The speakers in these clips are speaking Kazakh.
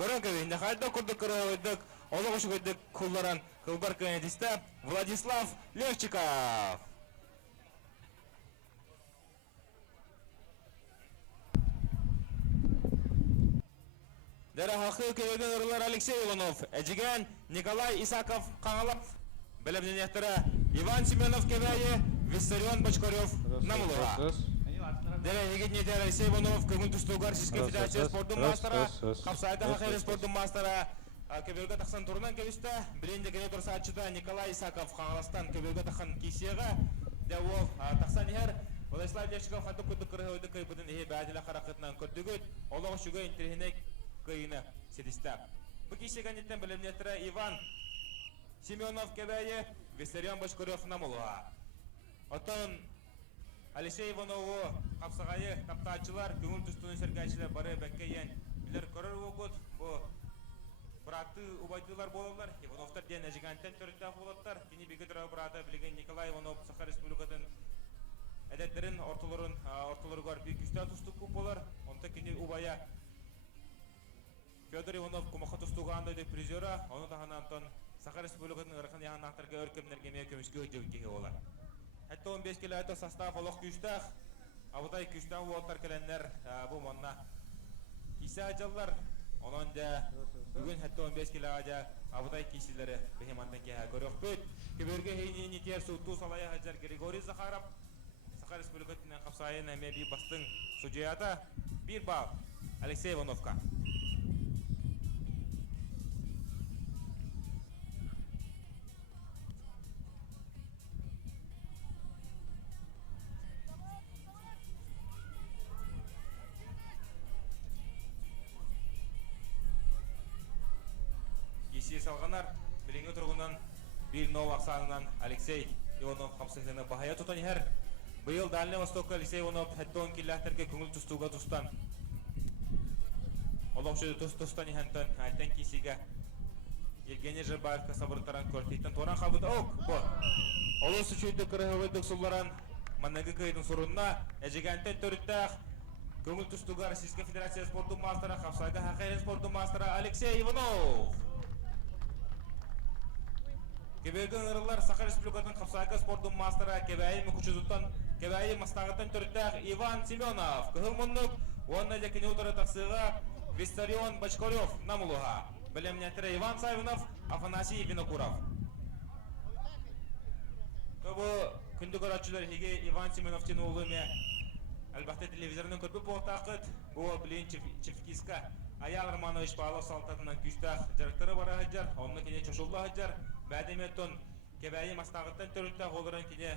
Көрөн кебинде хайда курдук көрөйдүк. Олоғыш көйдік кулларан кылбар көнедисте Владислав Левчиков. Дәрі хақы көйген ұрылар Алексей Иванов, әжіген Николай Исаков қаңалап, білімден ектірі Иван Семенов кебәйі, Виссарион Бочкарев намылыға. Дәрі егет нетер Алексей Иванов, көңіл тұстуғар Сеске Федерация спорттың мастера, Қапсайда хақыры спорттың мастера, Көбелгі тақсан тұрынан кебісті, білінде кене тұрса атшыда Николай Исаков қаңаластан көбелгі тақсан кейсеға, дә ол тақсан ехер, Владислав Левчиков хаты күдді қырғы өйді көйбідің ехе бәділі қарақытынан көрдігіт, олығы шүгі интерхіне көйіні седісті. Бұл кейсеға неттен білімнеттірі Иван Семенов кебәйі, Виссарион Бочкарев намылыға. Отын Алексей Иванову қапсағайы таптачылар, көңіл түстінің сәргәшілер бары бәккейен білер көрір өкіт, бұл Братты убайтылар болалар, Ивановтар ден әжігантен төріттақ болаттар. Кені беге тұрау браты білген Николай Иванов Саха Республикатын әдеттерін ортылырғар бек үстә тұстық көп болар. Онта кені убая Федор Иванов құмақы тұстығы андайды призера, оны тағаны Антон Саха Республикатын ұрықын яғын ақтарға өркемлергеме көміске өтеуттегі олар. Әтті 15 келі әті састав олық күштақ, абыдай күштақ олаттар кәләнлер бұл манна кесе ажалар. Onun da bugün hatta 15 kilo aja abuday kişileri behimandan ki görüyoruz. Kibirge heyni nitiyer sutu salaya hajar Grigoriy Zakharov Sakha Respublikasından kapsayın hem bir bastın sucuyata bir bal Alexey Ivanovka. Салғанар біліңі тұрғынан бір нов ақсанынан Алексей Иванов қапсығыны бағая тұтан ехер. Бұйыл Дальний Востокқа Алексей Иванов әтті 10 келләхтерге көңіл тұстуға тұстан. Олық жөді тұстан ехентін әттен кейсіге Евгений Жырбаевқа сабыртаран көртейтін торан қабыды оқ бұ. Олы сүчүйді кіріғывайдық сұлларан маннағы көйдің сұрынна әжігәнтен төріттәқ көңіл тұстуға Российская Федерация спорттың мастера, Қапсайға Хақайрен спорттың мастера Алексей Иванов. Кебелген ырылар Саха Республикатын Қапсайға спорттың мастера кебәйі мүкүчізуттан кебәйі мастағыттан түріттәқ Иван Семенов. Күхіл мұннық, онына дәкіне отыры тақсыға Виссарион Бочкарев намылыға. Білімнеттірі Иван Савинов, Афанасий Винокуров. Көбі күнді көратшылар хеге Иван Семеновтен олыме әлбәқті телевизорының көрбі болтақыт, бұл білейін Чевкиска. Аял Романович Павлов салтатынан күштақ жарықтары бара хаджар, онына кене чошулла хаджар. Бәдеметтон кебәйі мастағыттан төріттақ олырын кене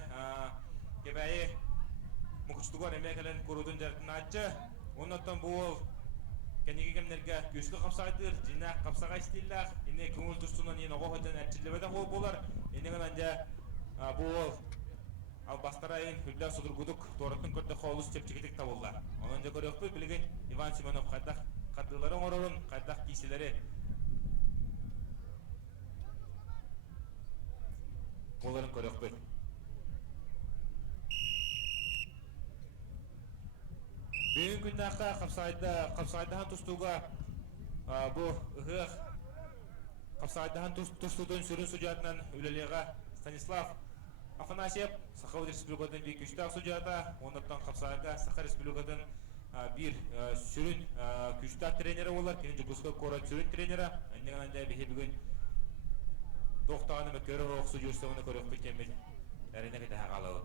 кебәйі мұқыштығар әмекелен көрудың жарықтың атчы. Оннаттан бұл кәнеге кемнерге көшкі қапсағыдыр, жинақ қапсаға істейліғ, ене көңіл тұстынан ене оғыдан әртшілебеді қол болар. Енеген анжа бұл бастарайын үлдер сұдыргудық торыттың көрді қолыз тепчекетік табылдар. Онын жа көрекпі білген Иван Семенов қайдақ қаддыларын орырын, қайдақ кейселері оларын көрекпі. Бүгін күннаққа қапсайдахан тұстуға бұл ұғық қапсайдахан тұстудың сүрін сұжатынан үлелеға Станислав Афанасьев Саха Республикатын бір күштақ сұжата, оныптан қапсайға Саха Республикатын bir sürün küçük treneri olar, kendi Cugus'ta korat sürün treneri. Annegan anda bir bugün doktorunu körü roxsu justavını körük bitemir. Erine kete haqalı.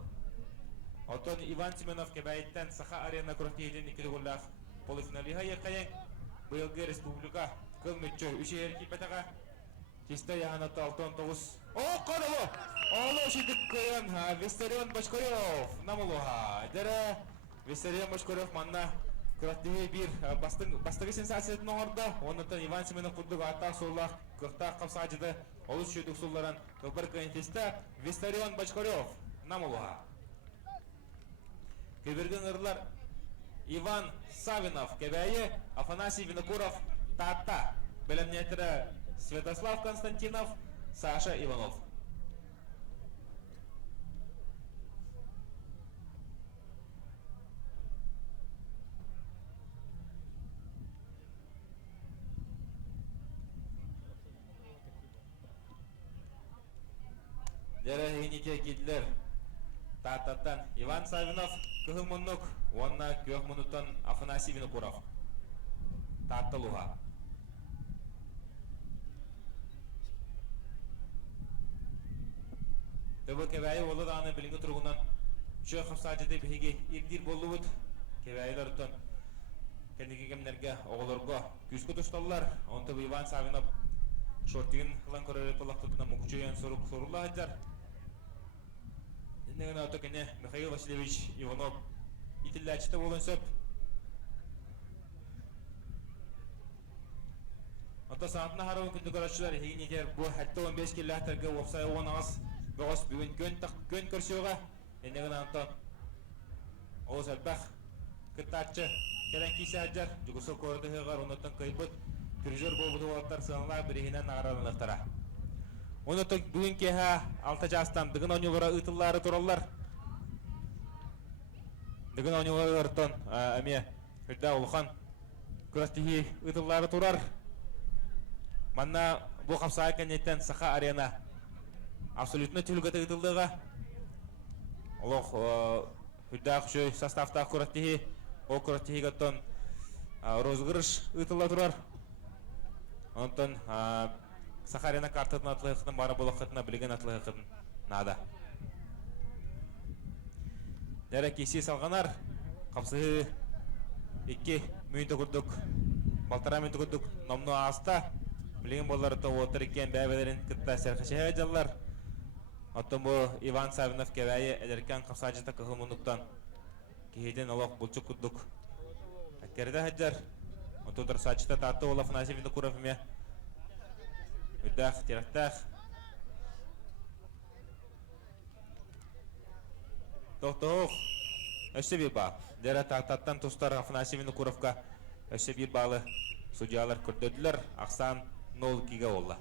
Oton Ivan Semenov kebayitten Saha Arena kurtiyedin ikili gollaq polifinaliha yaqayan. Buyilgi Respublika kılmetçü üçe erkipetaga Tista yahanatı 6-9. O qaralı! Oğlu şidik koyan Vissarion Bочкарев namuluha. Dere Виссарион Бочкарев манна күрәттіге бір бастығы сенсациятын оңырды. Онытын Иван Семенов құддығы аттақ соллақ күрттақ қапсағыды олыс шүйдік солларан көпір көнетесті Виссарион Бочкарев намылуға. Көбірген ұрлар Иван Савинов кәбәйі, Афанасий Винокуров татта. Білімнетірі Святослав Константинов, Саша Иванов. ете келділер. Таттаттан Иван Савинов көхі мұннық, онна көх мұнуттан Афанасий Винокуров. Таттылуға. Төбі кебәйі олы дағаны біліңгі тұрғынан үші қапсадыды бейге ирдир болу бұд. Кебәйілер ұттан кәндеге кемнерге оғылырға күзгі тұшталылар. Он төбі Иван Савинов шортығын қылан көрері пылақтытына мұқчойын сұрулы ғаджар. Неген ауты кәне Михаил Васильевич Иванов итілі әчіті болын сөп. Онта саңатына харауын күнді көрәтшілер егін етер бұл әтті 15 келі әтіргі опсай оған ағыз бұғыз бүгін көн көрсеуға. Неген антон оғыз әлбәқ күттатшы келен кейсі әджар жүгісі көрді ғығар оныттың көйбіт күржер болбуды олаттар сығынлар бірігінен ағаранылықтара. Оныттың бүгін кеға 6 жастан дығын оңылары ұтылары тұралар. Дығын оңылары ұрттан әме үрді ұлыған көрістігі ұтылары тұрар. Манна бұл қапсаға кәнеттен сақа арена абсолютно түлгіті ұтылдыға. Олық үрді ақшы составтағы көрістігі ол көрістігі ғаттан розғырыш ұтылы тұрар. Онтан Сахарина картатын атлығықытын бары болықытына білген атлығықытын нада. Дәрі кесі салғанар, қапсығы 2 мүйінті күрдік, балтара мүйінті күрдік номну аста, білген боларыты отыр екен бәйбелерін күтті сәрқіші әжалар. Оттан бұл Иван Савинов кәбәйі әдеркен қапсажыта қығыл мұндықтан кейден олық бұлчық күрдік. Әккерді әджар, отыр сачыта татты ол Афанасий Винокуровыме Үддәқ, терақтақ. Тоқтық. Өсі бір бал. Дәрі тақтаттан тұстар Афанасий Винокуровқа өсі бір балы судьялар көрдеділер. Ақсан 0-2-ге олы.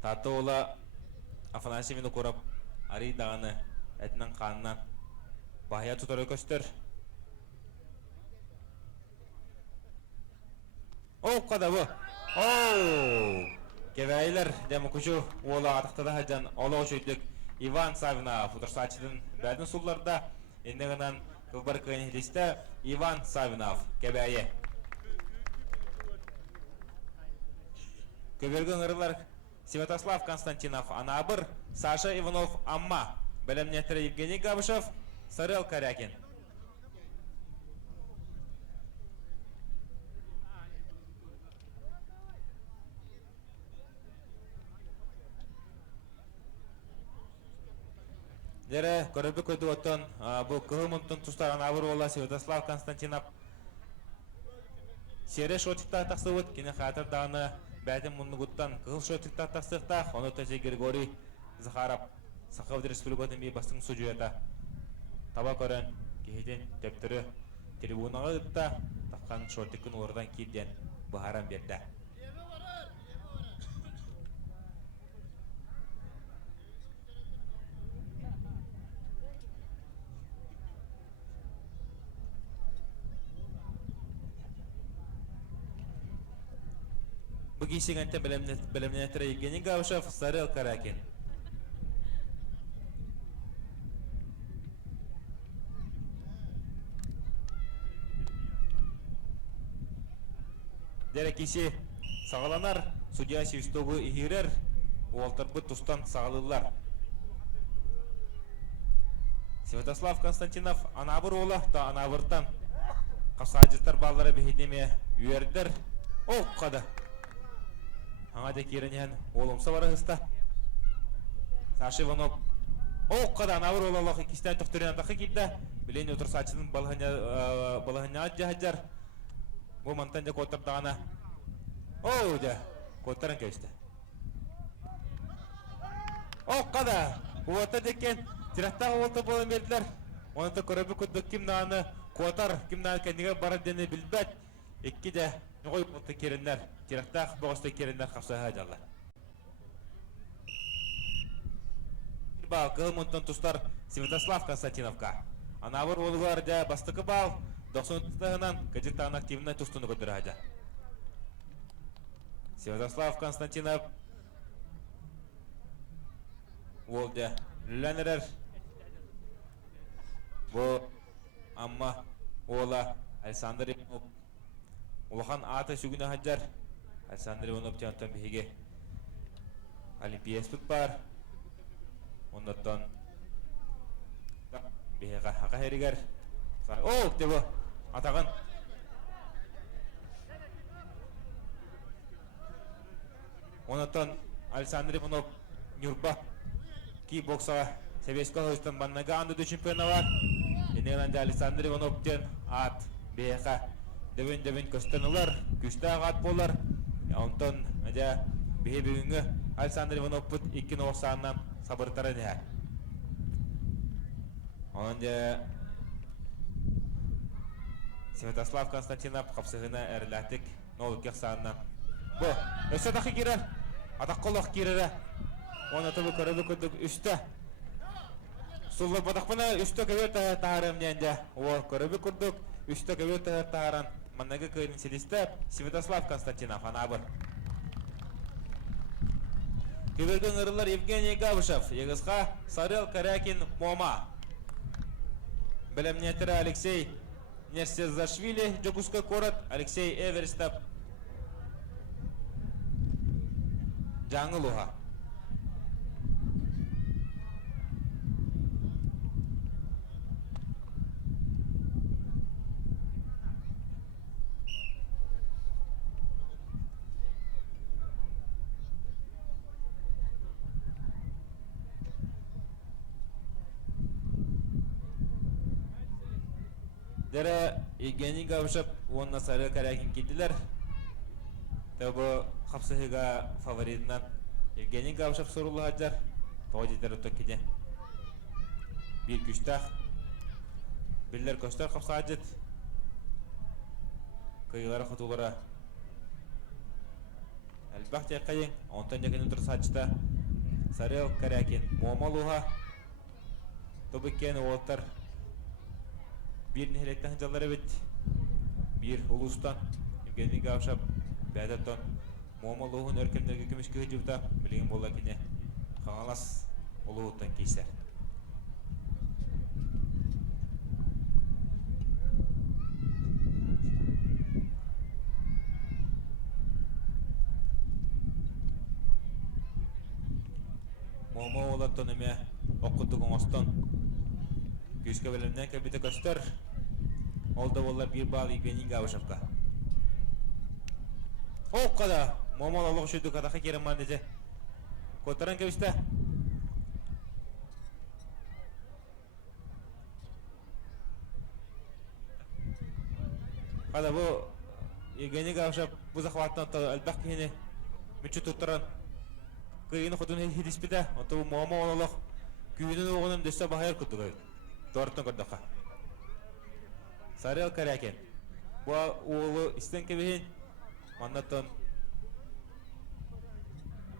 Татты олы Афанасий Винокуров арый дағаны әтінен қанынан бағия тұтары көстер. Оу, қада бұ? Оу! Кебәйлер дәмі күші олы атықтады ғаджан олы өшөйдік Иван Савинов ұтырсачыдың бәдің сұлларда ендігінен қылбар көнелесті Иван Савинов кебәйі. Көберген ұрылар Святослав Константинов Анабыр, Саша Иванов Амма, бәлемнеттері Евгений Габышев, Сарел Корякин. Дәрі көрібі көді оттан бұл күхі мұнтын тұстаған абыр ола Святослав Константинов Сере шотикта тақсы өт, кені қатыр дағыны бәдім мұнны құттан күхіл шотикта тақсықта, оны төсе Григорий Захаров Сақавды Республикатын бей бастың сұжуета таба көрін кейден төптірі трибунаға ұтта таққан шотикін ордан кейден бұхаран берді. Бұгейсегенте білімнетірі Евгений Габышев, Сарел Корякин. Дәрекесі сағаланар, судья Севстогы егерер, олтарбы тұстан сағалылар. Святослав Константинов анабыр олы, та анабыртан қасаджеттар баллары бейдеме үйердір. Ол қады. Аңады керінен олымсы бары ғыста. Саша Иванов. Ол қады анабыр олалығы кестен түқтірен атақы кейді. Білен өтір сачының балығына жахаджар. Бұл мантан жа көттірдағына. Оу жа, көттірін көсті. Ол қады. Уаты декен, тираттағы олты болын берділер. Оныты көрібі күдді кімнағаны көтар, кімнағаны кәндіге бары дені білбәт. Еккі де Нұғой бұлты керіндер, тирақтақ бұғысты керіндер қапсаға жалар. Бал, қыл мұнтын тұстар Святослав Константиновқа. Анабыр олығар жа бастықы бал, 90-тығынан кәдіктағын активіне тұстыны көдірі ажа. Святослав Константинов oldu. Lülenerer. Bu amma oğla Alexander Ivanov. Улахан ата сүгүнө хаджар. Александр Иванов жантан биһиге Олимпиаспыт бар. Оннотон биһига хака херигер. О, дебо атаган. Оннотон Александр Иванов Нюрба кикбоксага Советский Союздан баннага анды чемпионы бар. Энеланды Александр Иванов ден ат биһига Дебен көстөнүлөр, күстө ат болар. Онтон аja биһи бүгүнгү Александр Иванов бут 2-90-нан сабыртары не. Онда Святослав Константинов капсыгына эрләтик 0-90-нан. Бу, өсө такы кирер. Атак колок кирер. Оны тобу көрөбү көдүк үстө. Суллы батакпына үстө көбөт таарым ненде. О, көрөбү көдүк үстө көбөт тааран. Маннага кыйын селисте Святослав Константинов анабыр. Көбөлгөн ырылар Евгений Гавышев, Егызга Сарел Карякин Мома. Белемнетері Алексей Нерсезашвили, Джокуска Корот, Алексей Эверстап. Жаңылуға. Дәрі Евгений Гавышев, онына Сарел Карякин келділер. Табы қапсығыға фаворитінен Евгений Гавышев сұрулы хаджар. Тоғы жетер өттік кеде. Bir күштақ. Бірлер көстер қапса хаджет. Кыйылары құтулары. Әлбақ тек қайын. Онтан жекін ұтыр саджыта. Сарел Карякин Момалуға. Тобы кен оғыттар. Bir nihilekten hıcaları bit. Bir ulustan Evgeniy Gavşap Bәдәттон Момалуғын өркемдерге көмішкі hıcıvda білеген болар кене қаңалас ұлығыттан кейсер. Мома олаттон әме оқыдығын остан Күшке бөлімнен кәбіті көстер. Олда олар bir бал Евгений Гавышевқа. Оқ қада! Момал олығы шүйді қатақы керім ман деже. Көттірін кәбісті. Қада бұл Евгений Гавышев бұзақ ваттан тұр. Әлбәқ кейіне мүтші тұттырын. Күйіні құдын хедіспеді. Онты бұл Момал олық күйінің оғының дөсті бағайыр күтті көйді. Торттың көрдіққа. Сарел Карякин. Бұл оғылы істен кебейін. Маннаттың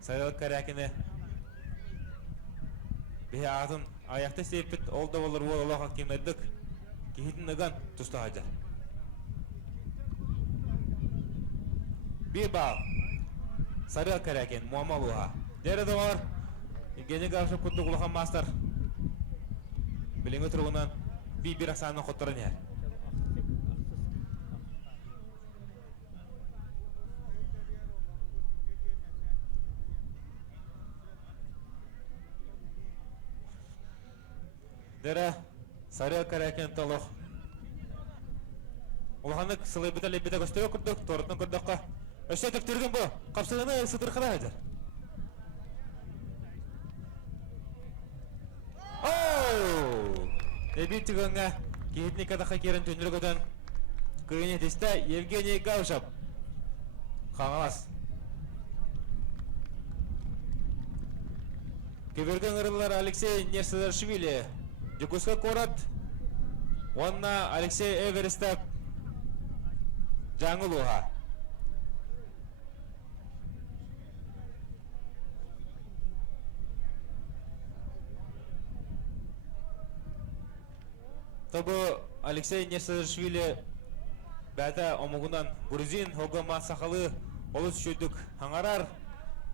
Сарел Карякины бейі атын аяқты сейпіт олда болыр ол олаға кемеддік. Кейтін үгін тұсты ғажар. Bir bal. Сарел Карякин Момалуға. Дәрі доғар. Евгений Гавышев күтті құлыған мастер. Біліңі тұрғынан bir ақсанын құттырын ер. Дәрі Сарел Карякин толық. Олғанық сылай біті лепеті көстеге күрдік, торытын күрдіққа. Өші түптірген бұл, қапсығыны сыдыр қыда әдір. Эбит түгінгі кейтіне кадаққа керін түнір көтін күйіне тесті Евгений Гавышев. Қаңалас. Көберген ұрылар Алексей Нерсезашвили, Джокуска Корот, онна Алексей Эверстап, Жаңылуға. Тобы Алексей Нерсезашвили бәді омығынан грузин, хоғыма сақалы олыс шөйдік аңарар,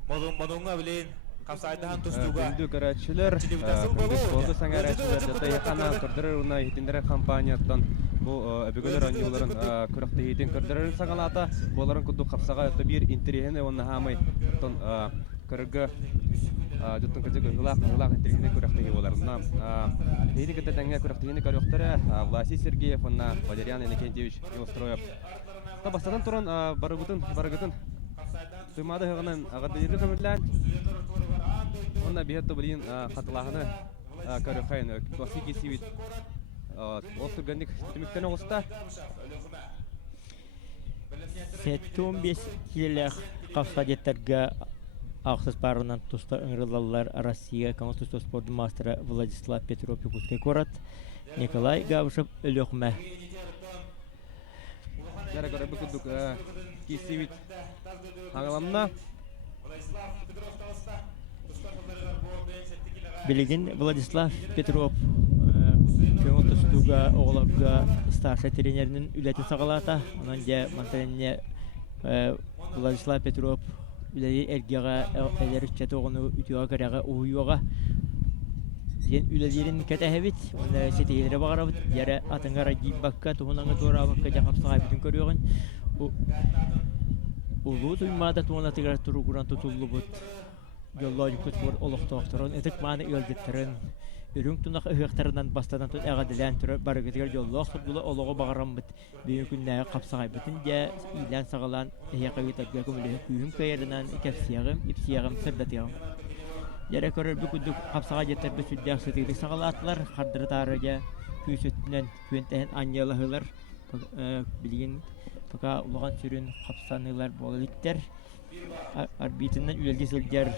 модуңға білейін Kapsaydahan tustuga. Күндү көрәтчілер, күндү саңарачылар, жата яқана көрдірер уна хитіндері компанияттан бұл өбігілер анжыларын көріқті хитін көрдірерін саңалата. Боларын күнду қапсаға өтті бір интерегені оны хамай көрігі жаттың көзі ғылақ интерегені көріқті боларына. Хейді күтті тәңге көріқті хені көріқтері Власий Сергеев, Валериан Энекентьевич Неустроев. Бастадан тұрын барығытын Тымады ғынан ағадырды көмірлән. Онна бейетті білейін қатылағыны көріқайын. Классики сивит. Ол түргенік түміктен оғыста. Сәттуым бес келелер қапсадеттерге ақсыз барынан тұста ұңрылалар Россия Конституция спорты мастера Владислав Петров Якутский город Николай Гавышев өліқме. Яра көрі бүкілдік кейсивит ағаламна. Білеген Владислав Петров көңіл тұстуға оғыларға старший тренерінің үлетін сағалата. Онан де мантаренне Владислав Петров үләйі әргеға әлер үшчәті оғыны үтіға кәрәға ұйуға Ден үләлерін кәтәхәбет, оны сетегелері бағарабыт, әрі атыңғара гейббаққа, туғынаңы туырабыққа жақапсыға бүтін көріғын. Улу тұймада туғынатығар тұру құран тұтулы бұд. Жолла жүкіт бұр олықтауқтырын, әтік маны үйелдеттірін. Үрің тұнақ ұйықтарынан бастадан тұн әғаділән түрі барығытығар жолла ұқтырдылы олығы бағарам бұд. Бүйін күннәғі қапсыға бүтін де илән сағалан әйеқайытарға көмілі күйім көйерінен ипсияғым сырдатығым. Яра көрөр бүкүндүк капсага жеттерби сүддәк сытыгы сагалатлар, кардыры тарыга күсөттүнөн күнтен аньялыгылар, билген пока улаган сүрүн капсанылар болаликтер. Арбитинен үлелге сылдер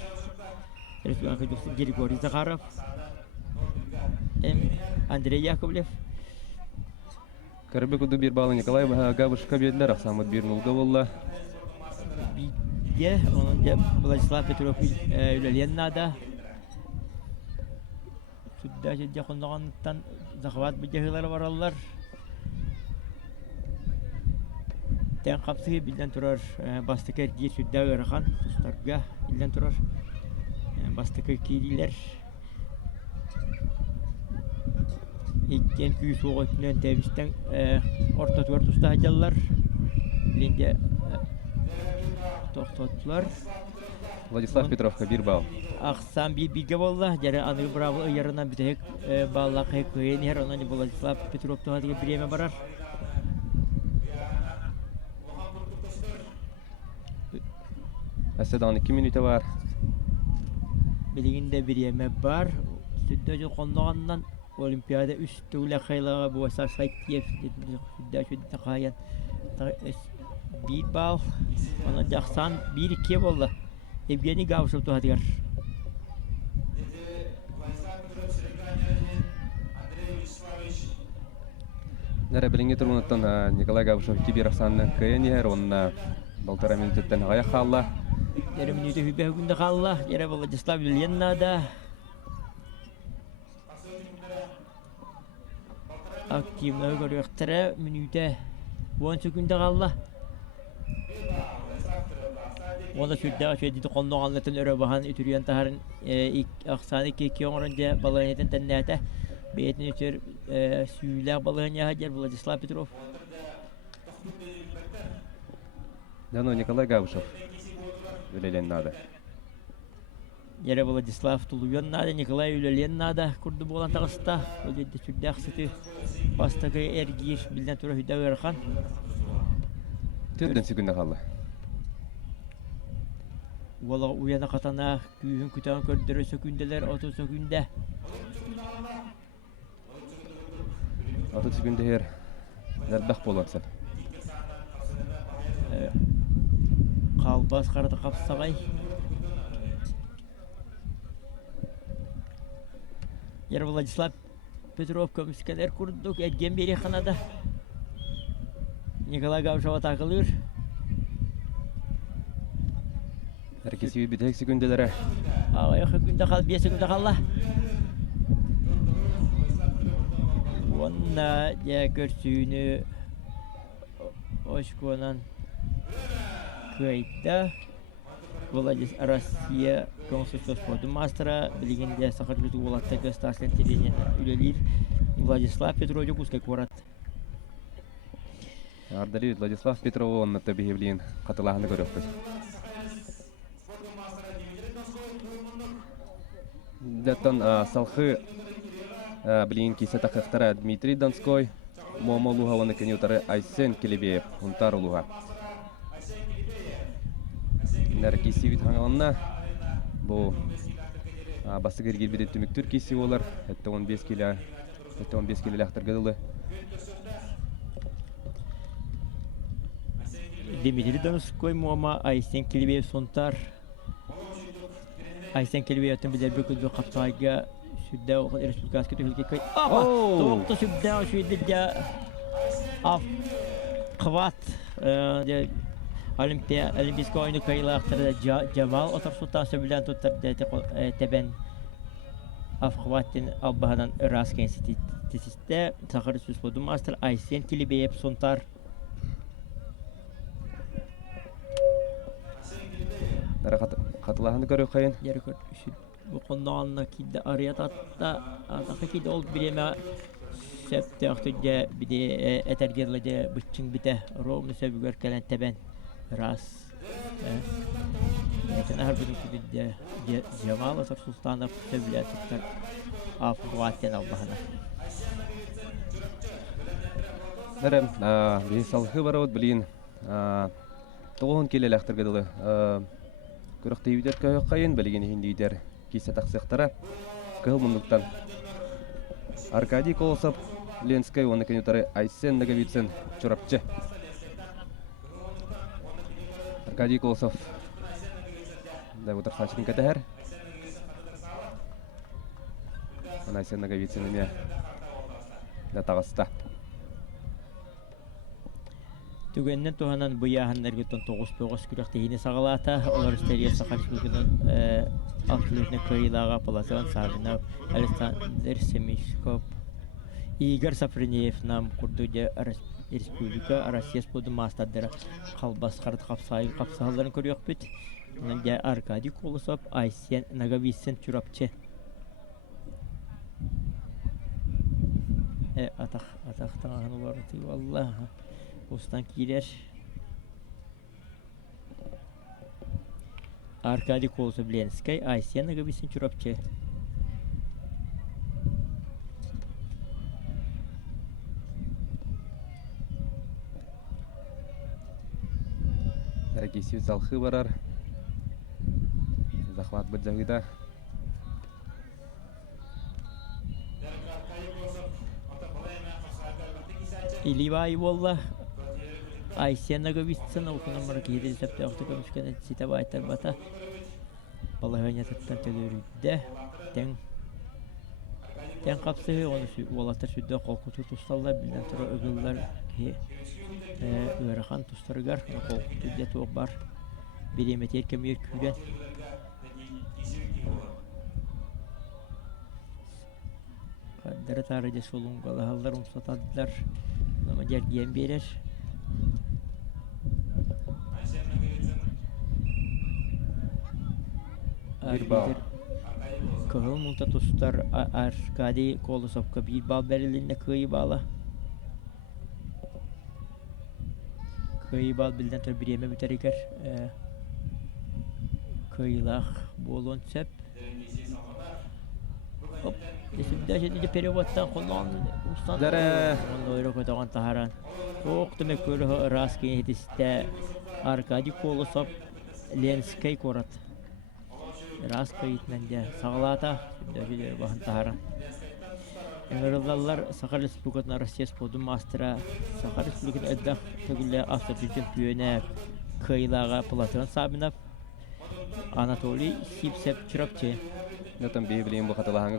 Республика Жуксы Григорий Захаров, Андрей Яковлев. Көрбі күнді бір балы Николай Гавыш кабедлер, ақсамыд бір нулга болла. Onun da Владислав Петров üleliyenlerde süddəşə yaxınlığından zaxvat bicəhlər vararlar. Tən qapsı bildən turar bastıkər diye süddə öyrəxan tustlarga bildən turar bastıkər kiydiler. İkken küy soğutundan təvistən orta tuvar tusta hacallar. Bilində toxtattılar. Владислав Петровка bir bal. Ақсан биге болды. Жәрі аны бұрабы ұйарынан бітек балақ көйен ер. Онан Владислав Петров тұғадығы біреме барар. Әсседан 2 минуты бар. Білігінде біреме бар. Сүдді жыл қондағаннан Олимпиада үсті үлі қайлаға бұғаса сайт еп. Сүдді жүдді қайын. Bir bal, ona жақсан 1-2 болды. Evgeniy Gavышев туғадығар. Нәрі білінге тұрғынықтан Николай Гавышев 2-1 ақсанның көйен ер, онына балтара минуттен ғаяқ қалла. Әрі минуты хүбе хүнді қалла, әрі Владислав Ильиннада. Активны көріқтірі минуты 10 секунды қалла. Onda süddə şöydidi qonduğanlığın örə baxan ütürüyən taharın aqsanı keki oğrunca balığınıdın tənnətə beyetini ütür süyülə balığın yahacar Владислав Петров. Дано Николай Гавышев ülelen nada. Yere Владислав Tuluyan nada, Nikolay ülelen nada kurdu boğulan tağısta. Ödedi süddə aqsıtı bastıqı ergir bildən türə hüddə verxan. Tüdden sekunda qallı. Valla uyana katana köyün kütağın kördürü sökündeler 30 sökünde. 30 sekunda her. Zərbək bolarsan. Qalbaz qarada qapsağay. Yer Владислав Петров kömüskeler kurduk. Edgen beri xanada. Nikolay Gavışev'a takılıyor. Herkesi bir tek sekundelere. Ağaya sekunda kal, 5 sekunda kalla. Onunla ya görsüğünü hoş konan köyde. Россия консульство спорту мастера билигинде сахарчылык улатта государственный телевидение үлелир Владислав Петрович Кускай курат. Ардали Владислав Петров онна табиһиблин катылаһыны көрөппүт. Даттан салхы билин кисе такыктара Дмитрий Донской, Момолуга оны кенютары Айсен Келебеев, Унтарулуга. Нәр киси бит хаңаланна бу басыгыр гилбидет түмүктүр киси болар. Этте 15 кило лахтыргыдылы. Дмитрий Донской мома Айсен Келебеев сонтар. Айсен Келебеевтен билер бүкүлдү каптайга сүддө окут республикаскы төлгөй. Тоокто сүддө шүйдү аф кват Олимпийский ойны кайлақтырды Жамал Отарсултан сөбілен тұттарды тәбән Афхваттен албағынан Раск институтисте Сахар Сүслоду мастер Айсен Келебеев сонтар. Дара қатылағыны көрі қайын? Яры бұл қонағанына кейді арият атақы кейді ол біреме сөпті ақтыдя біде әтергерліде бұтчың біте ровны сөбігер кәлін тәбән Раз. Geçen her bir ülkede Cemal Atar Sultan'da söylediler tutar Afganistan'dan Allah'ına. Nerem bir salgı var o bilin. Toğun kelelektir gıdılı. Kırık teybider köy kayın bilgini hindiler. Kise taksıktara. Kılmınlıktan. Arkadiy Kolosov Lenskay onu kenütarı Aysen Nagavitsen çorapçı. Arkadiy Kolosov da utar saçın kadar. Aysen Nagavitsen ne da tavasta. Tügenden tohanan bu yahanlar götün 9 kürek tehini sağalata. Onlar isteriye sakarışlıkının altılığına kıyılağa Platon Sarnov, Alexander Semishkov, Igor Safrineyev nam kurduca Respublika Россия споду мастадыра қалбас қарыт қапсағаларын көріек бүт. Онында Arkadiy Kolosov, Aysen Nagavitsen çurapçı. Ataqtan ağını var. Vallahi. Ostan girer. Arkadiy Kolosov Lenskay, Aysen Nagavitsen çurapçı. Киси салхы барар. Захват быджагыда. Иливай волла. Aysen Nagavitsen okunun marka 7 septe okta kömüşkene site baytar bata. Vallahi oynatırdan tölürüde. Ten kapsayı onu olatır südde kolku tutustallar bilden sonra ögüller ki öğrekan tustarıgar kolku tüdde tuğuk bar. Bir yemet yerkemiyor küren. Kaddara tarıca solungalı hallar umsatadılar. Ama gergiyen bir yer. Bir bağ. Kıhıl multa tustar Arkadiy Kolosov'a bir bal verildiğinde kıyı bağla. Kıyı bal bilden sonra bir yeme biter kıyılak bolon çöp. Hop. Şimdi şimdi perivattan kullandı. Ustan. Dere. Onu öyle koyduğun taharan. Çok demek böyle rastgele hediste Arkadiy Kolosov Lenskay korat. Raskayıtmen de sağlata şimdi bakın taharan. Emirallar Sakar Respublikası'nın Rusya spodu mastera Sakar Respublikası'nın eddak tügülle Avstralya şampiyonu kıyılağa Platon Sabinov Anatoly Sipsep çırapçı. Natan bir bileyim bu katılağını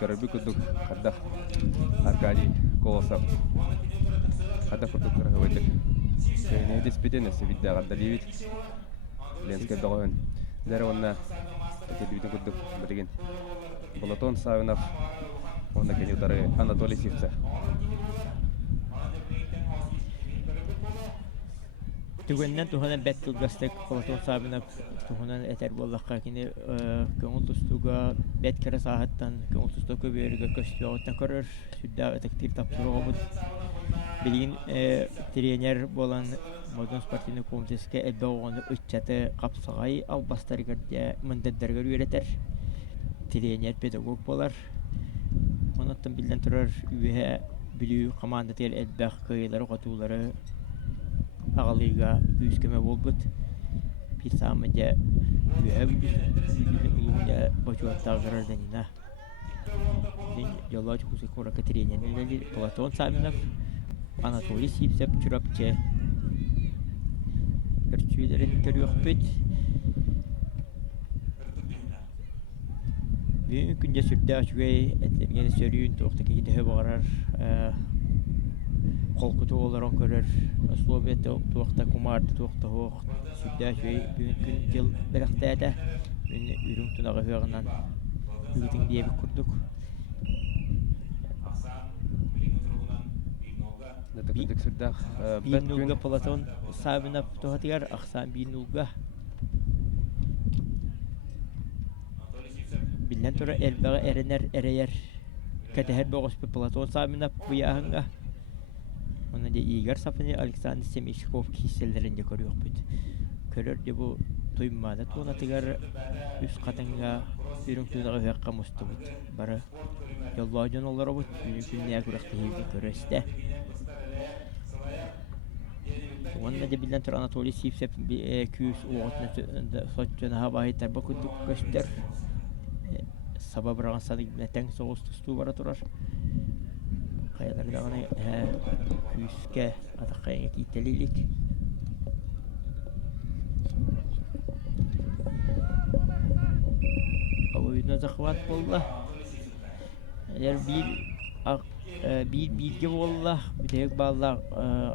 görürbü kuduk kadda Arkadiy Kolosov kadda kuduk kırıvaydık. Ne dispite se vidda kadda livit Lenskay doğun. Dere onna tedbirden kuduk bilgin. Platon Sabinov onda kenütarı Anatoly Sipsep. Tügünden tuhanan bet kılgastık Platon sabına tuhanan eter bollakka kini köngül tustuga bet kere sahattan köngül tustuga beriga köstüğütten körür südda ötektir tapsırı olmut bilgin trener bolan Modern Sportini Komitesi'ne elbe oğunu uççatı kapsağay al bastırgırca mındaddargar üreter trener pedagog bolar onattan bilden turar üye bilü komandatıyla elbe kıyıları katuları ağalıga güskeme bolgut bir samaca üye bilgin uluğunca başuat tağırar denina yollar kusi koraka trenerleri Platon Saminov Anatoly Sipsep Çurapçı Örtülerin görüyor büt. Mümkünce sürdü açıgay etlerine sörüyün tohtaki gidehe bağırar. Kolkutu olarak görür. Slovenya tohta kumardı tohta hoğ. Sürdü açıgay mümkün yıl bıraktı. Ürün tunağı hığından ürün diye bir kurduk. Dık sürdü. Bir nulga Platon sabına tohatigar aksan bir nulga. Bilden sonra elbağa erener ereyer. Kateher boğuz bir Platon sabına bu yağınga. Ona da Igor Sapını Alexander Semishkov hisselerinde görüyor büt. Körür de bu tuymada tohatigar üst katınga ürün tunağı hıqqa mustu büt. Bara yollardan olara büt. Mümkün neye kurakta hivdi körüste. Onun da bilden tur Anatoly Sipsep küs oğutna soçuna havayı terba kuduk göster. Sabah bırakan sadık neten soğuz tustu bara turar. Kayalar da ona küske atakayın itelilik. Oyuna zakvat bolla. Eğer bir bilgi bolla bir tek bağla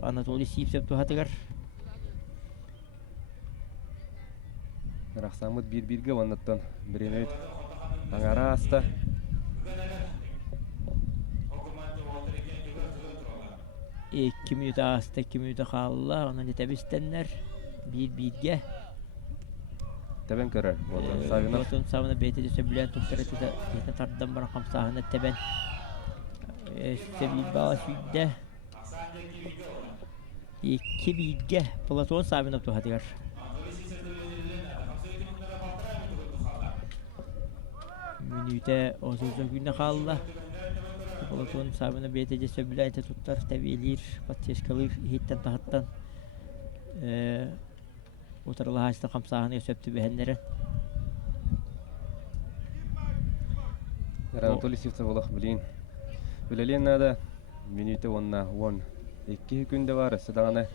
Anatoly Sipsep tuhatıgar. Raksamut bir bilgi ondan birini angara hasta. İki minuta hasta, 2 minuta kalla. Onun da tabi istenler. Bir bilgi. Teben körür. Sabina. Platon sabına BTC söbülen tutları da yeten tartıdan bırakam sahne teben. Sebil bağışıydı. 2 bilgi. Platon sabına tuhatıgar. Minüte 30 günde kaldı. Platon sabına BTC söbülen tutar tebilir. Patiş kalır hitten tahattan. Otarılı haçta kamsahını söptü behenlere. Anatoly Sipsep olaq bilin. Bilelin nada minüte onna 2 günde var sıdağına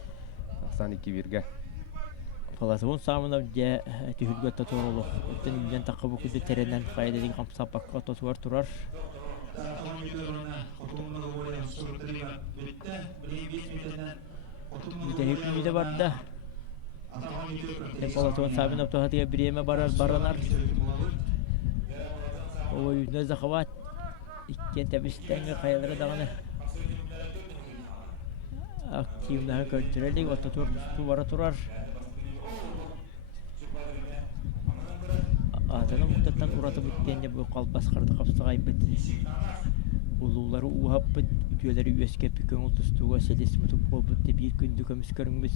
92 virge. Platon sabına de tühülgötte torulu. Ötten ilgen takabı kudu terenden kaydedik kamsa bakka totuvar turar. Bir de vardı. Platon sabına tuhatiye bir yeme baranar. O yüzden zakavat. İkken tebisten kayalara dağını. Aktifler kültüreli ve tuvar turar. Adana muhtemelen uğratı bittiğinde bu kalbas kardı kapsa kaybet. Uluları uhap bit, üyeleri üyeske pükön ultustuğa selis mutup ol bitti bir gündü kömüs körünmüz.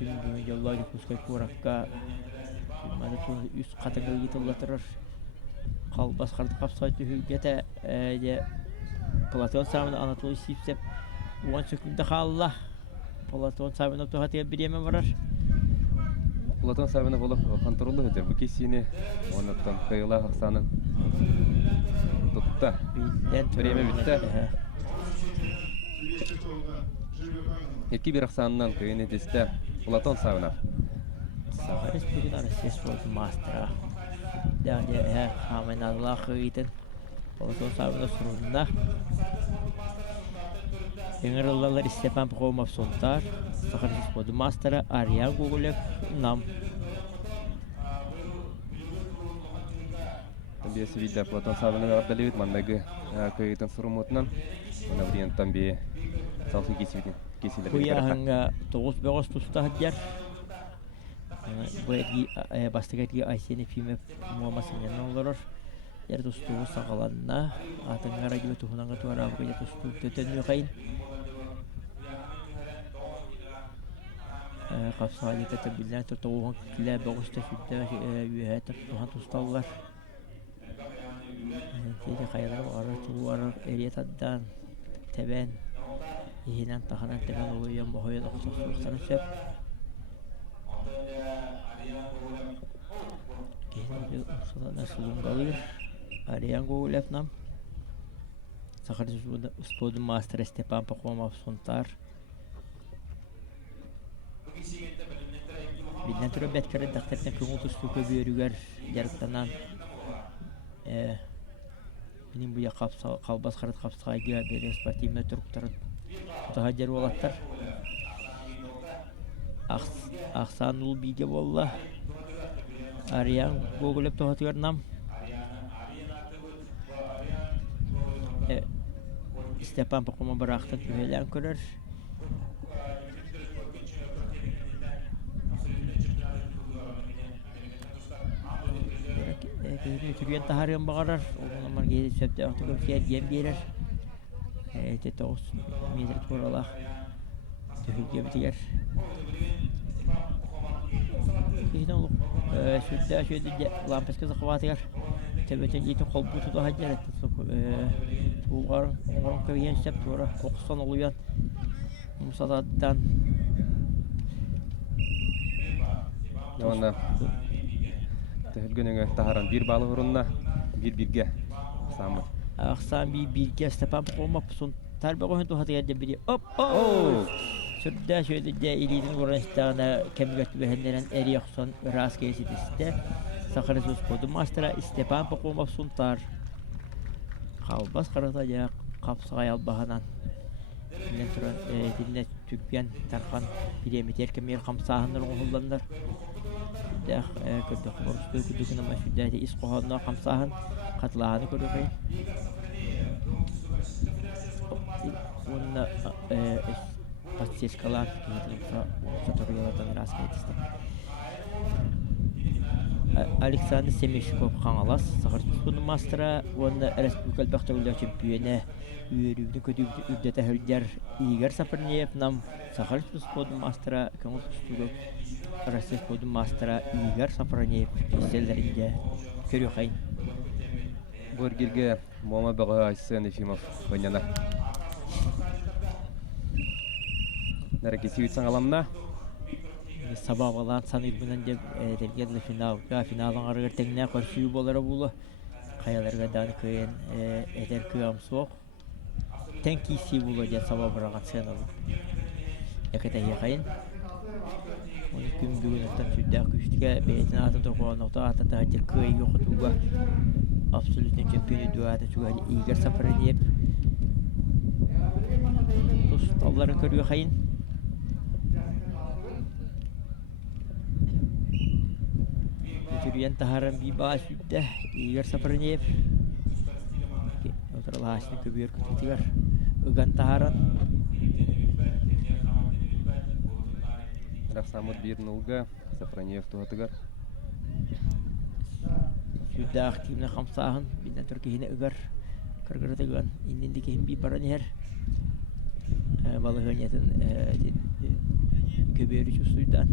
Gün yolları kuskay kurakka. Madem üst kategori gitullatırır. Kalbas kardı kapsa hüggete Platon sabına Anatoly Sipsep 10 sekünde kallah. Platon sabına tuhatiye bir yeme varar. Platon sabina olaq kontrollu öder. Bu kesini ondan kıyıla aksanın tutta. Bireme bitti. İki bir aksanından kıyını diste Platon sabina. Safaris bugün arasız oldu master'a. Yani hemen Allah'ı gidin. Platon sabina sorununda. Engerlalar Stepan Pokov sontar. Safaris oldu master'a. Arya Google'e nam. También se vide Platon sabina da David mandagi kıyıdan sorumutnan. Ona biriyen también салсы кесилер. Куяһыңа 9 тустаһыдьар. Бэги бастыгатги Айсен Ефимов муамасыннан олорор. Яр тустуу сагаланна атыңа радио тухунаңа туарабыга я тустуу төтөнү кайын. Капсаали тетебилен тотоугун киле богуста сүттө үйөтө тухан тусталлар. Теде кайрар ары туар эриетаддан тебен иһинен таханан тебен олуян бохойон оксостуктан сөп. Кеһин усалана сулунгалыр. Ариан Гулевнам. Сахарис сподум мастер Степан Пахомов Сунтар. Биден түрі бәткәрі дақтардан көңіл тұсту көбейірігер жарықтанан менің бұя қалбас қарат қапсыға бере спортивны тұрықтарын тұтаға жер олаттар. Ақсан ұл биге болла. Ариан Гоголев тоғатығарнам. Степан Пахомов барақтан үйелен көрір. Türkiye taharım bağırır. Onun zaman geri söpte artık ülkeye gem gelir. Tete olsun. Mezret oralar. Türkiye bitiyor. Kişiden olup sütte şöyle lampes kızı kıvatıyor. Tebeten yetin kol butu da hacer etti. Bulgar onların köyyen söp sonra kokusan oluyor. Musa'dan Onda Hülgününgü taharan bir balı hurunna bir birge samı. Aksan bir Stepan Pahomov Suntar bağın tuhatı yerde biri. Hop. Sürde şöyle de ilidin uğraştığına kemgöt vehenlerin eri yoksan rast kesidiste. Sakharız Spodum Master'a Stepan Pahomov Suntar. Kalbas karatacak kapsağay albahanan. Dinle turan dinle tükben tarkan bilemiter kemir kamsahınlar oğullanlar. Dah kerja korupsi kudu nama sudah di iskohana kamsahan katlahan kudu kay. Unna pasti sekolah kita tutorialatan rasmi itu. Alexander Semishkov kangalas Sakharspun Mastera unna Respublikal Baktagulya Çempiyonu üyeliğini kötü üddete hürger Igor Saperniev nam Sakharspun Mastera kanal tutuyor. Respublikal Mastera Igor Saperniev sellerinde görüyor kayın. Burgerge Muhammed Bağa Aysen Efimov oynana. Nerede sivitsan alanına? Sabah olan sanırbından da dergedli finalın arıgır tekne karşıyı bolara bulu. Kayalarga dan köyün eder köyüm soğuk. Tenkisi bulu diye sabah bırakan sen alıp. Yakıta yakayın. Onu gün bugün ötten sürdük üstüge beytin atın tokuğun nokta atın tahacır köy yokutuğa. Absolutün çempiyonu duada çoğu Igor Saperniev. Dostalları körüyor kayın. Türkiye'nin taharan bir bağ sütte Igor Saperniev. Oturala haşını köbüyor kütütüyor. Ugan taharan. Rafsamut bir nulga Saperniev tuhatıgar. Sütte aktifine kamsahın. Binden Türkiye'ne Igor. Kırgırdıgan. İndindeki hem bir paran yer. Balığı niyetin köbüyor üç usuldan.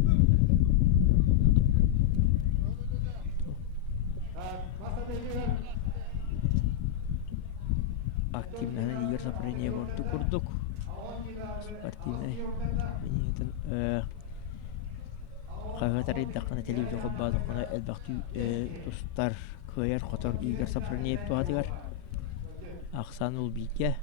Aktifnya Igor Saperniev waktu kurduk. Sepertinya ini kan kalau tadi dah kena televisi khutbah dah kena elbakti ustar kaya kotor Igor Saperniev tu hati kan. Aksanul Bike.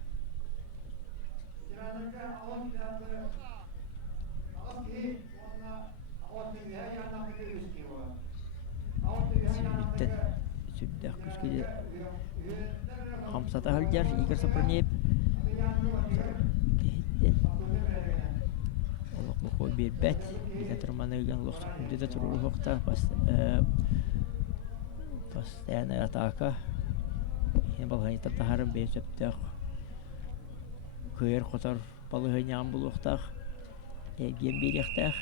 Sudah kuskil Hamsata haljar Igor Saperniev. Allah buku bir bet bisa termanagan waktu kita turun waktu pas yana ataka yang bahaya tertaharan besok dah khair kotor балыгынян булуктах. Ген берехтах.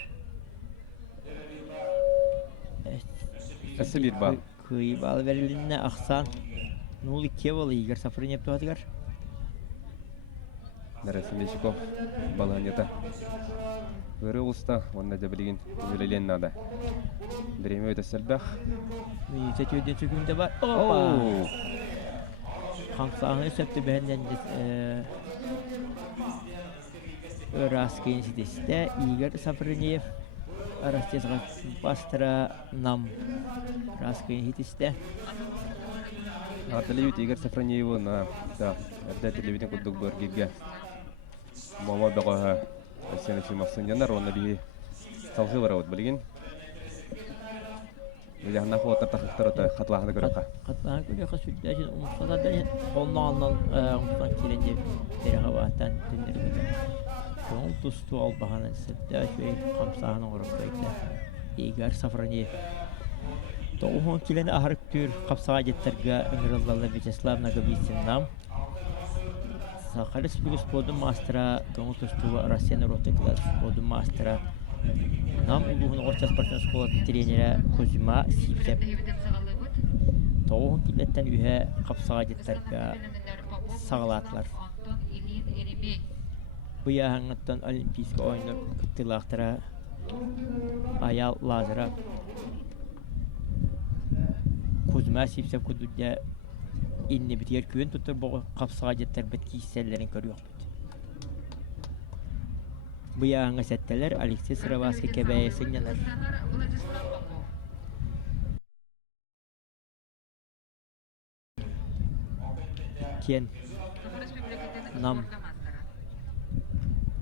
Әсі бір бал. Кый бал берилинне Ахсан. Нул 2 бол Игорь Сафронев туатыгар. Нәресі Мечиков баланета. Өрі ұлыста, онда да білген өлелен нада. Біреме өте сәлбәқ. Минута түйден сүгімде бар. Опа! Қамсағыны сөпті бәнден Раскин сидесте Игорь Сафронев. Арастезға бастыра нам. Раскин сидесте. Артылы өте Игорь Сафроневу на әбді телевиден күдік бөргеге. Мама бәғаға Сені Фимовсын янар, оны бейі салғы бар ауыд білген. Өлі ғана қуаттар тақықтар өті қатылағыны көріққа. Қатылағыны көріққа сүлді әжін ұмытсадан қолына алынан ұмытсан керенде бері қабаттан түндері көді. Көңіл тұсту албағанын сүлді әжбей қамсағының ұрықпайды. Игорь Сафронев. Тоғын келені ахарып түр қапсаға жеттіргі үңірілдалы Вячеслав Наговицин Сахарис плюс подum мастера кому то что Россия народный класс подum мастера нам улугун орча спортивный школа тренера Кузьма Сипсеп тоғын килеттен үйе қапсаға жеттіргі сағалатлар бұя хаңыттан олимпийский ойыны күттілақтыра аял лазера Кузьма Сипсеп күдудя инне битер күн тутур бу капсага жеттер бит киселлерин көрүп бит. Бу яңа сеттелер Алексей Сыровский кебейсин янар. Кен нам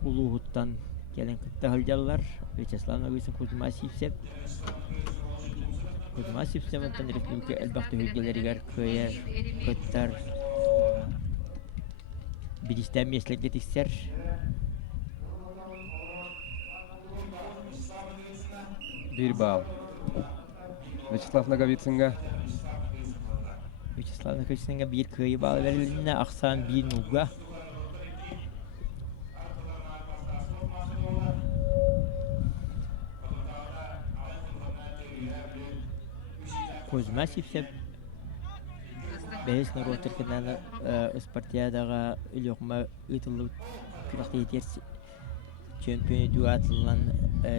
улугуттан келен кытталжалар Вячеслав Наговицин Кузьма Сипсеп Кузьма Сипсептен республика әлбәқті hüggeleriger көйер, көттер білістен меслек етістер. Bir bal. Вячеслав Наговицинға. Вячеслав Наговицинға bir көйі балы беріліне ақсан bir нуға. Кузьма Сипсеп бәйіс народ түркінәні спартиядаға үліғіма ұйтылы күріқті етер чемпионы дуатылынан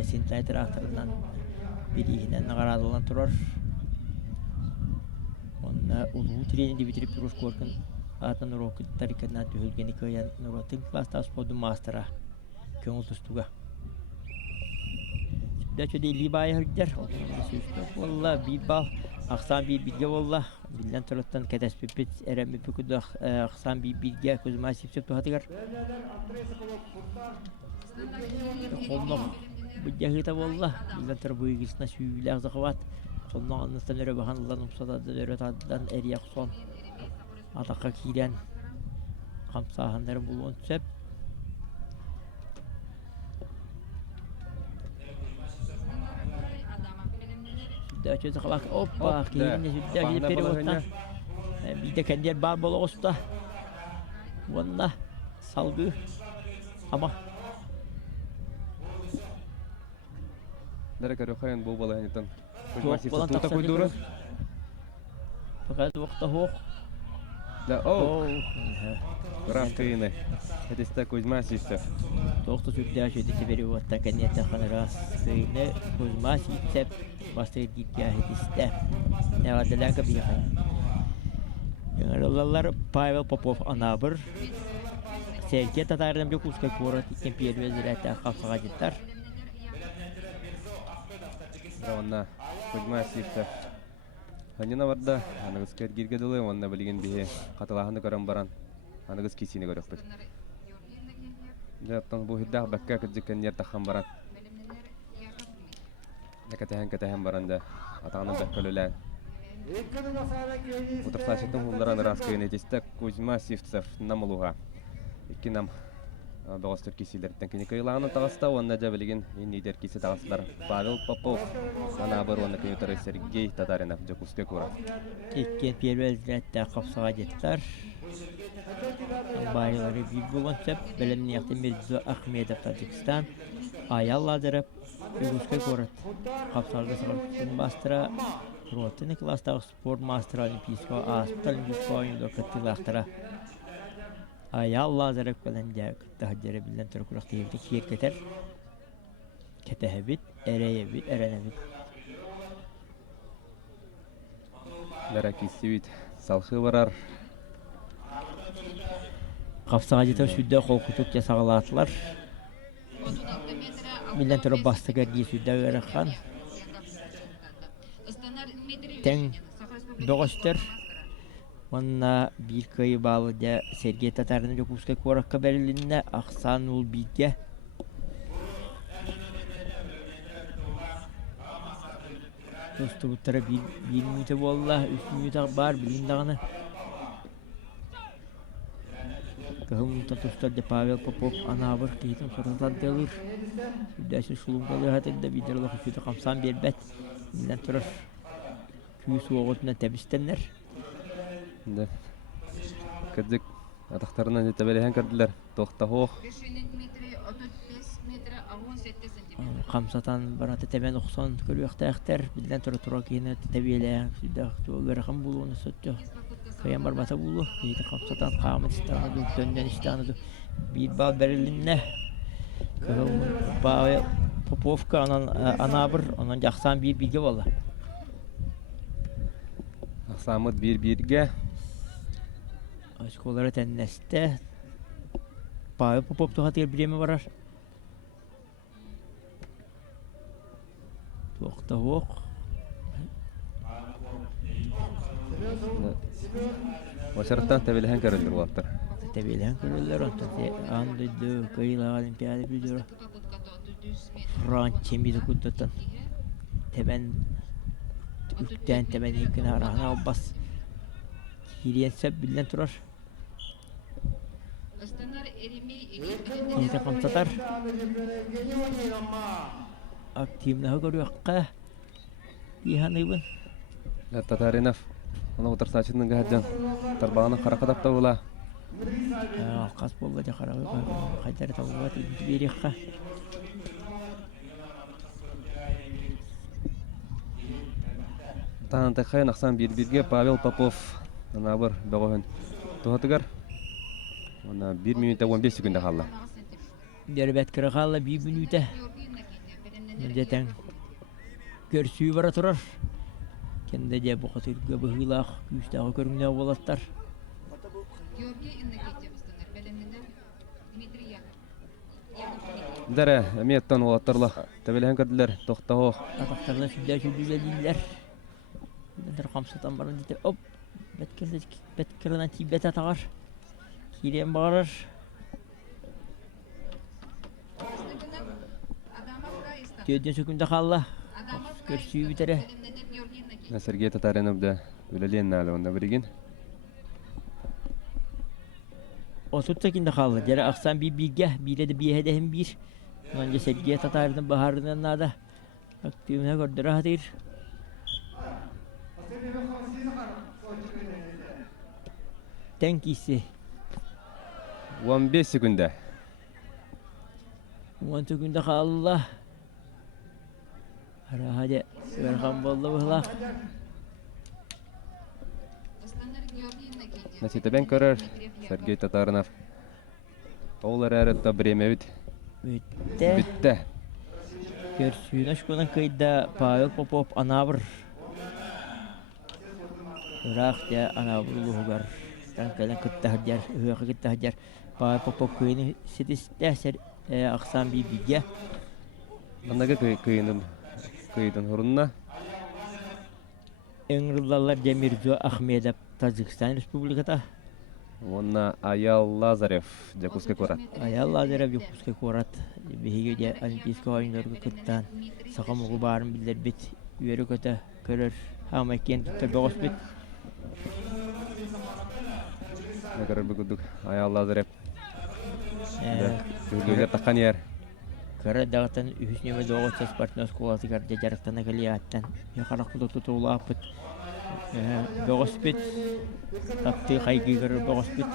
сентайтер ақтырынан берейінен нағарадылан тұрар. Онына ұлығы тренинді бітіріп тұрыш көркін атын народ тарикадынан түйілгені көйен народтың класста спорды мастера көңіл тұстуға. Дәчі дейли байы хүрдер. Олла bir bal. Aksan bir bilge valla. Bilden taraftan kedes pipit eremi pikuda aksan bir bilge Kuzma Sipsep tuhatıgar. Kolnak bilge hita valla. Bilden tarafı bu ilgisine süyle ağzakavat. Sondan anlastan öyle bakanlıdan umsada öyle taddan eriyak son. Ataka kiren. Kamsahanları bulun tüsep. Dağıtıyor bak hoppa kilinde sütler gidip periyottan bir de kendiler bar bol olsa valla salgı ama Derek arıyor bu balayanitan. çok falan Tuta koyduğu. Fakat vakti hoş. Da Raskayını. Hediste Kuzma Sipsep. Doktor sütler şeyde periyottan kendiler takana Raskayını Kuzma Sipsep bastır gitgah hediste. Ne vardılar ki bir yakın. Yanarlılar Pavel Popov anabır. Sergey Tatar'dan bir kuskay kurat iken piyeri vezirette kapsağa gittiler. Равна Кузьма Сипсеп. Ханина варда, анагыз кергирге дылы, онна білген бихе қатылағыны көрін баран, анагыз кесini көріп біт. Жаттан бұл хиддақ бәкка күдзіккен ер таққан баран. Кәтәһен баранда, атағының бәккөлілән. Утырсашеттің ғылдараны раскайын етесті Кузьма Сипсеп намылуға. Екі нам Бағастыр кесилерден кені кайлағының тағыста, онна жа білген енейдер кесі тағыстар. Павел Попов, ана бір онна көнетары Сергей Татаринов жокуске көра. Ekken piyeri vezirette kapsağa gittiler. Bayıları bir bulan söp, Belemniyakta Mirzo Ahmedov Tacikistan, Ayal Lazarov, Yuguskay Korat, Kapsalda Sağlıkçının bastıra, Rotini Klastağ Sport Master Olimpiysko, Aspital Olimpiysko oyunlar katılaktıra. Ayal Lazarov Belemniyakta Kıttahacere bilen Türkurak deyildi ki yerketer. Ketehebit, ereyebit, erenebit. Darak istibit salxı barar. Kapsağacıta südde kolkutuk yasağılatılar. Bilen türü bastıgar giy südde verekhan. Ten doğuştur. Onunla bir kıyı bağlıca Sergey Tatar'ın Yokuskay Korakka Berlin'e Aksan ul bilge. Dostu bu tara bir minute valla, 3 minute var bilin dağını. Kahımlıkta dostlar Pavel Popov anabır kıyıtın sorundan dalır. Süddesin şulungalı hatırda bidirlik üstüde kamsan bir bet. Bilen turar. Küyü soğutuna tebistenler. De. Kırdık. Ataqtarından jetebelehen kirdiler. Toqta hoq. Kamsatan barata temen 90 kölüyakta ekter. Bilen tura kiyine tebiyeleyen. Südde verikam buluğunu söttü. Kayan barbata bulu. Kıyıda kamsatan kamet istanıdı. Dönden istanıdı. Bir bal Berlin'e. Pavel Popovka anabır. Ondan jaksan bir bilgi valla. Aksamıt bir birge. Aşkolara tenneste. Pavel Popov tuhatır birimi varar. Toqta hoq. Başarıttan tebelehen kirdiler waqtar. Tebilen kölüller ondan andı kıyıla olimpiyada biliyor. Franç çemidi kuddatan. Temen üstten temen yıkına arahına bas. Kiriyen sep bilen turar. Yine kamsatar. Aktifne görüyor ka. Dihanıbın. Tatarinov. Ona otur saçının gahcan. Tarbağını harakat bula. Alqas bolda xarabe qaydar tawbat biriqa. Tanıntı xayn aksan bir birge Pavel Popov. Anabır doğun. Tohatıgar. Ona 1 minute 15 sekunda kalla. Derbet kırıqalla 1 minute. Zaten görsüyü bara turar. Kendi de bu katır gıbıhılaq, güçtağı görününe olatlar. Dere, emiyettan olattarla. Tebelehen kirdiler. Toqta hoq. Ataktarlar südde südüzeliler. Bilenler kamsatan barın dedi. Hop. Betkirden tibet atağar. Kirem bağırır. Dördün sökümde kalla. Görsüyü bitere. Sergey Tatarinov da öleliyen nali onda birigin. 30 sekinde kaldı. Dere aksan bir bilge, bir de bir hedefim bir. Önce Sergey Tatar'ın baharından nada. Aktifine gördü rahatır. Tenkisi. 15 sekunda. 10 sekinde kaldı. Hadi verkan bollu bıhlak. Nasita ben körür. Sergey Tatarinov. Oğlar arada Bremevit. Bitti. Bitti. Görsüyün aşkından kıyda Pavel Popov anabır. Irak ya anabır uluğugar. Tankalan kıtta hacer, hıqa kıtta hacer. Pavel Popov kıyını sidiste aksan bir bilge. Andaga kıyıdın hurunna. Enrıllalar Demirzo Ahmedov Tacikistan Respublikata. Ona Ayal Lazarev. Jakuskay Korat. Ayal Lazarov Yokuskay Korat. Bihige de Olimpiyska oyunlarga kıttan. Saqamuğu barın bilir bit. Üyeri köte körür. Hamakken tuttar boğuz bit. Ne kadar buguduk. Ayal Lazarev. Gülüyle takkan yer. Kara dağıtan Hüsnü'ye doğu Sportnos kulası garca jarıktana kaliyattan. Yakarak kudu tutuğula apıt. Boğuz bit. Taktı kaygı görür boğuz bit.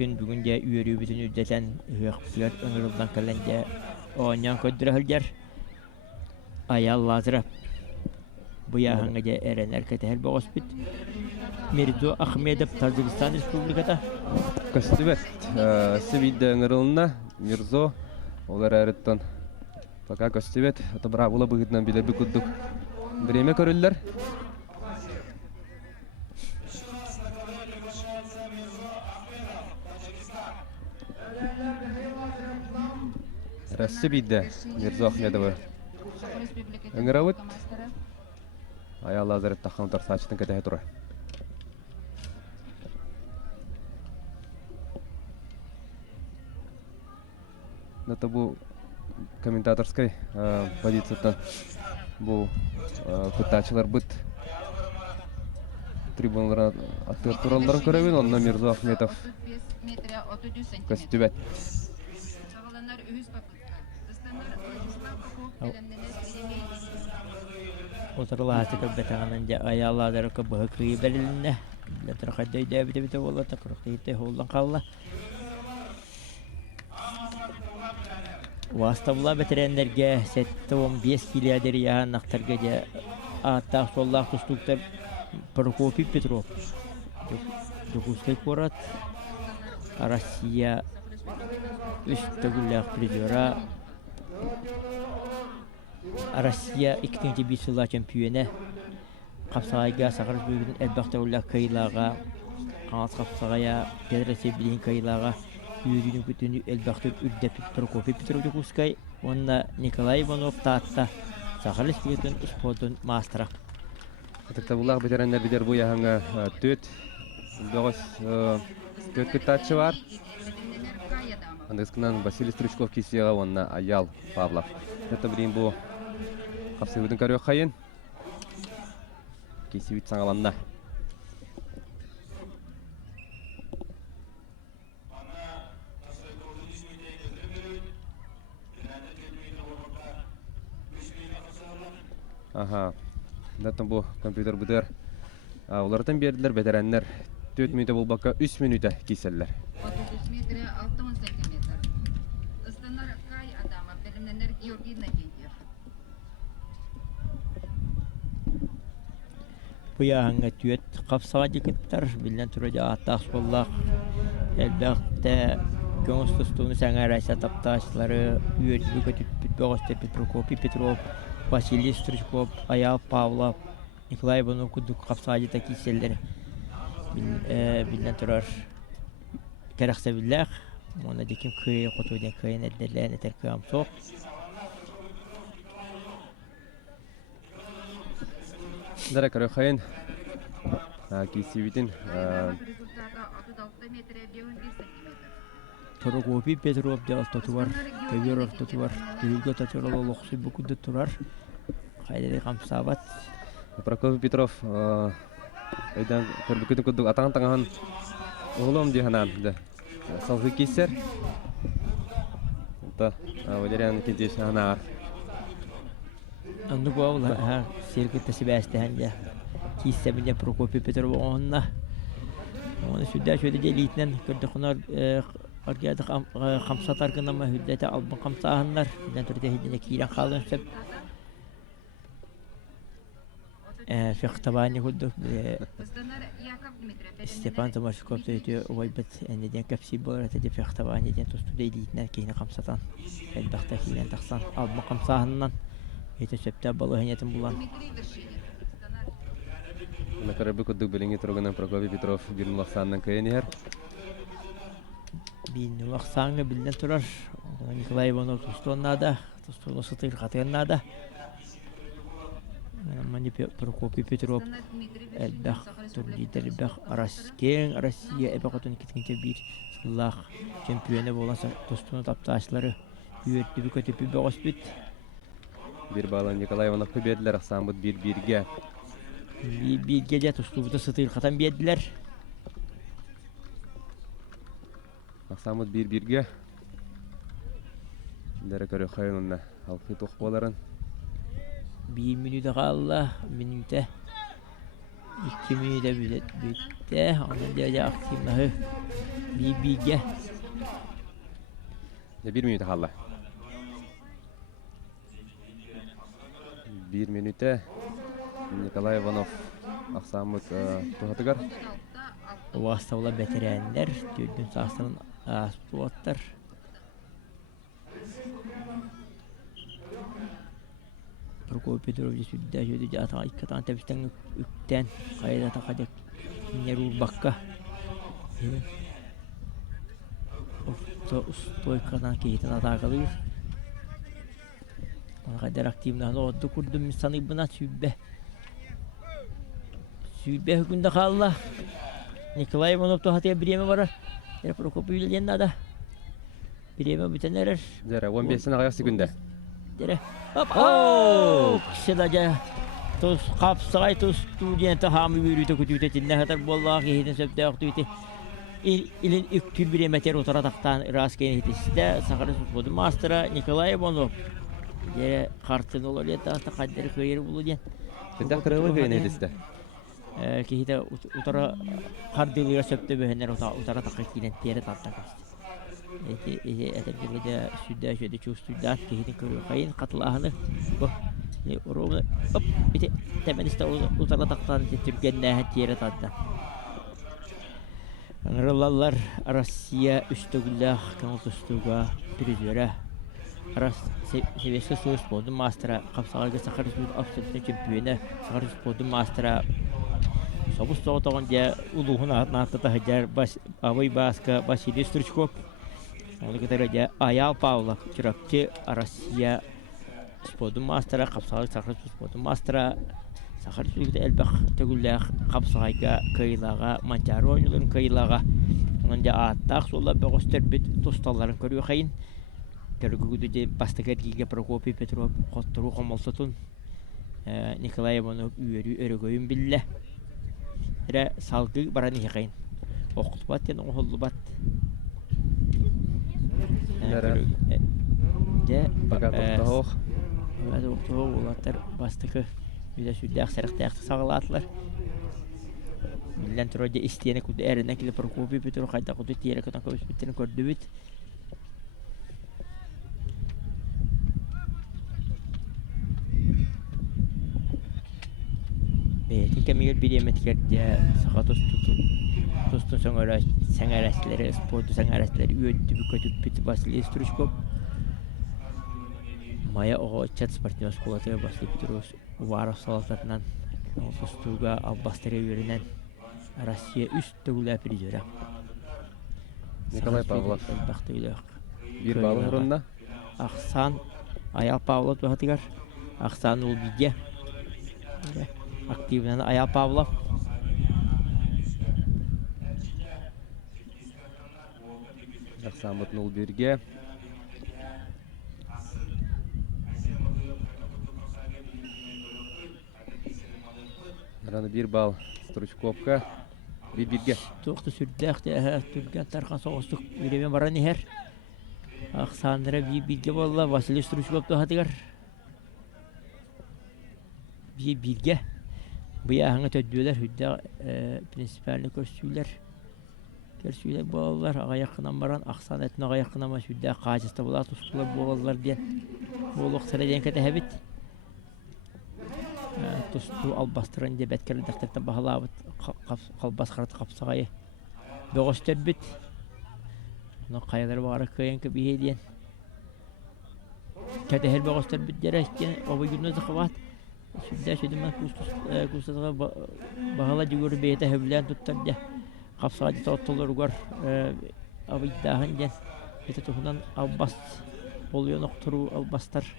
gün bugün de üyürü bütün üddeten hıqpiyat öngürüldan kalınca oğanyan köddürühülger. Ayal lazıra bu yahanga da erenler ketehel boğaz bit. Mirzo Ahmedov Tacikistan Respublikada. Көстүбет Сибидde ыңырылына Мирзо олар әріттен пока көстүбет ата брагула бұғытынан билерби күддік біреме көрілдер Сибидde Мирзо Ахмедовы ыңырауыт аял азарет таққамтар сачтың кәтәхе тұры это был комментаторской позициядан бұл күттачылар бұд трибуналарына аттыр тураларын көребен, онына Мирзо Ахметов көстүбет. Отырыла атыкы бетағанын аялладары көбігі күйі бәрілінне. Ләтірқаддай дәбіті болды, тақырықты етті олдан қалла. Ваставла бетеренлерге 7-15 килядер яһан нақтарға де аттақ соллақ тұстықтар Прокопий Петров. Дұқұстай қорат. Россия үстігілік призера. Россия 2-бі сыла чемпионы. Қапсағайға сақырыз бөлігін әлбақты олақ кайлаға. Қаңыз қапсағая Педресе білейін кайлаға. Юрийну күтүнү элбахтып үрдепип Прокопий Петров Дукускай, онна Николай Иванов таатта Сахалис бетін спортын мастера. Атыкта буллах бетеренлер бидер бу яһаңа төт күттачы бар. Андыскынан Василий Стручков кисега онна Аял Павлов. Это билин бу хапсыбытын көрөк кайын. Кисибит саңаланна. Ага. Даттан бу компьютер бутер. Олардан бердилер бетеренлер 4 минута болбакка 3 минута киселлер. 33 метре 60 сантиметр. Ыстанар Кай Адамов, Белемненер Георгий Накентьев. Бу яһанга түйет капсага жигиттер билен турада атак боллак. Элбәктә көңүс тустуны саңа райса тапташлары үйөтү көтүп бөгөстө Прокопий Петров, Василий Стручков, Аял Павлов, Николай Иванов кудук капсага таки селлер. Билен турар керәксә билләх. Моны диким кый котудан кыйын эдләрне теркәм сок. Дара көрөк кайын. Кисибитин Результаты 36 метре 91 сантиметр. Прокопий Петров да татуар, Каверов татуар, Юлга татуар лохсы букуды турар. Хайдары камсабат. Прокопий Петров айдан көрбүкүтүн кудук атаган таңахан оглом диханан да. Салгы кисер. Та Валериан Кентиш анар. Анду баула сергетте себәстәһәндә. Кисә менә Прокопий Петров онна. Оны сүдә элитнен көрдөхнөр аргада камсатар гына мәһүддәте албын камсаһыннар. Бидән төрдә хидәне кирән калын сөп. Фехтование худдук. Ыстанар Яков Дмитриев. Степан Томашков төйтү ойбат әнедән капси булар әтә фехтование дигән тустуда элитнен кейне камсатан. Әлбәттә килгән тахсан албын камсаһыннан. Ете сөптә балыһынятын булган. Дмитрий Вершинин. На корабе кудук беленге турган Прокопий Петров Бирмулахсаннан кайынер. Бирмулахсанга билден турар. Николай Иванов тустоннада, тустон сытыр хатырнада. Мани Прокопий Петров элбах турдидер бах Россия эбакатын киткенче бир сыллах чемпионы болса тустон тапташлары үйөттү көтөп бөгөспүт. Bir bağlan Nikolay Ivanov köbediler aksamut bir-birge. Bir gece tustubda sıtır katan biyediler. Aksamut bir-birge. Dere körü kayınında halkı toqbaların. 1 minüte kalla, minüte 2 minüte bitti. Onun derece aktifnahı Биге. Bir minüte kalla. Bir minüte Nikolay Ivanov aksamık tuhatıgar. Vastavla veteranlar dürdün sahasının tuatlar. Prokop Petrovich südde şöyle ata ikatan tepisten ükten kayda takacak nerul bakka. Stoykadan keyten ata kalıyor. Ona kadar aktifler oldu kurdum insanı buna sübbe. Sübbe hükümde kalla. Nikolay Ivanov tuhataya bireme var. Der Prokop Yulian da. Bireme bitener. Zere 15'sine ayak sekünde. Dere. Hop. Oh! Kişilaca. Tos kapsay tos studiyente hamı yürüyte kütüte tinne kadar vallahi hedin söpte aktivite. İlin üktür bir meter otarataktan raskeni hitiste sakarı tutmadı. Master'a Nikolay Ivanov. Dere kartın olur ya da kaderi kıyır bulu diyen. Sizden kırığı kıyın ediste. Kihide utara kardiliyor söpte behenler utara takık giden tiyere tattak. Eteklerinde südde şöyle çok südde kihidin kırıyor kayın katılahını. Bu. Orada hop bir de temen işte utara taktan Türkiye'nin tiyere tattak. Anırlarlar Rusya üstügülle kanaltustuga prizöre. Aras seviyesi söz oldu master'a kapsalarga sakar süt absolut çempiyonu sakar süt master'a Sabus soğutan diye uluğun atnatta hacer baş avay baska Vasily Struchkov. Onu kadar diye Ayal Pavlov çırakçı Rusya spordu master'a kapsalar sakar spordu master'a sakar süt elbaq tügüller kapsalarga kıyılaga mancar oyunların kıyılaga. Onunca attaq solla göster bit tostalların görüyor kayın. Görgüdü bastakar giga Prokopy Petrov qotru qomolsatun. Nikolay Ivanov üyeri örgöyün bille. Re salgı barani haqayn. Oqtbat yan ohollubat. De Fakat oqtaq. Hadi oqtaq olatlar bastakı bir südde aksarıqtaq sağlatlar. Millan troje istiyene kudu erine kile Prokopy Petrov qayda kudu tiyere katan kös bitini gördübüt. Tinka Miguel bir yemet geldi. Sakatos tutun sonra sangarasları, sportu sangarasları üyüttü bir kötü piti Vasily Struchkov. Maya o chat sportivas kolatı Vasily Petrov Varov salatatından Ostuga albastırı yürünen Rusya üst tügüle prizöre. Nikolay Pavlov. Bir bağlı hurunda. Aksan Ayal Pavlov tuhatigar. Aksan Ulbige. Aktifnen Ayal Pavlov. Aksamık 01'ge. Yarana bir bal Struchkovka. Bir birge. Toqtu sürdäxte Türkiye tarkan soğustuk bireme barani her. Aksandra bir birge bolla Vasily Struchkov tuhatigar. Bir birge. Bu yahanga töddüler hüdde prinsipalini körsüler. Körsüler boğalar ağa yakınan baran aksan etine ağa yakınama hüdde qacısta bolar tustular boğalar diye. Boğuluq sırayden kete hebit. Tustu albastıran diye betkerli daktardan bahalabıt kalbas qaratı kapsağayı. Boğuştur bit. Ona qayaları bağırı kıyanka bir hediyen. Kete her boğuştur bit dere ikken oba günüzü kıvat. Südde şöyle kustatığa bahala cügürü beyte hevlen tuttar diye. Kapsağayı tatlılar ugar. Abi iddiahan diye. Bete tohunan albast oluyor nokturu albastar.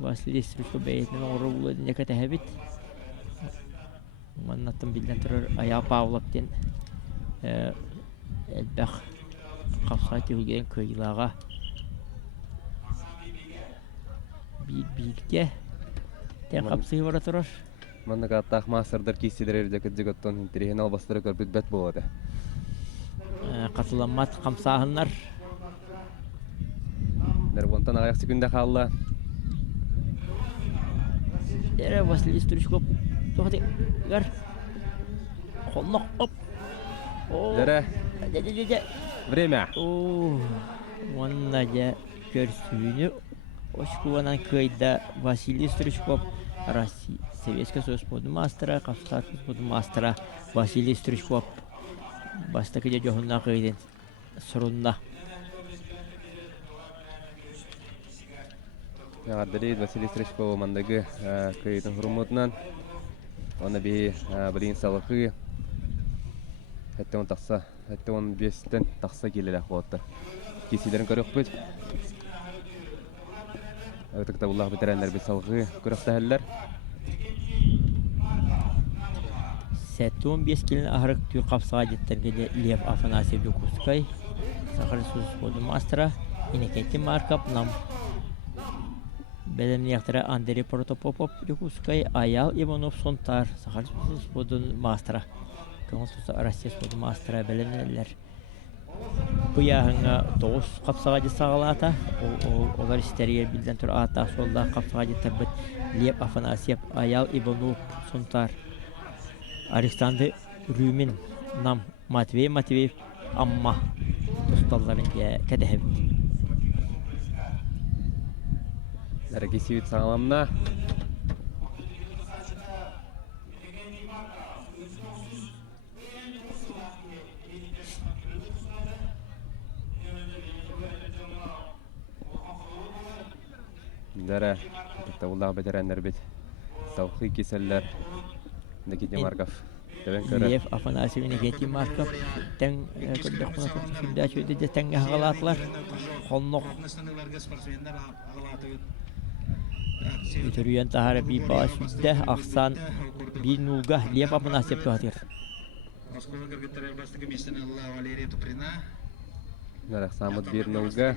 Vasily Struchkov beyetinin oru bulu dinle kete hebit. Mannattım bilden turur Ayal Pavlov den elbaq kapsağayı tügülgen kıyılağa. Birlikte ten kapsayı var turur. Manna qattaq master'dır kisidir erdeki jigotton interihen albastırı körbüt bet boğadı. Katılanmat kamsağınlar. Nervontan ayak sekünde kalla. Dere Vasily Struchkov tuhati gar. Kollok op. Dere Время. Онна же көрсүүнү Ошкуанан кыйда Василий Стручков, Россия, Советский Союз моду мастера, Кавстат моду мастера Василий Стручков. Баста кыйда жохунна кыйден сурунна. Ядырид Василий Стручков мандагы кыйдын хурумутунан. Оны би билин салыкы. Хәтта он тақса, хәтта он бестен тақса келелі қуатты. Кесилерін көрек бөт. Өтікті бұллағы бітірәнлер бі салғы көректі әлілер. Сәттуын 5 келін ахырық түй қапсыға жеттерге Лев Афанасьев Дюкускай, Сахар Сус моду мастера, Инекетти Марков, нам Белемни яқтыра Андрей Протопопов Дюкускай, Аял Иванов Сонтар, Сахар Сус моду мастера. Консулса Россия моду мастера белемнелер. Бұяғыңа 9 қапсыға сағалата, олар істерге білден тұр ата солда қапсыға жеттербіт Лев Афанасьев, Аял Иванов Сонтар, Александр Рюмин, нам Матвей Матвеев, Амма тұсталларын кәдәхіп. Әрекесевет сағаламна. Дәрі, ұлдағы бәдерәнлер бет. Сауқы кеселлер. Никита Марков. Лев Афанасьев, Никита Марков. Тәң көрдік құнатып сүрді әшөйді де тәңге ғалатылар. Қолнық. Үтірүйен тағары бей баш үзді ақсан бей нулға Лев Афанасьев тұғатыр. Дәрі, самыт бір нулға.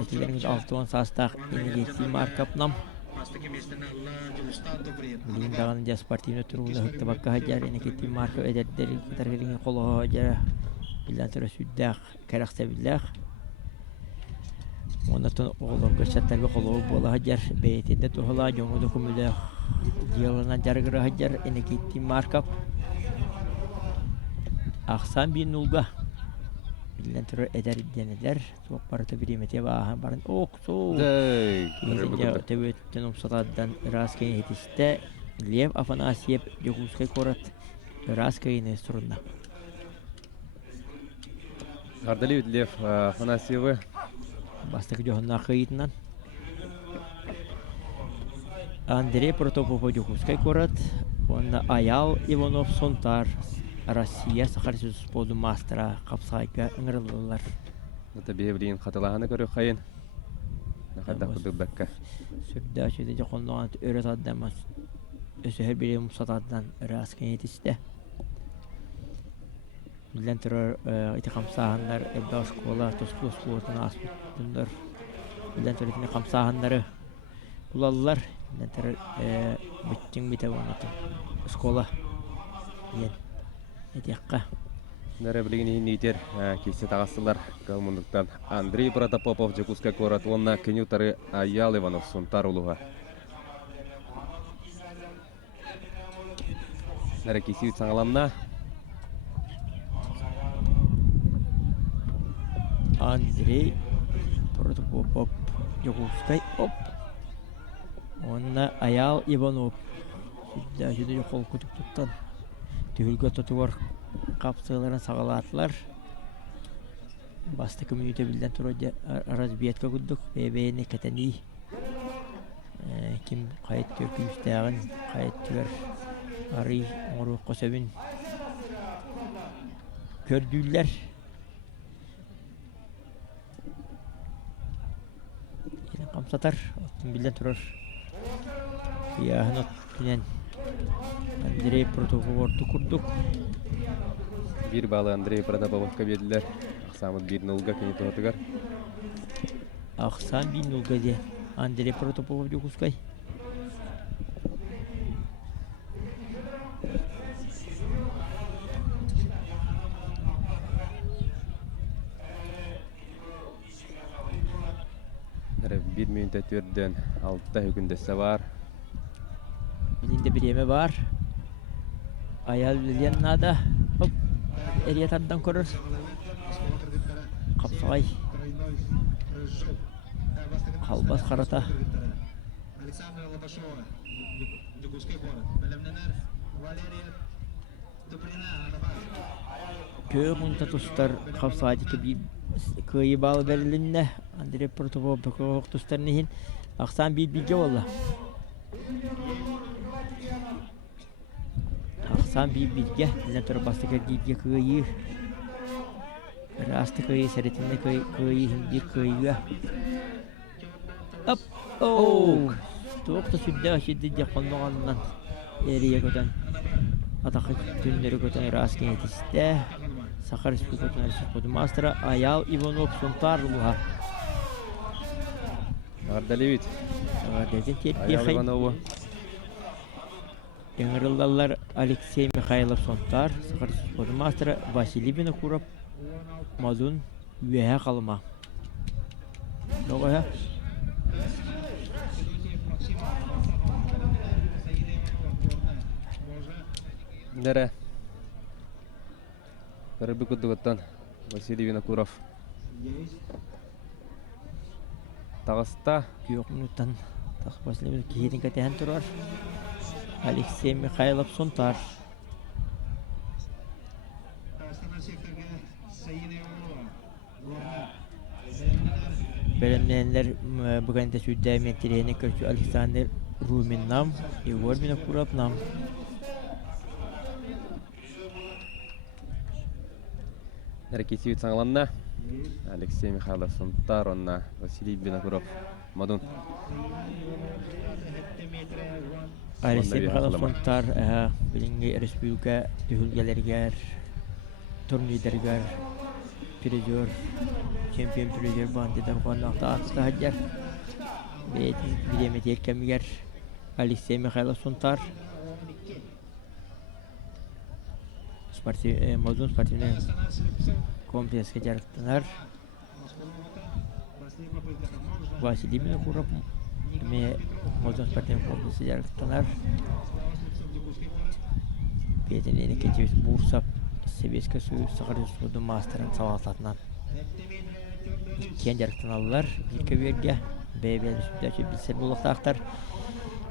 Этелерimiz 6 састақ Никита Марков нам. Билиндағаны жа спортивны тұрғылы хүкті баққа хаджар Никита Марков әдердері кітаргеріңе қолығы хаджара. Билдан тұры сүддәқ кәріқ сәбілдәқ. Онатын оғылын көрсәттәргі қолығы болы хаджар. Бәйтенде тұғыла жоңыды күмілі елынан жарғыры хаджар Никита Марков. Ақсан бей нулға. Билен түрі әдер денелер. Туақ барыты біремете бағын барын оқ-соу. Кезінде тәуеттен ұмсатаддан ұрас кейін етісті Лев Афанасьев Дюкускай корат ұрас кейіні сұрынна. Ардали Лев Афанасьевы. Бастық жоғынна қиытынан. Андрей Протопопов Дюкускай корат. Онна Аял Иванов Сонтар. Россия Сахар Сус моду мастера қапсайға ұңырылылар. Это бейбілейін қатылағаны көрі қайын. Нақадда құдық бәкка. Сүрді әшеді де қонлаған өрет аддамас. Өсі әр біле мұсатаддан өрі аскен етісті. Білден тұрыр әйті қамсағандар әбді ашқола тұсқы спортына аспыттындар. Білден тұрытыны қамсағандары ұлалылар. Білден тұрыр бүттің біті оңатын ұсқола. Әдеққа. Нәрі білген ең нейтер кесе тағасылар қалмындықтан Андрей Протопопов Дюкускай корат, онна кенютары Аял Иванов Сонтар ұлыға. Нәрі кесе үт саңаламна. Андрей Протопопов Дюкускай оп. Онна Аял Иванов. Сүдді әжеді қол күтік тұттан. Түйілгі тұтуар қапсығыларын сағалатылар. Басты коммуниты білден тұрады разбиетка күддік. Бәйбәйіне кәтәні. Кім қайт төр күйістәғын, қайт төр ары оңыру қосабын көрдүллер. Қамсатар, білден тұрар. Яғын өттінен Андрей Протопоповты күрдік. Bir балы Андрей Протопоповка беділер. Ақсамыд бір нулға кені тұғатығар. Ақсан бір нулға де Андрей Протопопов Дюкускай. Bir minüte türden altta hükündесі var. bireme var. Ayal Lilian nada. Hop. Eriye taddan korur. Kapsay. Kalbas karata. Александра Лобашова, Дюкускай город. Белемненер, Валерия Туприна, Köy kunta tustar kapsaydı ki bir köyü bağlı verilinne. Andre protokol bakok tustar nihin. Aksan bir bilgi valla. Aksan bir bilgi. Bizden sonra bastıklar gidye köyü. Rastı köyü seretinde köyü hindi köyü. Hop. Oh. Tuğukta südde aşiddi yakonluğundan. Eriye göten. Atakı tünleri göten rast genetiste. Sakar Respublikası'nın Respublikası Master'a Ayal Ivanov Sontarlıha. Ardalevit. Dedin ki Ayal Ivanova. Yanırıldalar Alexey Mikhailov Sontar. Sakar Respublikası Master'a Vasily Vinokurov. Mazun üyehe kalma. Ne o ya? Nere? Karabı kudduguttan Vasily Vinokurov. Tağısta Yok minutan. Tak Vasily Vinokurov kihidin katehan turar. Alexey Mikhailov Sontar. Belenler bugün de südde metreyene karşı Alexander Rumin nam, Igor Vinokurov nam. Әрекетсі саңланна. Алексей Михайлов Сонтар, онна Василий Винокуров. Мадун. Alexey Mikhailov Sontar bilingi Respublika tühülgelerger, turnirlerger, prizör, çempiyon prizör bandida konakta atsa hacer. Bilemet yelkemiger Alexey Mikhailov Sontar. Mazun Sparti'nin kompleks jarıktılar. Vasily Vinokurov ve Mazun Sparti'nin kompleks jarıktılar. Bedenini geçmiş Bursa Seviyeska Suyu Sakarya Suyu Master'ın savaşlarından ikiyen jarıktılar. Bir köyerge BBL Sütlaşı bilsel bulakta aktar.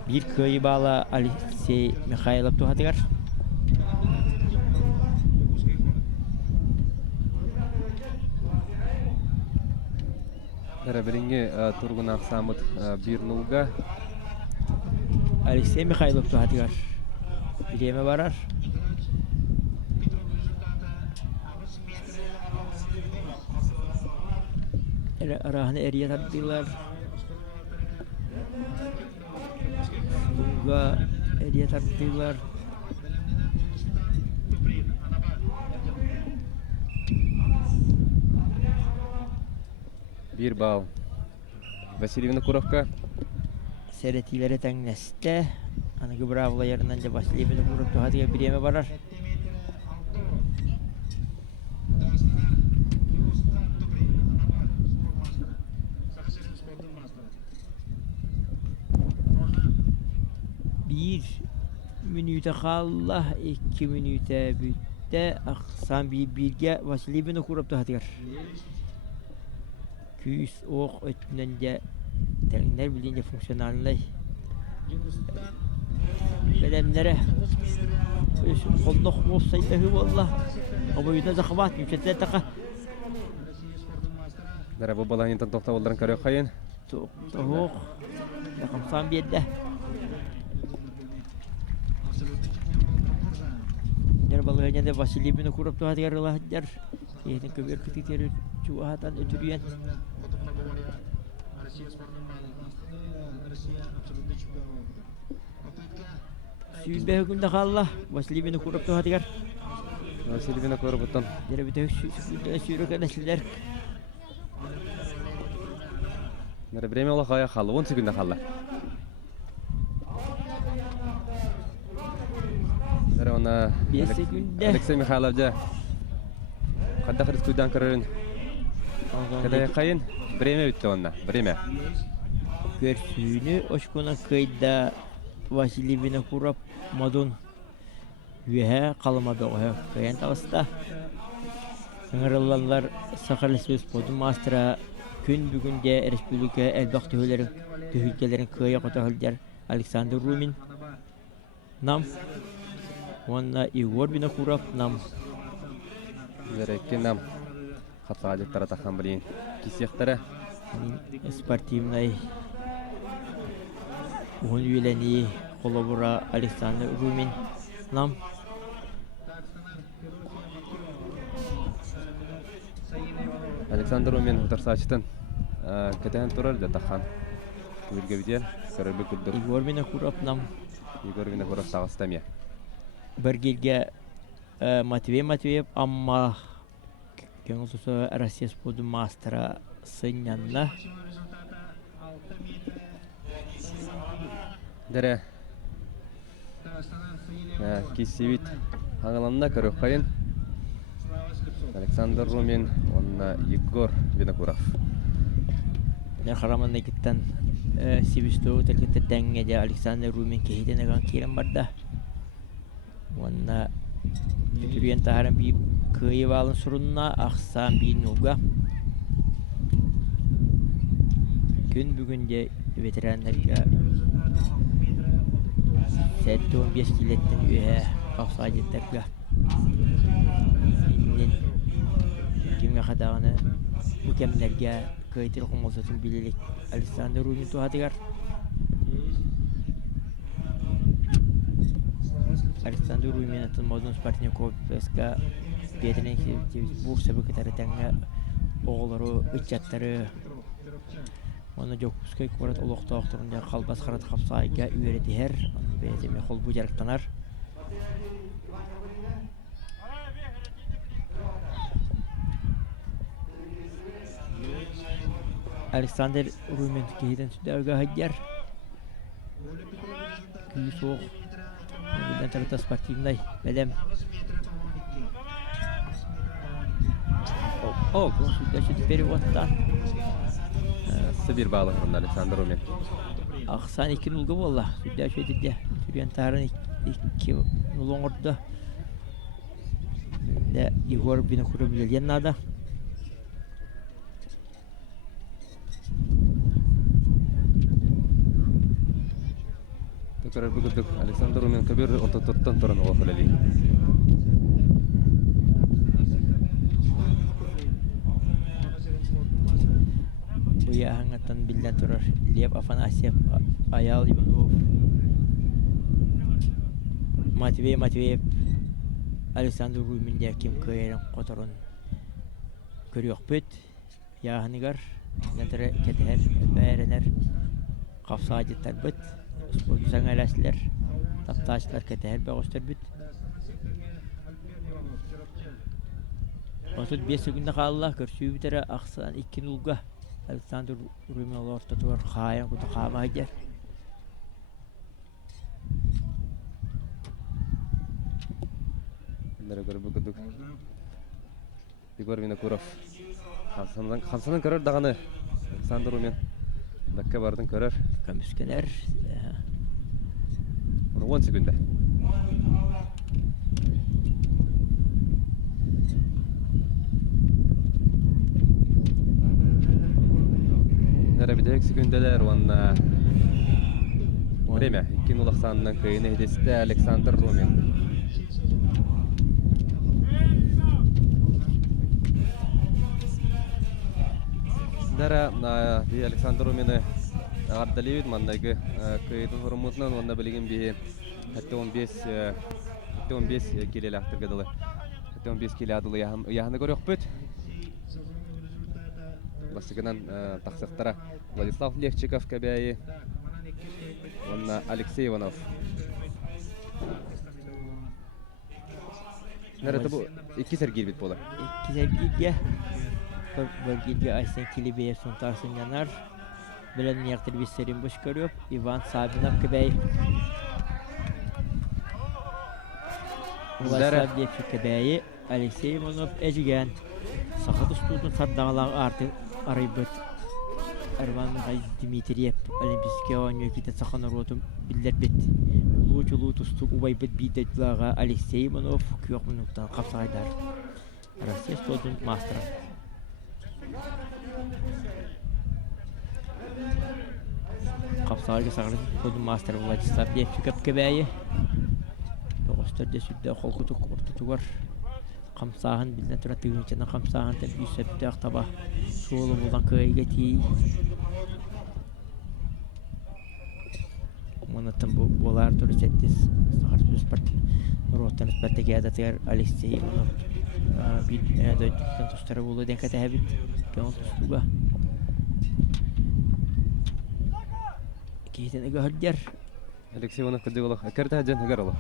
Bir köyü bağlı Alexey Mikhailov tuhadıgar. Biringi Turgun Aksamut bir nulga. Alexey Mikhailov tuhadıgar. Bireme varar. Arahını eriye tarttılar. Nulga eriye tarttılar. Bir bal. Vasily Vinokurovka. Seretilere tengneste. Ana Gıbravla yarından da Vasily Vinokurov tuhadıgar bireme varar. Bir minüte kalla, 2 minüte bütte. Aksan bir bilge Vasily Vinokurov tuhadıgar. Küs ok ötününce terimler bilince fonksiyonellay. Belemlere kolluk olsaydı valla. Ama yüzde zakıvat yükseltler taka. Nere bu balan yintan tokta olduran karıyor kayın. Tohuk. Yakamsan bir yerde. Nere balığına da Vasily Vinokurov tuhadıgar Allah'dır. Yetin köbür kıtıkları çuvahatan ötürüyen. Sübbe hükümde kalla. Vasily Vinokurov tuhadıgar. Vasily Vinokurov'tan. Nere bir de sürük edesiler. Nere bireme ola kaya kallı. 10 sekunda kallı. Nere ona 5 sekunda. Alexey Mikhailovca. Kadda kırıs kuydan kararın. Kadaya kayın. Bireme bitti onna. Bireme. Görsüğünü oşkuna kıyda Василий Винокуров модун үеһэ қалыма бөҕөһө кыйан тағыста. Сыңырылланлар Сахалисбес подун мастера күн бүгүнде республика элбақ төхүлгелерин кыя котохулдер Александр Румин нам. Онна Игорь Винокуров нам. Дәрекке нам. Қатсағадет таратақан білейін. Кисектері. Спортивный он юлени колобура Александр Румин нам. Александр Румин ұтарсачытын кәтән тұрар да таққан. Күрге бідер, көрірбі күрдір. Игорь Винокуров нам. Игорь Винокуров тағыстамия. Бір келге Матвей Матвеев, амма көңіл тұсы Россия спорты мастера сынянна. Дәрі кесевит аңыланна көріп қайын. Александр Румин, онна Егор Винокуров. Мен қараманна кеттен Сибистовы тәлкетті дәңгеде Александр Румин кейден аған керім барда. Онна түрген тағарым бейіп күйіп алын сұрынна ақсан бейін ұлға. Күн бүгінде ветеранларға 7-15 келеттен үйе қақсадеттарға. Иннен кемге қадағаны мүкемлерге көйтір құмылсатын білелік Александр Румин туғадығар. Александр Румин атын модун спортивный комплекска бетінен бур сәбікетері тәңі оғылары, үтчаттары. Оны жокускай көрет олықта оқтырында қалбас қарат қапсайға үйереті әр. Бетіме қол бұ жарықтанар. Александр Румин кейден сүдәуге хайдер. Күйі соқ. Bilden tarafta спортивный бәлем. О, консультация переводтан. Сибир балығырында Александр Румин. Ақсан 2 нулға болла. Сүдді әшетеді. Түрген тарын 2 нулың орды. Егор Винокуров білген нада. Көрір бүгірдік Александр Румин көбір ортототтан тұрын оғы өлелей. Бұя аңаттан білден тұрар. Лев Афанасьев, Аял Иванов, Матвей Матвеев, Александр Руминде кем көйерін қотырын көрі өкпет. Яғынығар, нәтірі кетер, бәрінер, қапса адеттер бұд. Спорт саңайласылар, тапташылар кетер бәғыстар бүт. Осыд 5 күнді қалыла көрсүй бітері ақсан 2 нулға Александр Румин орта туар қайын құты қама айдер. Бүгіндік Егор Винокуров. Қансанын көрір дағаны Александр Румин. Бәкке бардың көрір. Көміскенер. 10 секунда. Нәрі бідек секунделер, онна время. 2-0 күйіні едесті Александр Румин. Нәрі Александр Румины ағардалевет маңдайғы күйетін ғырымытынан онда білеген бейі 15 келелі ақтырғадылы. 15 келі адылы яғыны көрі өкпөт. Басығынан тақсықтара Владислав Легчиков кәбәйі. Онна Алексей Иванов. Нәрі бұл 2 сәргел бет болы? 2 сәргелге. Бөлгелге Айсен Келебеев сұнтарсын янар. Білен яқтыр бестерін бұш көріп, Иван Сабинов кәбәйі. Владислав Легчик кәбәйі. Алексей Иванов әжіген. Сақат ұстудың сардағалағы арты арайбыт. Арман Михаил Дмитриев Олимпийский университет саханаротум билдербет. Улуу тустук убайбет бидетлага Алексей Иванов күйөк минуттан капсагайдар. Россия стодун мастер. Капсагайга сагырын стодун мастер Владислав Левчиков кебәйе. Тогостарда сүддә холкутук ортутугар. Камсагын билден тура тыгынчана камсагын теп үсәптә актаба. Шулы булган кыйга ти. Монатан болар туры сеттис сахар спорт ротан спортегиада тер Алексей Иванов бит дәйттен тустары булды ден ката хәбит кем тустуга китен эге хәддер Алексей Иванов кыды олох акарда хаджан агар олох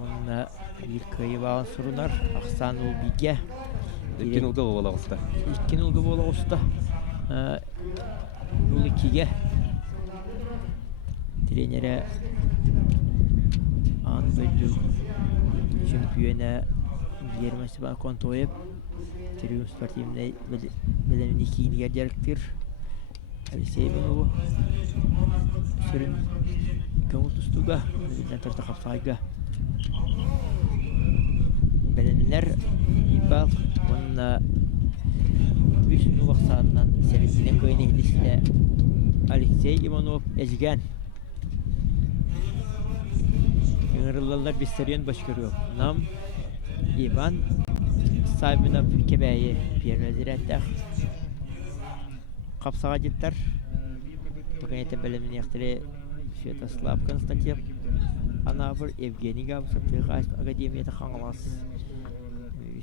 онна илкай баан сурунар Ахсан Улбиге иккен улга олох уста иккен улга бола уста улыкиге тренеры Анбелю чемпионы Германиясы бар контойып трибун спортивный белемни кийинге директор Алексей Иванов сүрүн көңүл тустуга билден тарта капсайга белемнер ибал онна үчүн убаксаатынан сервисинен көйнө хилисте Алексей Иванов эжген Yığırlılar Vissarion başkanı Nam Ivan Saminov kebeyi Pierre Kapsağa gittiler. Bugün etebelemini yaktırı Svetoslav Konstantiyev Anavur Evgeniy Gavsov Tıqaş Akademiyete kanılas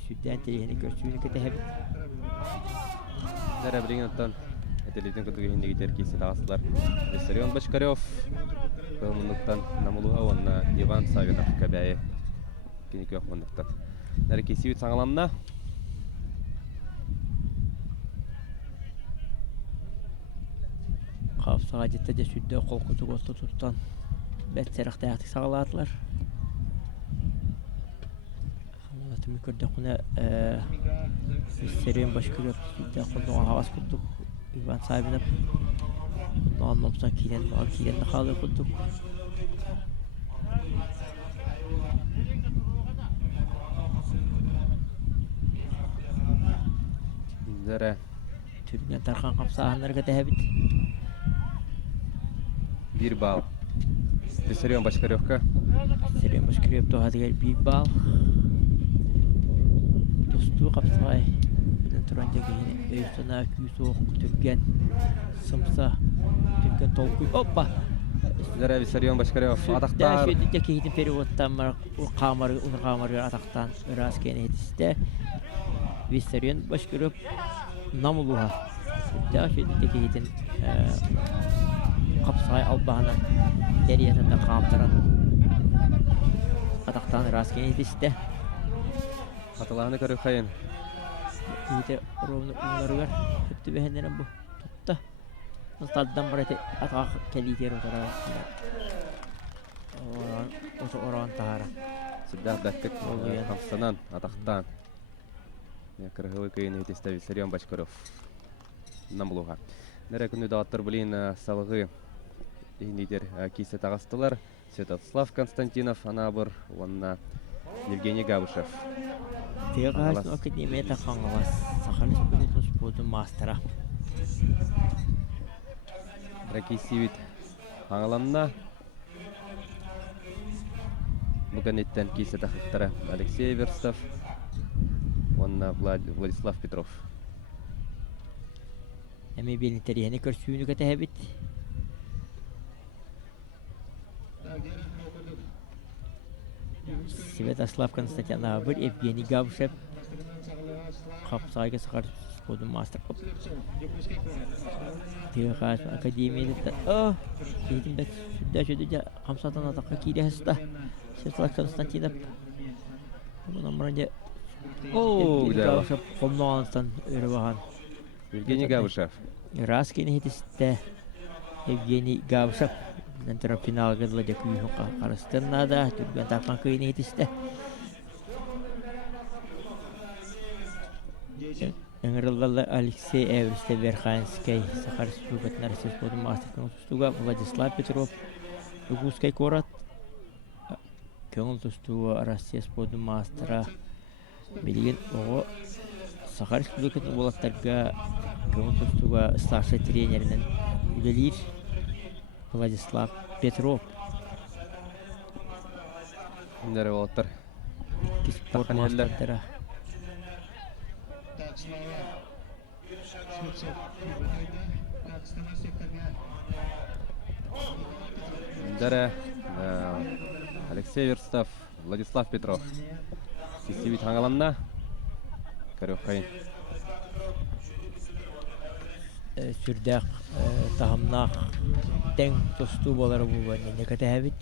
Südden terihini görsüğünü kötü hep Dara biringattan etelidin kutugu hindi gider kisi dağısılar Vissarion Başkaryov Kılmınlıktan namuluğa onunla Ivan Savinov kabaya Kini kök mınlıktan Nere kesi üt sağlamna Kapsağa gitti de südde kol kutu kostu tuttan Betserekte yaktık sağladılar Anlatımı gördük ona Vissarion başkanı südde kolduğun havas kuttuk Ivan Savinov Anlamsan kilen de kalı kuttuk Dara Türkmen Tarkan kapsağınları kötü hebit bir bal Vissarion Başkaryovka Vissarion Başkaryov da hadi gel bir bal Dostu kapsağı Bilen turanca giyini Öystana küyüsoğuk Türkmen Sımsa Türkmen tolkuy Hoppa Dara Vissarion Başkaryov adaktar Südde kehitin perivottan kamarı ataktan Raskene yetişte Vissarion Başkaryov Namuluha Südde kehitin Kapsağı albağına Deriyatında kamtaran Ataktan Raskene yetişte Atılağını karı kayın Kehite rovnu unları var Hepti behenlerin bu Tutta Nostaldan barate atak keliter otara oran tahara Sıddah dağıttık Oluyor. Kamsanan adaktan Kırhılı kayın yetiste Vissarion Başkaryov Namuluğa Nere күнү дағаттар білейін салығы Ендейдер кейсе тағастылар Святослав Константинов, Анабыр, онына Евгений Габышев. Тегасın akademiyete kanılas Sakhalis Bünetun Sport'un mastera Ракейсивит аңаланна Бүгін еттен кейсе тақыттары Алексей Верстов, онына Владислав Петров. Әме белін тәрихіне көрсүйіні көті әбет Святослав Константин Абыр, Евгений Гавшев Қапсайға сақар спордың мастер Тегасın akademiyete Кейтін бәт сүдді жөді де қамсадан атаққа кейді әсті Святослав Константинов Бұнан бұрынде Евгений Гавшев қолнуаныстан өрі баған Евгений Габышев. Раскин хитисте Евгений Гавшев. Нантара финал гадла де күйхоқа қарыстын нада. Түрген тарқан күйіне хитисте. Энгреллала Алексей Эвристе Верханский, Сахар Республикатын Россия спортын мастер көңіл тұстуға Владислав Петров, Югускай Корат, көңіл тұстуға Россия спортын мастера Белеген оғы Сахар Республикатын болаттарға көңіл тұстуға старший тренерінің үлелер Владислав Петров. Дәрі болаттар. Спорт Таққан елдер. мастерлері. Так, снова Швецов выходит. Так, остальной секторга. Дәрі Алексей Верстов, Владислав Петров. Сесебит аңаланна. Көрі қайын. Сүрдәк тағымнақ тәң тұсту болары болған не кәті әбіт.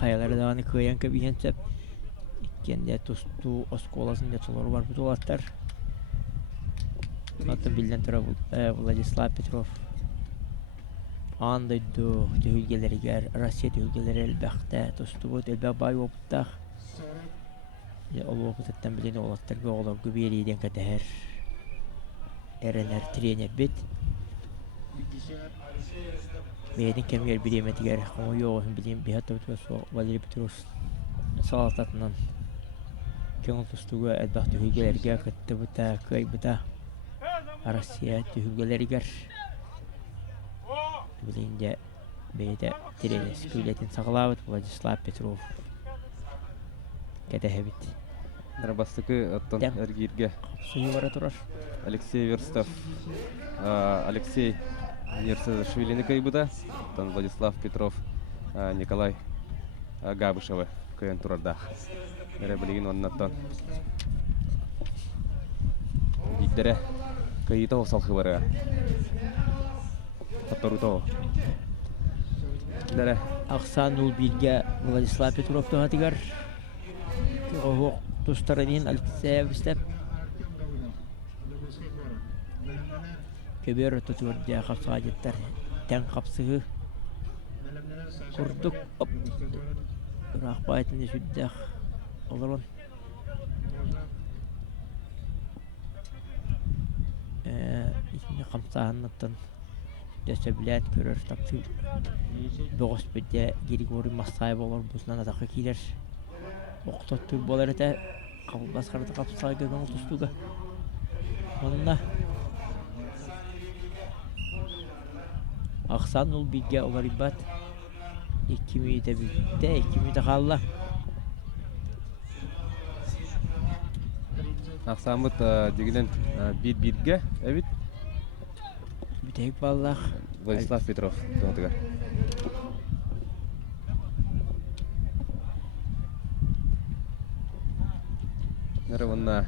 Қаялары дағаны көйен көбейен сөп. Иккенде тұсту осколасын детолары бар бұд олаттар. Атын білден тұра Владислав Петров. Андайду түйілгелерігер, Россия түйілгелері әлбәқті тұсту бұд, әлбәқ бай опыттақ. Ол опыттан білен олаттарға олар көбейелейден кәтәр әрінер тренер бет. Бейдің кәмгер білеметігер қоңы оғысын білем бейхатта бұтуға Валерий Петров салататынан көңіл тұстуға әлбәқ түйілгелерге күтті бұта, көй бұта Россия түйілгелерігер білінде бейді тренер скүйлетін сағылауыт Владислав Петров кәтәхәбіт. Дәрбастықы аттан әргерге Суы бара тұрар. Алексей Верстов, Алексей Нерсашвилини кайбыда, аттан Владислав Петров, Николай Габышевы көйен тұрарда. Дәрі білеген оннаттан. Иддері көйіті осалқы бары. Таптору Дәрі Ақсан Улбирге Владислав Петров тұғатығар. Оғық тұстарынен Алексей Эвристе. Көбер тұтуырде қапсыға жеттер. Тән қапсығы. Құрдық. Ұрақ байтынды сүддәқ. Олырын. Исінде қамсағыннаттан дөсі білән көрір тапсы. Бұғыс бүдде Григорий Масай болыр. Бұсынан атақы кейлер. Оқтат түр болар әті қабыл басқарды қапсыға көңіл тұстуға. Онына Ақсан ол бейге олар ибат 2 минута бітті, 2 минута қалла. Ақсамыт дегенен бір-бірге әбіт Бүтәйік баллақ. Владислав Петров тұғатыға. Нәрі онна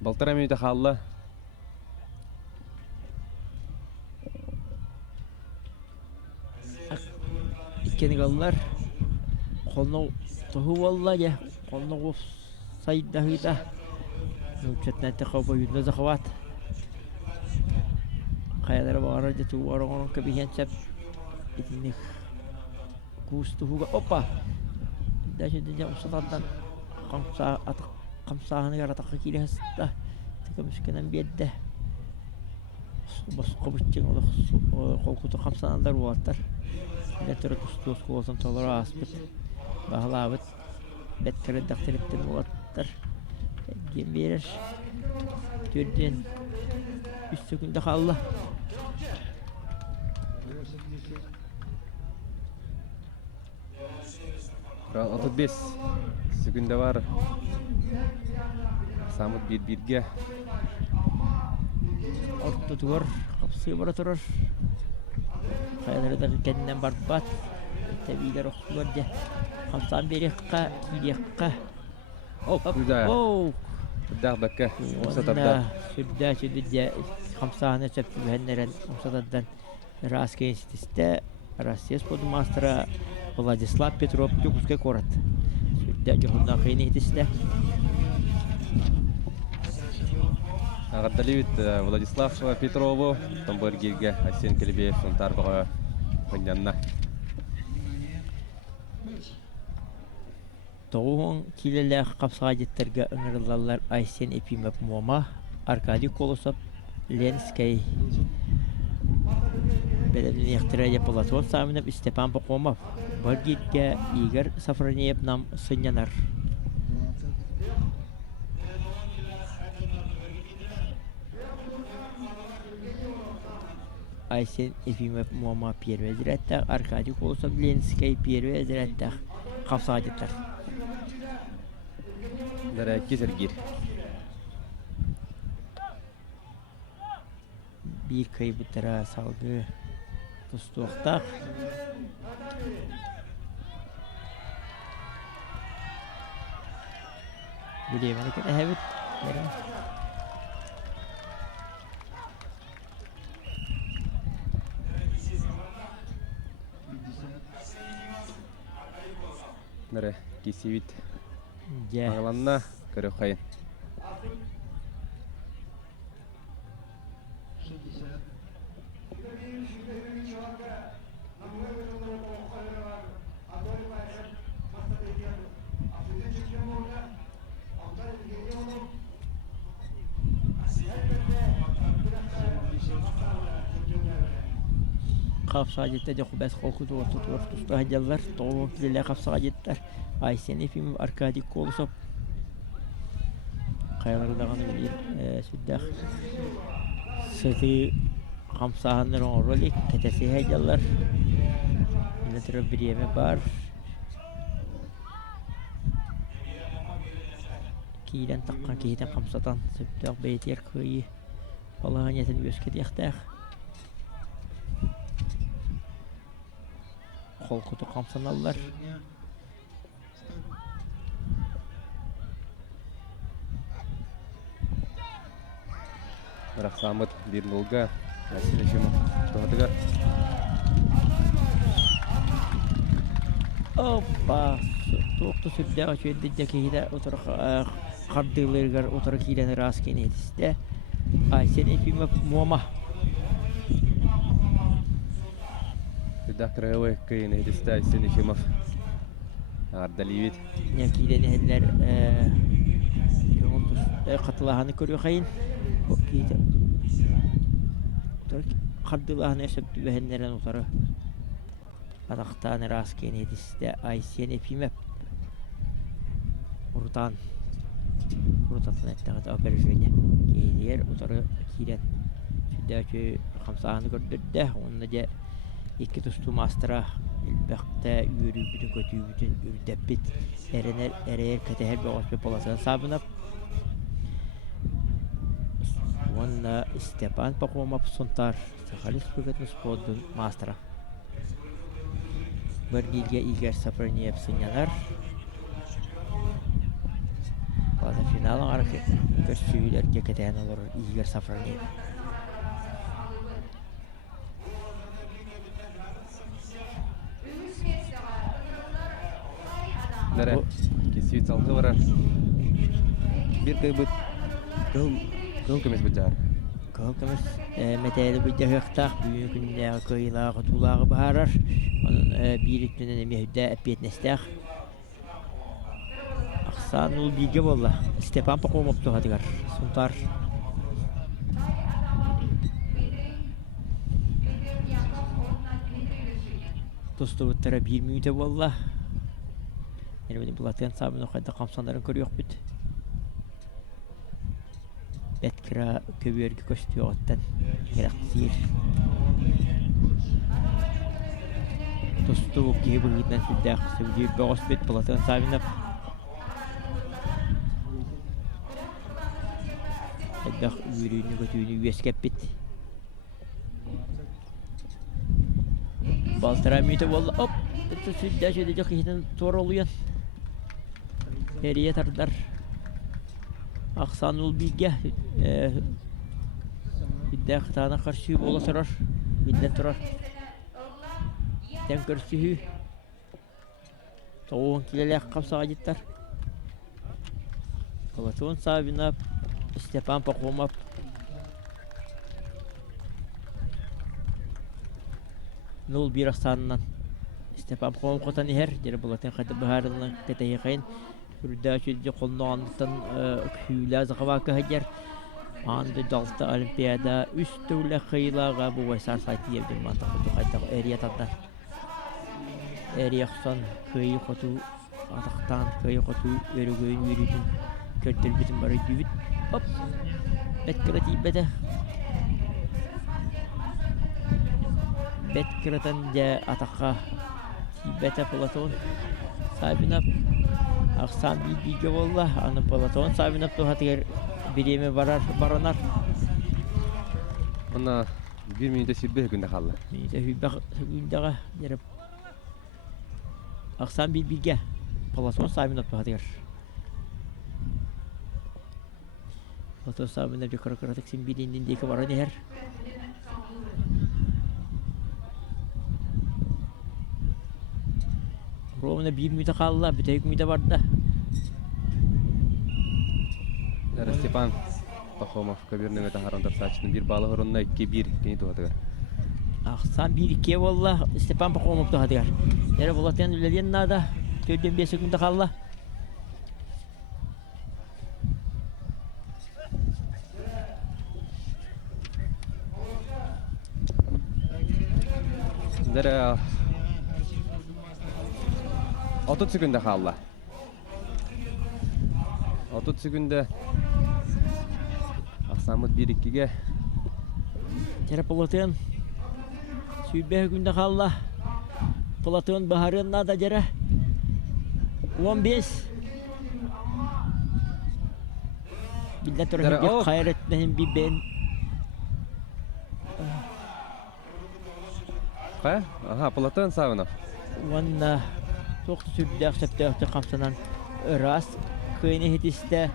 балтара минута қалла. Иккені қаллар. Қолны тұху болла же. Қолны қоп сайдағыда. Нүкчетін әтті қауба үйінді зақыват. Қаялары бағарар же тұғы арағының көбейен сөп. Итінік көз тұхуға. Опа! Дәші дінже ұсататтан қамсағыны қаратаққа келі хасытта. Тікі мүскенен берді. Басқа бүттен қолқұты қамсағандар болаттар. Ләтірі тұстуыз қолысын толыра аспыт. Бағылабыт. Бәткәрі дақтыреттен болаттар. Ген берер. Төрден 3 секунда қалды. Құрал 35 секунда бар. Самыт бір-бірге. Орта туғыр. Қапсы бара тұрар. Қайдары кәдінен бар бат. Тәбейлер оқсылар де. Қамсан берекқа, кейлекқа. Күлді. Күлдәқ бәкке. Ұмсатарда. Сүрді қамсағына сөпті бәнлерін ұмсатардан Раска инститісті Россия спорт мастера Владислав Петров Югускай Корат. Сүрді жоғында қиын етісті. Ағатталевит Владислав Петрову, Тамбыр Гирге, Асен Келебеев, Сонтар Бұға Қынянна. Тоғуын келелі қапсаға жеттерге ұңырылалар Айсен Епимов Мома, Аркадий Колосов, Ленскай. Бәлемнен ектірі Платон Саминов, Степан Пахомов. Бір кетке Игорь Сафронеев нам сынянар. Айсен Ефимов Мома первый зреттақ, Аркадий Колосов Ленскай первый зреттақ қапсаға жеттер. Дара кезергер. Bir kayıbıtlara salgı tustuqtaq. Bileyim ki evet. Дара кесевит. Ya. Ағыланна көрі қайын. 60. Қапсаға жетті де құбәс қолқы тұсту хадялар. Тоғын келелі қапсаға жеттер. Айсен Ефимов, Аркадий Колосов. Қайлардағаны білейін сүддәқ. Сыты қамсағаныр оң ролик. Кәтәсі хадялар. Мені түрі бір еме бар. Кейден таққан кейден қамсатан сүддәқ бәйтер көйі. Балаған етін өскет яқтақ. Қолқыты қамсаналар. Бірақ самыт бір нолға әсілі жемі тұғадыға. Опа! Тоқты сүрдіға сөйдді кейді қардылырғар отыры кейден рас кен едісті. Айсен Ефимов Мома. Күдақ қырғауы көйін әдісті Айсен Ефимов. Ардалиевет. Не кейден әділер қатылағаны көрі қайын. Кейді қардылағаны өсіпті бәхендерін отыры. Адақтаны рас кен едісті Айсен Ефимов. Ұртан. Ұртатын әттіғат опережіне. Кейдер отыры кейден. Сүрді қамсағаны көрдірді. Онында де iki tustu mastera elbette yürü bütün kötü bütün ürdebit erer kateher boğaz ve polasın sabınıp Onunla Stepan Pakhomov suntar Sakhalis Pıgatın spodun mastera Bir gilge Igor Safroneyev sınyanar Bazı finalın arası köşküyülerge kateher olur Igor Safroneyev Дара кесевит салқы барар. Bir kıybıt kıl kömez bıcar. Kıl kömez meteli bıcar hıqtaq büyük günde kıyılağı tulağı baharar. Onun bir ütünden emehüdde epiyet nestaq. Aksan ul bilge bolla. Stepan Pakhomov tuğadıgar. Suntar. Dostu bıttara bir müyde bolla. Benim Platan Saminof kadar kamsanların körü yok bit. Betkira köbüyorgi koştuyor ottan. Gerektir. Dostu bu ki bu giden süddak sevdiği boğaz bit Platan Saminof. Edak yürüyünü götüğünü üyeskep bit. Baltara müyde valla hop. Süddak edecek işten zor oluyor. Heriye tartar. Aksanul bilge bir tane karşı bola sorar. Bilden sorar. Sen karşı Toğun kilele kapsağa gitler. Platon Savinov, Stepan Pakhomov. Nol bir aksanından Степан Пхом котан ихер, жер булатын хаты бахарылын кетейхайн. Үрдә чүдә қолнағандықтан күйлә зағавакы хәдер. Анды далты олимпиада үстүлі қиылаға бұғай сарсайты ерден мантық бұты қайтақ әрия таттар. Әрия құсан көйі қоту атақтан көйі қоту өрігөйін өрігін көрттіл бітін бары дүйбіт. Оп! Бәткірі тейбәді. Бәткірітін де атаққа тейбәті Платон Сабинап. Ақсан бейбейге болла, аны Платон Сабинап тұхатығыр биреме баранар. Ona 1 minutda sirbe günde kaldı. Минута хүббәк хүндәгә ярып. Ақсан бейбейге Платон Сабинап тұхатығыр. Платон Сабинап жекаракаратық сен бейденден декі баран ехер. Романа 1 минута қалыла, бүтәйік минута барды. Степан Пахомов кабирнеге тахарандар сачының bir балы орынна 2-1 кені туғатығар. Ақсан 1-2 болла, Степан Пахомов тұхатығар. Әрі болатен үлелен нада, 4-5 секунда қалыла. Дәрі 30 секунда қалды. 30 секунда Ақсамыт 1-2-ге. Әрі болатен сүйбе күнде қалыла. Платон Бахарын нада жәрі 15. Білден тұры қайреттен бейбен. Қай? Аха, Платон Савинов. Ванна тоқты сүрдәк сәптәкті қапсанан ұрас көйіне хетісті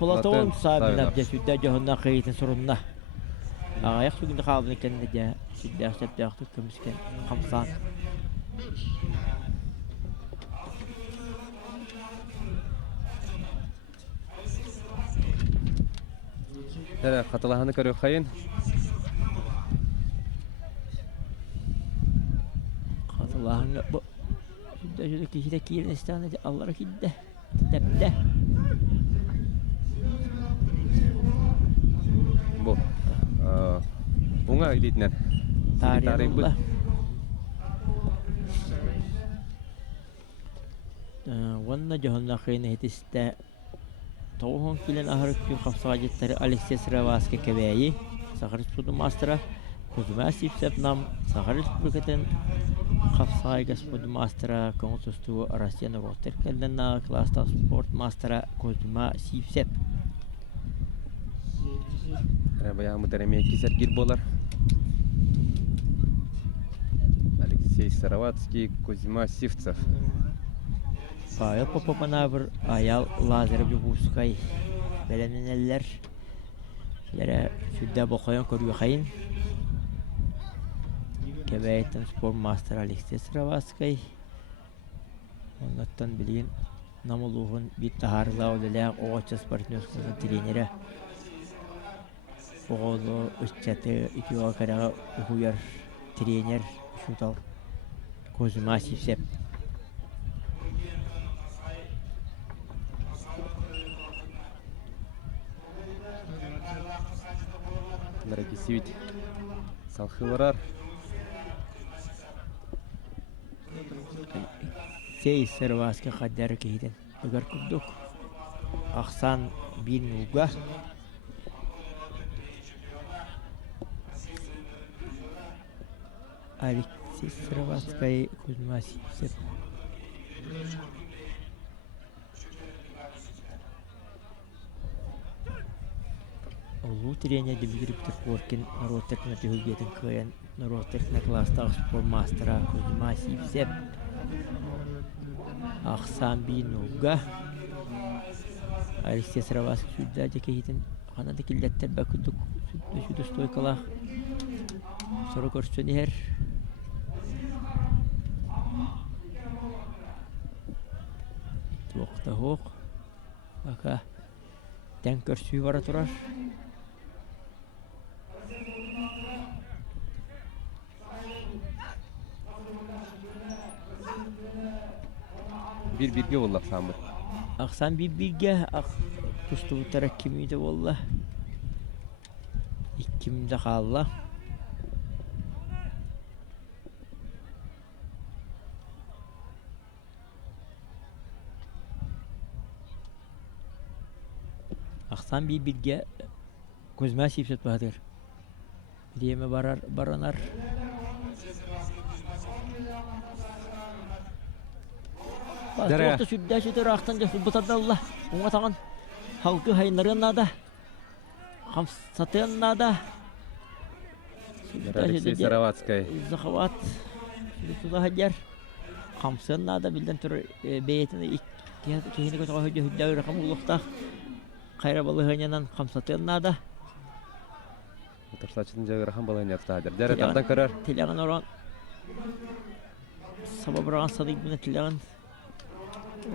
Платон Сабинап жә сүрдә жоғынна қийтін сұрынна. Ағаяқ сүгінді қалбын екенді жә сүрдәк сәптәкті көміскен қамсан. Дәрі қатылағаны көрі қайын. Қатылағаны бұл сүрдә жүзі кешеді кейірін істіғаны аллары кейді. Тәпті. Бұл оңа үлейтінен. Тарих бұл. Ванна жоғынна қиыны хетісті Тоғын келен ахыр күн қапсаға жеттері Алексей Сыраваске кәбәйі, Сағар Республика мастера Кузьма Сипсеп нам Сағар Республикатын қапсаға Господи мастера Консустуы Россияны Ростер кәлден класста спорт мастера Кузьма Сипсеп. Баяғы мұдәрәме кесер кер болар. Алексей Сыраватский, Кузьма Сивцев. Павел Попопанавр, Аял Лазарев Юбускай. Бәлемнен әлілер. Шелері сүрді бұқайын көргі қайын. Кәбәйттен спорт мастер Алексей Сыраваскай. Оннаттан білген намылуғын бит тахарыла олыләғ оғача спортын өскізін тренері. Оғылы үстеті икеуға қараға ұхуяр тренер шутал Кузьма Сипсеп. Дәрәке севет салқыларар. Сей Сыраваскай қаддары кейден үгір күрдік. Ақсан бір нуға. Алексей Сыраваскай, Кузьма Сипсеп. Олу тренер Дмитрий Петербургин Народтекна төгілгетін көйен Народтекна класстағы спорт мастера Кузьма Сипсеп. Ақсан бейнуға. Алексей Сыраваскай сүрді әдекейтін қанады келдеттер бәкілдік сүрді стойкала. Сұры көрсін ер. Тоқта хоқ. Бақа тән көрсүй бара тұрар. Bir birge bollak samır. Aksan bir tustu taraf kimiydi valla. İkimde kalla. Aksan bir bilge gözüme sipset bahadır. Diyeme baranar. Dere. Bastı süddəşidir axtan dəfü butadallah. Ona tağın halkı hayınlarına da. Hamsatına da. Алексей Сараватскай. Захват. Туда хаджар. Хамсына да билден тур бейтini кехини көтө хөдө хөдө ракам улукта. Кайра балыгыннан хамсатына да. Отырсачын жагырхан балайын яктадыр. Дәрі тақтан көрөр. Тиляган оран. Сабабраган садык бине тиляган.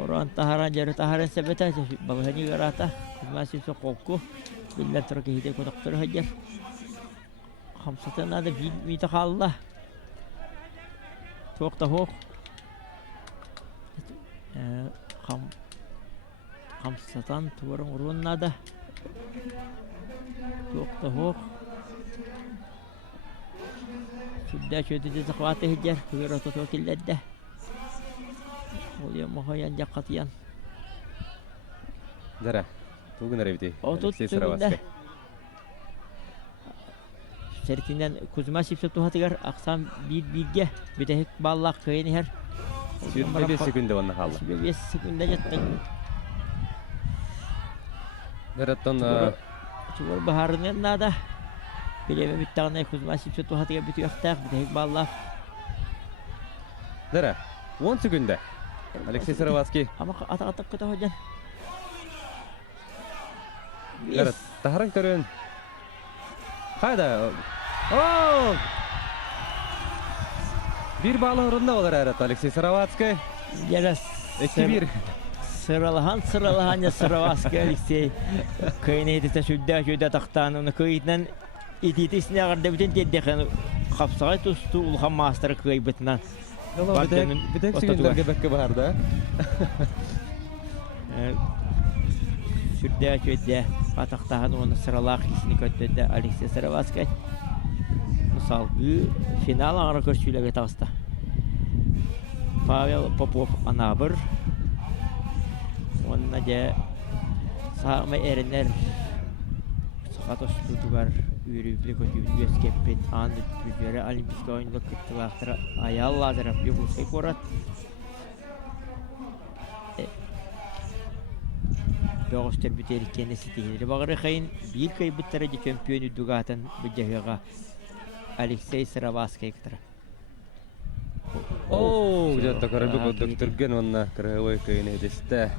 Оран тахаран жары тахаран себета балыгыны гарата. Кызмасы соқоку. Билден тур кехиде көтөктөр хаджар. Хамсатына да мите халла. Тоқта хоқ. Хамсатан туырын урунна да. Тоқта хоқ. Судда чөтүдө захваты хиджар. Күгөр отото килледде. Ол ем мохаян жаккатыян. Дәрі. Тугын әребіте. Отут Алексей түгінде. Сараватскай. Сәртинен күзіма сипсет тухатыгар ақсам бирге бүтәһик баллақ кыйын хер. 25 секунды онна халла. 25 секунда жаттың. Дәріттон Чугар бахарынан нада. Билеме биттағынай күзіма сипсет тухатыгар бүтәһик бүтәһик баллақ. Дәрі. 10 секунды. Алексей Сараватский. Ама атақ көтө ходжан. Дәрі. Тахаран көрін. Қайда? Ооо! Bir bağlı hırında olur herhalde Alexey Saravatskay. Жарас. 2-1. Сыралахан я Сараватский Алексей. Кыйын едісі шүдді тақтан. Оны кыйытынан итетесіне ағырда бүтін деддеқен қапсағай тұсты ұлған мастыры кый бітінен. Bir tek секундерге бәкке бар да. Сүрді шүдді атақтағын оны сыралақ ісіні көттеді Алексей Сараватский. Мысалғы финал аңыры көрсүйлігі тағыста. Павел Попов анабыр. Онына де сағымы әрінер сақат ұстудығар үйріплі көтібін өскеппет анды түзері олимпийский ойынды күттілақтыры аял лазырап еғылсай қорат. Доғыстар бүтеріккені сетегелері бағыры қайын бір кай бұттары де чемпионы дүғатын бүджағыға Алексей Сараватский кітірі. Ооо! Где-то корабик өттірген онна кірғывай көйін едесті.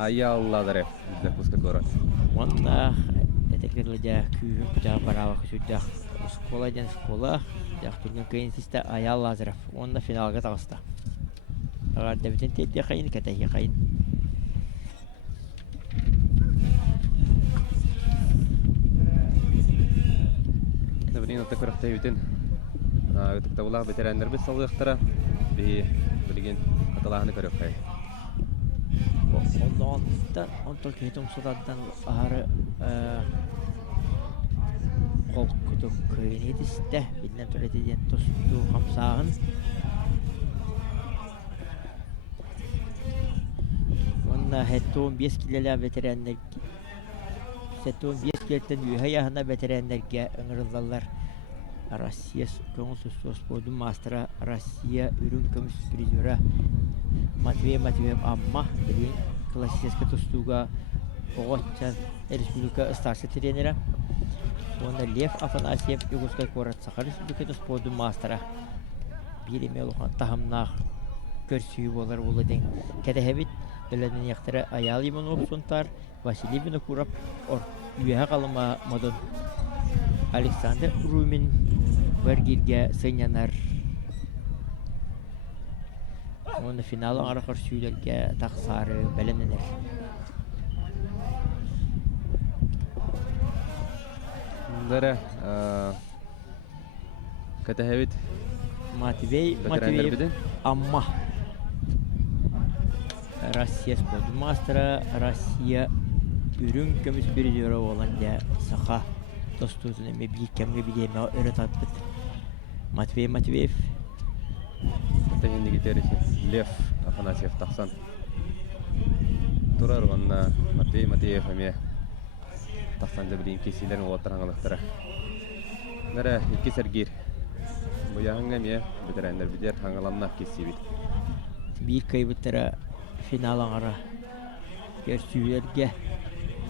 Аялладыр еп. Пуска көрі. Онна әтекерлі күйін күтіға барава күсуддақ школа, жақтырген көйін сісті аялладыр еп. Онна финалға тағыста. Ағарда бүтін тәдде қайын, кәтәхе қайын. Табырин отта көріқтай бүтін. Үтікті бұлақ бетерәндер біз салғықтыра. Білген қаталағыны көріқ қай. Онтол кейтім сұдаддан ағары қол күтік көйін едісті. Білден түретеден тұсту қамсағын. Онна хәтті 15 келелі бетерәндер. Сәтті 15 келеттен үйі яғына бетерәндерге ұңырылдалар. Россия көңіл спордың мастера Россия үрін көміс призері Матвеев Амма білген классическі тұстуға оғытчан республика старшы тренері. Онда Лев Афанасьев Югускай Корат Саха республикаты спордың мастера. Береме олған тағымнақ көрсүйі болар олыдың. Кәдәхәбет білінің яқтыры аял емін опсонтар Василий Винокуров үйеға қалыма модын Александр Румин бәргерге сыйнянар. Оны финалы аңары көрсүйлерге тақсары бәлемненер. Дәрі. Кәтәхәбет Матвей Ветерандар Матвеев биден. Амма. Россия спорт мастера, Россия үрүн көмүс биридері olan да саха тостуутун эме бийик кемге бидеме өрөт атпыт. Матвей Матвеев Тегенди гитериси Лев Афанасьев тахсан. Турар ванна Матвей Матвеев эме тахсан да билин кесилерин отараңалыктара. Нара икки сергир. Бу яңга ме ветерандар бидер хаңаланна кесибит. бийик кайбыттара финал аңара көрсүйлерге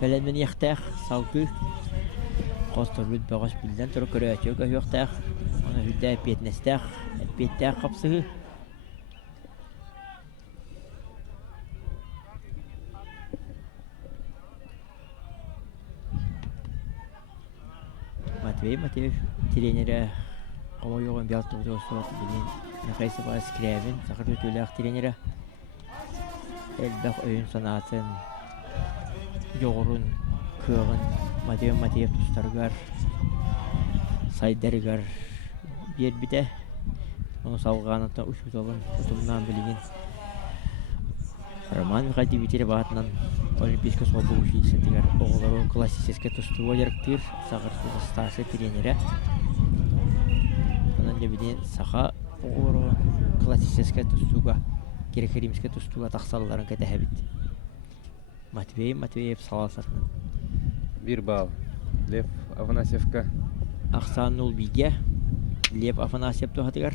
фәләнмен яхтах салгы косторбут багаш билден туры көрөчө гөхтах аны хүдә петнестах петтах капсыгы Матвей Матвеев тренері Кого йогон бялты удосот билин Нахайсы бас киревин сахар өтөләк тренері Элбах өйін санатын Йогорун көгін Матвей Матвеев тустаргар Сайдаргар бер биде Оны салғанытта үш ұтылын ұтымнан білген Роман Михайлович Дмитрий Батынан Олимпийский собы училищетігер оғылары классический тустуға еріктір сағыр стасы тренері Онан жебеден саха оғылары классический тустуға греко-римский тустуға тақсалыларын кәтәхәбіт Матвей Матвеев саласатынан Бир балл. Лев Афанасьевка. Ақсан Нулбиге Лев Афанасьев тұхатығар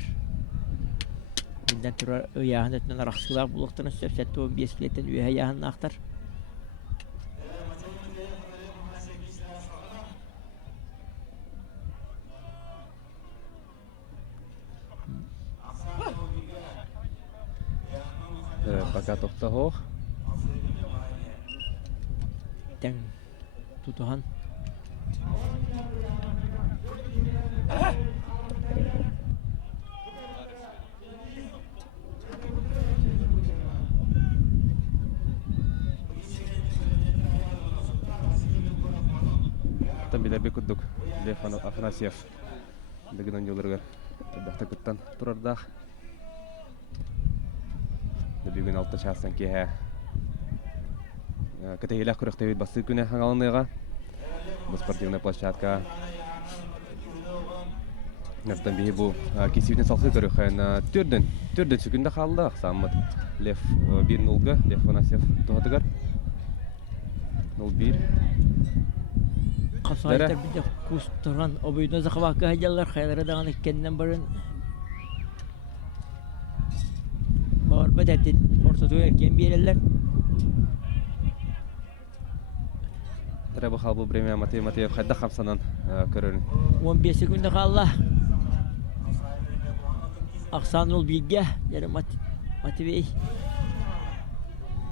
Билден тұрар ұяғын өтінен арақсылақ бұлықтырын сөпсәтті 15 килеттен үйе яғын ақтар Пока тоқта хоқ. Тәң тұтыған Там билербе күддік. Лев Афанасьев. Дегенен жолыргар. Бәхті күттен тұрардақ. Бүгін 6 частан кеге. Категилях күріқтевет басты күні хаңалыныға. Бұл спортивная площадка. Нәфтен бейі бұл кесивден салқы көріқен түрден сүкінде қалды. Ақсамыд Лев 1-0-ға. Лев Афанасьев тұғатығар. 0-1. Қасайтар біде құстырған обойдың зақыбаққа хәйялар қайлары дағаны кеннен барын Bağır bədəddin ortada erken bererler. Треба халбу время Матвей Матвеев хайда хамсанан көрөрүн. 15 секунда қалла. Ақсан ул билге, дәрі Матвей.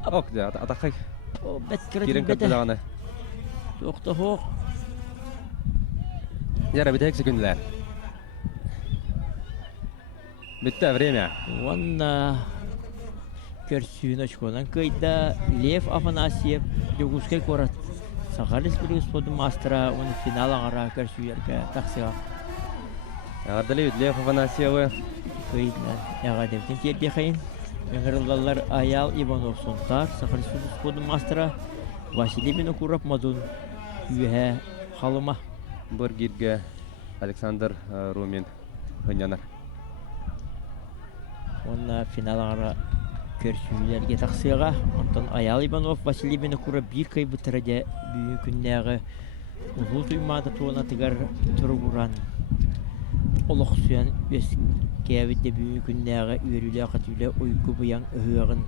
Ок, да, атақай. О, бәт Кирен кіретін көпті бәді. дағаны. Тоқты хоқ. Яра, бітек секунділер. Бітті время. Ванна көрсүйін очконан көйді Лев Афанасьев Югускай корат. Сағар республикасы спорты мастера, оны финал ағара көрсүйерге тақсыға. Ағардали Лев Афанасьевы. Көйдінен әғадевтен тербе қайын. Өңірілдалар Аял Иванов Сонтар, Сағар республикасы спорты мастера Василий Минокуров Мадун үйе қалыма. Бір гирге Александр Румин хынянар. Онна финал ағара көрсүйілерге тақсыға. Онтан Аял Иванов Василий Минокуров бір қай бұтырады бүйін күннәғы ұлы тұймады туына тығар тұрғыран. Олық сүйен өз кәвітті бүйін күннәғы үйірілі қатүйлі ойқы бұян ұғығын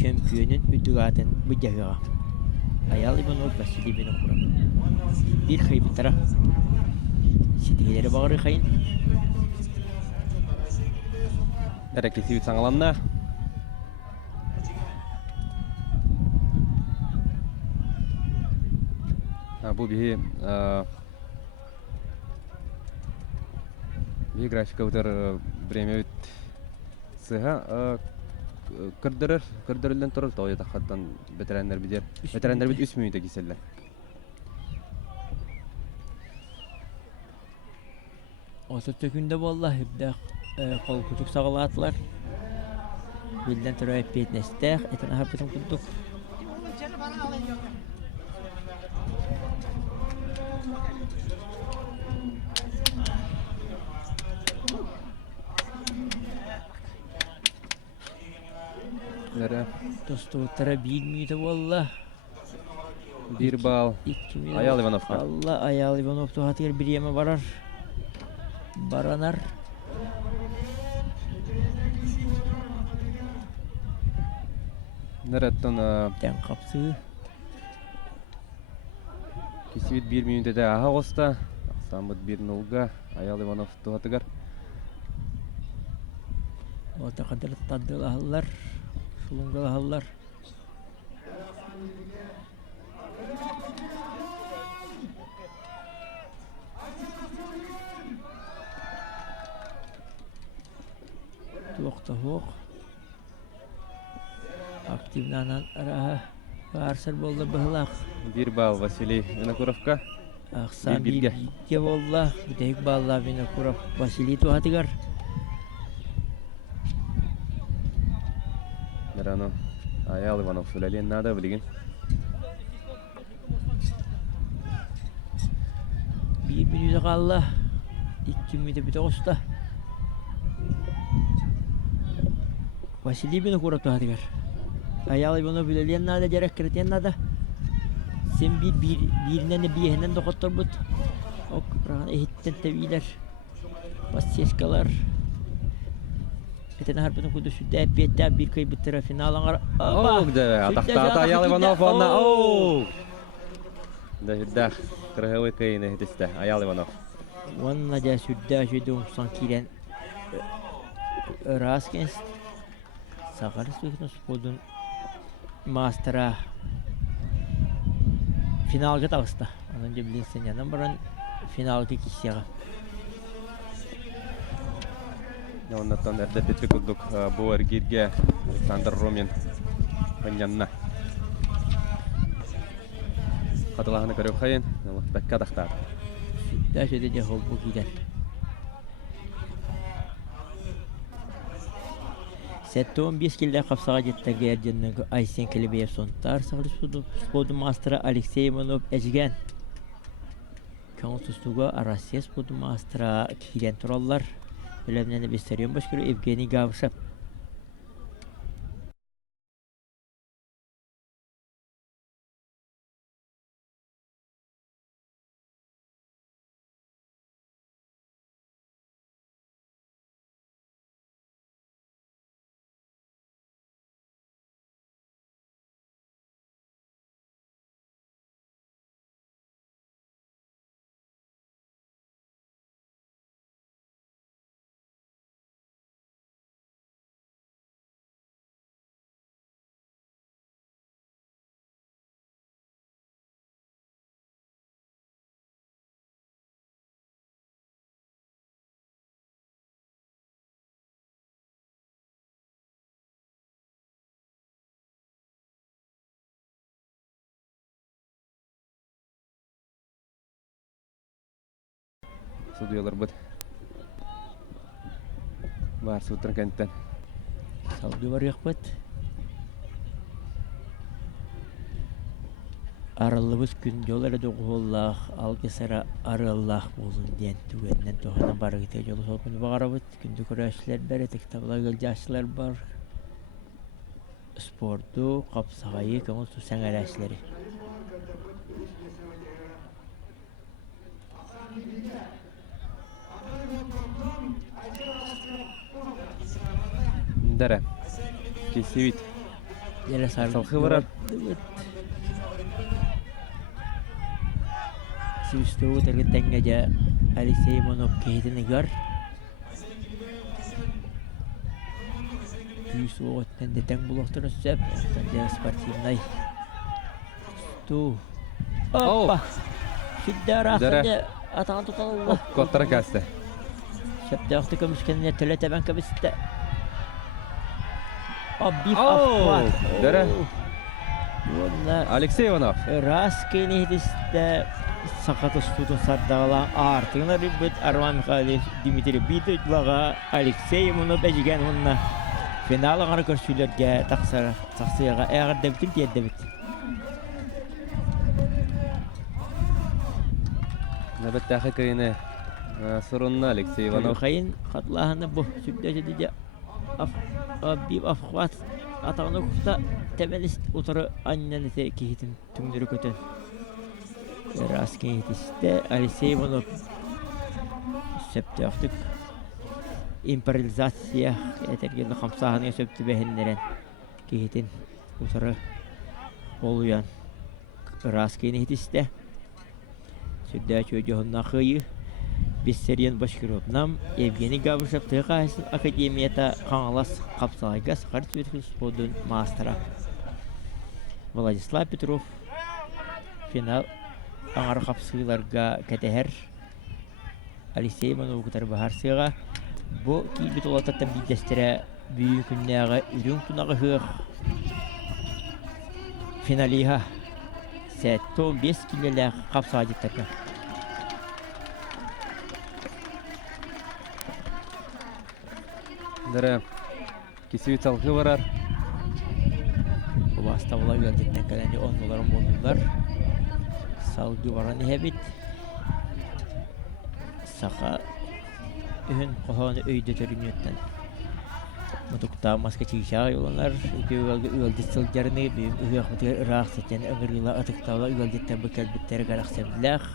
чемпионын үтігатын бұдяғыға. Аял Иванов Василий Минокуров. Bir қай бұтыра. Сетігелері бағыры қайын. Әрекесі өт саңаланна. Бұл бейі графика өтір бреме өт сыға күрдірілден тұрыр тауы тақаттан ветерандар бідер. Ветерандар бід 3 минута кеселі. Otu tökünde vallahi bir kol kutuk sağlatılar. Bilden türü epeyt nestek. Etine hapıtın kudduk. Nere? Dostotlara bilmiyordu valla. 1 bal. Ayal Ivanov'ka. Allah Ayal Ivanov tuhatır bir yeme varar. Baranar. Neretton Den kapsı. Kisivit 1 minut de aha osta. Sambut 1-0'ga Ayal Ivanov tuhatıgar. Ota kadar tadılı hallar. Sulungalı hallar. Tuğukta hoğuk. Aktivnanan araha. Varsar bolda bıhlaq. 1 bal Vasiliy Vinokurov'ka. Aksan Bir bir bilge. bilge bolla. Büdeyik balla Vinokurov. Vasiliy tuhatıgar. Nerano Ayal Ivanov söyleli nada bilgin. Bir minüde kalla. 2 minüde bir de osta. Vasiliy Vinokurov tuhatıgar. Ayal Ivanov bileliyen nada gerek kritiyen nada. Sen birinden de bir yerinden doktor but. Ok, rahan ehitten teviler. Basyeskalar. Eten harpının kudu südde hep yetti bir kayı bitire finalan. Oh de atakta Ayal Ivanov ona. Oh. Da kırhıvı kayını hitiste Ayal Ivanov. Vanna da südde şöydüm sankiren. Raskens. Sağarız bekle spodun. Mastera. Finalga tağısta. Onunca bilinsin yandan baran finalga kişiye. Ondan erde petri kudduk bu ergirge Alexander Romin panyanna. Katılahını görüp hayın. Bekka daktar. Südde şöyle de hol bu giden. Sette 15 kille kapsağa gitti gerçekten Aysen Kelebeyev sontar. Sağlık spodu mastera Alexey Ivanov Ejgen. Kansustuga Arasya spodu mastera Kiren Trollar. Bilemden de besteriyon başkanı Evgeny Gavshev. Suduyorlar bu. Var sutran kanten. Saudi var yakbat. Aralığımız gün yollara doğullah, algısara arallah olun diyen tüvenden tohana barıgıta yolu sokunu bağırabıt. Gündü kurayışlar beretik tabla gölcaşlar var. Spordu, kapsayı, kamu susan araçları. Dere. Kisivit. Yere sarı. Salkı var. Evet. Sivistoğu tergeten gece Alexey Ivanov kehidini gör. Yüz oğuttan deten buluqtunu söp. Tende sportivnay. Tu. Hoppa. Şidde rastınca atağın tutan Allah. Kottara kastı. Şepte akты kömüşkenine tölete ben kabiste. Abib Oh, afvat. dere. Valla Alexey Ivanov. rast kini hidiste сақаты студын сардағалан артыңна риббет Арман Михайлович, Дмитрий Бидойлаға, Алексей Имунов әжіген онына финалы ғана көрсүйлерге тақсыға әғір дәбітін деддәбіт. Нәбәт тәхі кіріне сұрынна Алексей Иванов. Қайын қатлағаны бұл сүрдәжі де бейб афқуат атағына құқта тәмәліс отыры аннан әте кейтін түңдірі көтін. Раз кейтісті Алексей Иванов сөпті ақтық империализация әтергелі қамсағының сөпті бәхінлерін кейтін отыры олуян. Раз кейтісті сүрдәжі өжіғынна қойы Бессерен Башкировнам Евгений Гавришев Тыгайсын Академията Қаңалас Қапсағайға Сақар Светлі спордың мастера. Владислав Петров финал аңар қапсығыларға кәтәхер Алексей Иванов күтар бағар сыға. Бұл кейбет олататтан бейдестері бүйін күннәға үрін тұнағы ғық финалиға сәтті 15 келелі қапсыға жеттірді. Дәрі кесует салқы барар. Бұл астауыла үйелдеттен кәләне онларым болдылар. Салғы баран әбет. Сақа үйін қоғаны өйді түрінеттен. Мұтықта маска чигішаға оланар. Үйелдет сылдарыны бейім үйек мұтығыр ұрақ сәтен өңіргіла атықтаула үйелдеттен бұл кәлбеттері қарақ сәмділәқ.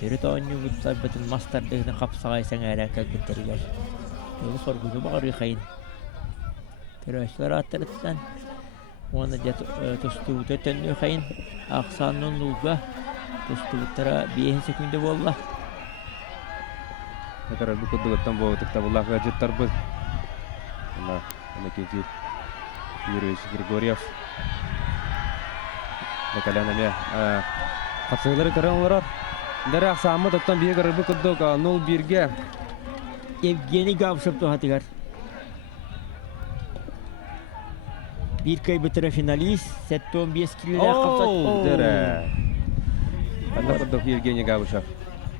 Түрі тоғынны бұттар бұтын мастардығыны қапсағай сәң әрән кәлбеттерігер. Yolu sorgucu bağırı kayın. Teröristler attırıttan. Onu da tustuğutu tönlü kayın. Aksanın nulga. Tustuğutlara bir sekünde bolla. Ne kadar bu kudduktan bu tıkta bullak gacettar bu. Ona ikinci Юрьевич Григорьев. Nekalen kapsayıları karanlar. Dere aksamı tıktan bir garı bu kudduk 0-1'ge. Evgeni Gavşap Tohatigar. Bir kaybetire finalist. Sette 15 kiloya kapsak. Dere. Anda kudduk Evgeni Gavşap.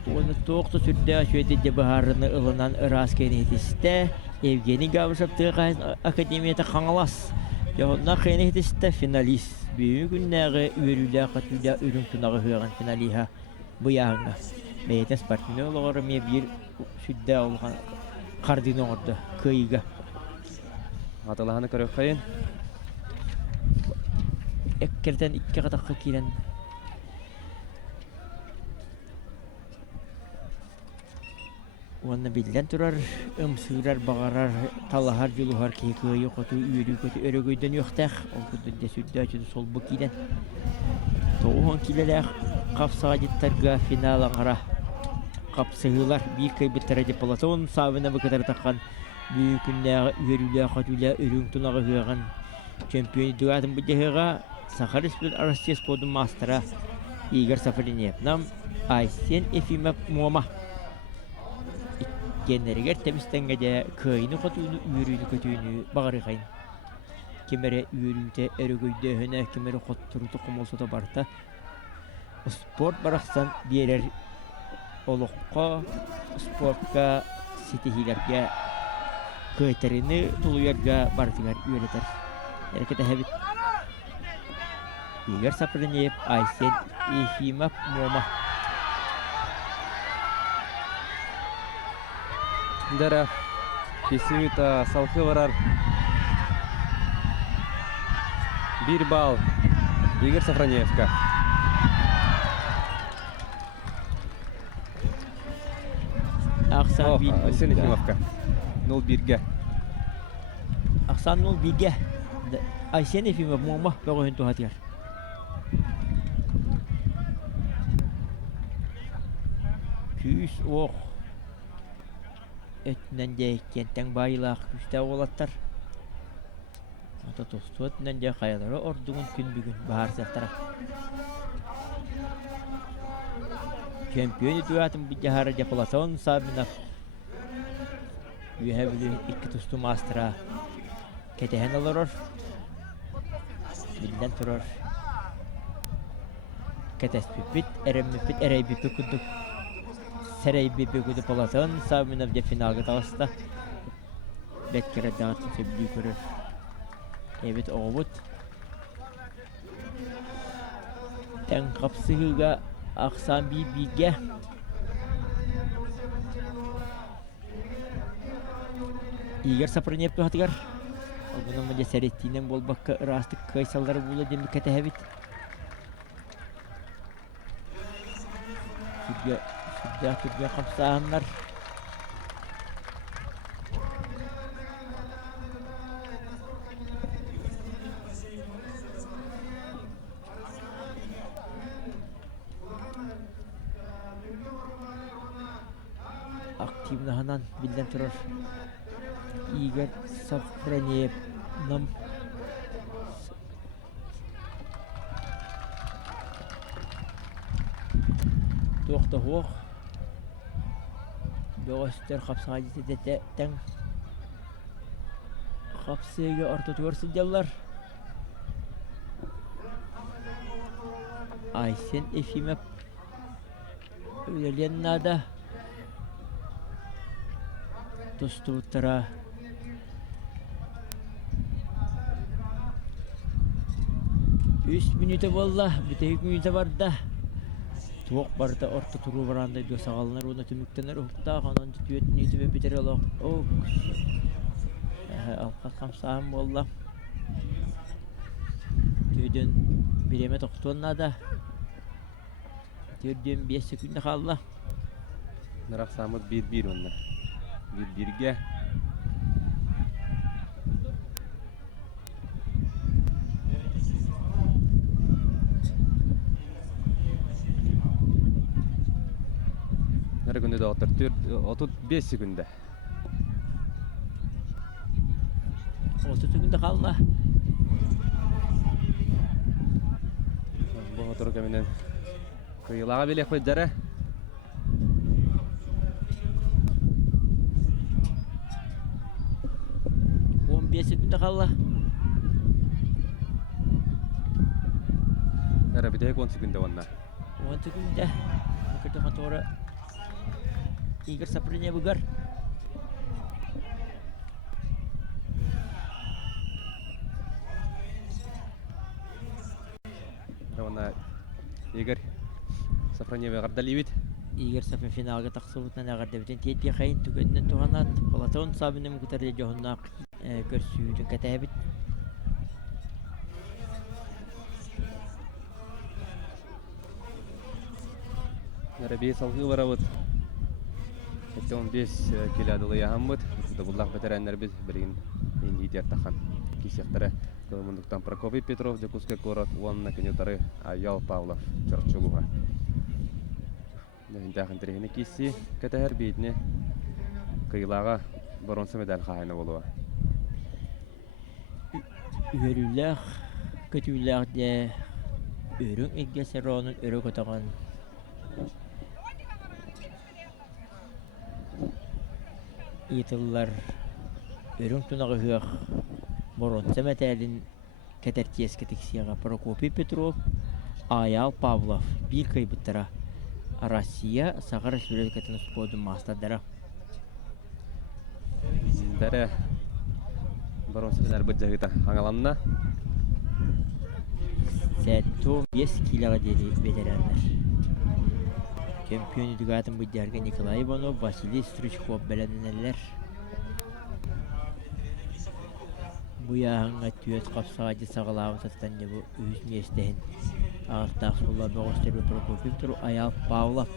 Onu toğda sürdüğü şöyle baharını ılınan Iraskeni yetişte. Evgeni Gavşap Tohatigar Akademiyete Kangalas. Yahunna kayını yetişte finalist. Büyük günleri ürüyle katıyla ürün tunağı hıyan finaliha. Bu yağına. Beyten Spartini oğlu bir südde olgan kardini orada kıyıga. Atalahanı karıyor kayın. Ekkerden iki katakka kiren. Onu bilden durar, ımsırar, bağırar, talahar, juluhar, kıyı kotu, üyülü kotu, örgüyden yoktaq. O kudde südde açıdı sol bu kiren. Toğun kileler kapsağa jittarga finala qara. Kapsağılar bir kaybettere Platon savına bu kadar takan büyük günler üyelüler katüler ürün tunağı hıyan şampiyon dünyatın bu cehega Sakar Spor Arasya Spor'un mastera Igor Safarinyev nam Aysen Efimov Muama generiger temistengede köyünü katüğünü üyelüğünü kötüğünü bağırı kayın kemere üyelüğünde ergöyde hüne kemere kotturu tokum olsa da barta sport baraksan diğer Oluqqa, sportqa, sitihilerge, köyterini tuluyarga bardigar üyeleter. Harekete hebit. Igor Safarinyev, Aysen Efimov Muama. Dere kesiyor salkı varar. 1 bal Igor Safroniev'ka. Aksan Aysen Efimov'ka. 0-1'ge. Aksan 0-1'ge. Aysen Efimov Muama bağın tuhatiyar. Küs oğ. Ötünden de kentten bayılaq küste oğlattar. Ata tostu ötünden de kayaları orduğun gün bugün bahar seftara. Şampiyonu dünyatın bir cahara Platon sabina. Üyehavili iki tustu mastera. Ketehen alırır. Bilden turur. Кетеспипит, эреммипит, эрейбипи кудук. Серейбипи кудук полатын, Сабинов де финалга таласта. Беткере дağıtın tebrik görür. Evet oğut. Ten kapsıgıga aksan bir bilge. İger sapırını yaptı hatıgar. Bunun önce seyrettiğinden bol bakka rastık kaysalları bulu demir ketehebit. Sübya kapsağınlar. Aktivnahanan bilden turur. Igor Safraniev nam Toqta hoq. Doğaster kapsağıcı de ten kapsağıya orta tuvarsın diyorlar. Aysen Efimep öyle nada Dostutara üst minüte valla bir tek minüte var da Tuğuk barda orta turu varanda diyor sağlanır ona tümüktenler hukta kanan tüyet minüte ve biter Allah oh alkat kamsağım valla tüyden bireme toktuğuna da tüyden 5 sekünde kaldı Narak samut 1-1 onlar. 1-1'ge. Her günde de 35 sekünde. 30 sekünde kaldı. Bu otur keminen kıyılağa bile koydara. 5 sekünde kaldı. Nara bir tek 10 sekünde onlar. 10 sekünde. Begitu motora Igor Safraniev bugar. Ona Igor Safraniev gardaливит. Игер Сафин финалга тақсыбытынан ағарда бітен тетпе қайын түгеннен туғанат. Платон сабының күтәрде жоғынақ көрсүйдің кәтәбіт. Nara 5 алғы бара бұд. 15 келядылы яғам бұд. Бұллақ бәтәрәнлер біз бірген ендейдер таққан. Кесектері Көлміндіктен Прокопий Петров, Декуске Корот, Уанна Кенетары, Аял Павлов, Чарчулуға. Дәхін тірегіне кесі кәтәхер бейтіне кыйлаға бронза медаль қағайны болуға. Үйерілер, көтілер де өрің еггесер оның өрі көтіған. Етілер өрің тұнағы ғық бронза медалін кәтәртес кәтіксияға Прокопий Петров, Аял Павлов, бір кайбыттыра. Россия Сахара Республикасының спорты мастадары. Дәрі бронза медаль бұд жағыта аңаланна. Сәтту 5 килоға деді ветерандар. Чемпионы дүгатын бұддарға Николай Иванов, Василий Стручков бәләнінәлер. Бұ яғынға түйет қапсағады сағылауы таттан де бұл өз местейін. Ағыстақ сұлла бұғыстырбы Прокопий тұру Аял Павлов.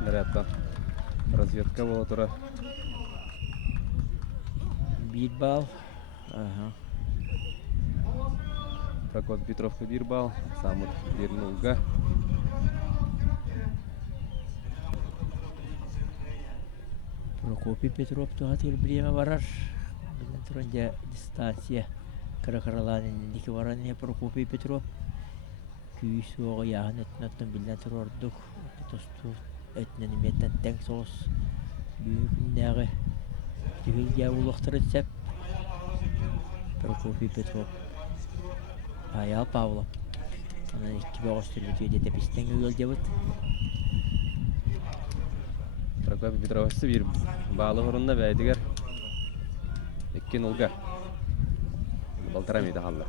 Нарядта разведка бола тұра. 1 балл. Прокопий Петровка 1 балл, Самут 1-0-га. Прокопий Петров туғатыр біреме барар. Білін тұрында дистанция қыры-қырыланын ендекі баран не Прокопий Петров. Күй соғы яғын өттін білін тұр ордық. тосту этненеметтен тең соғыс бүгүннәгы тигилге улуктарын сеп Прокофий Петров Аял Павлов анан 2 богостырбыты дете бистен өгөл дебит Прокопий Петрович бир баалы урунна бәйдигер 2-0 Балтарамида халла.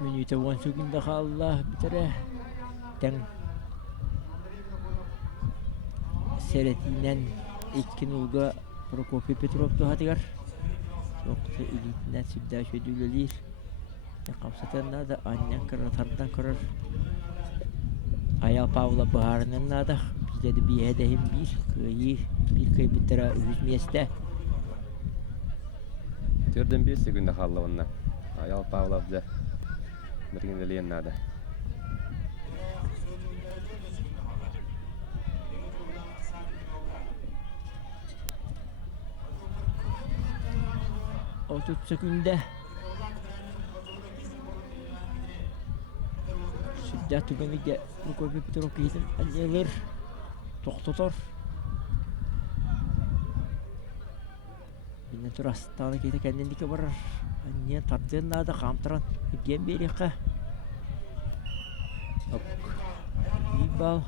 Минута 10 секунда қалла битере тең серетинен 2-0 Прокофий Петров туһатыгар соқты илитинен сүддә шөдүлелир қапсатан нада аннан кыратардан көрөр Аял Павла баарынан нада биздеди биэдехим bir кый битера үз месте Төрдөн 5 секунда халла онна. Аял Павлов да биргенделен нада. Otuz sekünde Süddə tübənigə Prokofiev Petrov keydin anneler toxtutor Binnen tur astağını keydi kendindiki barar Anne tardığın da kamtıran Gen beriqqa Bir bal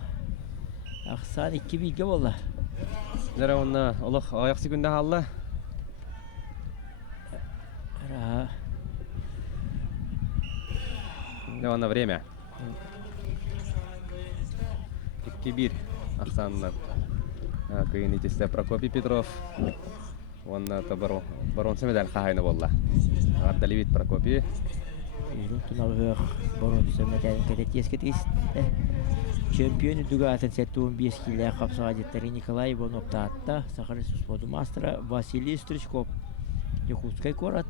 Ақсан 2 bilge bolla Нера онна олох аяк секунда халла. Ара Давана время. 2-1 Ахсанна. Кыйнитисте Прокопий Петров. Онна табару барон семедал хахайна болла. Ардалибит Прокопий. Үйрін тұнағы бұрын сөмеден кәдет ескетіс. Чемпионы дугатын сәттуын 5 килі қапсаға деттері Николай Иванов таатта, Сахарин спорту мастера Василий Стричков. Якутскай корат.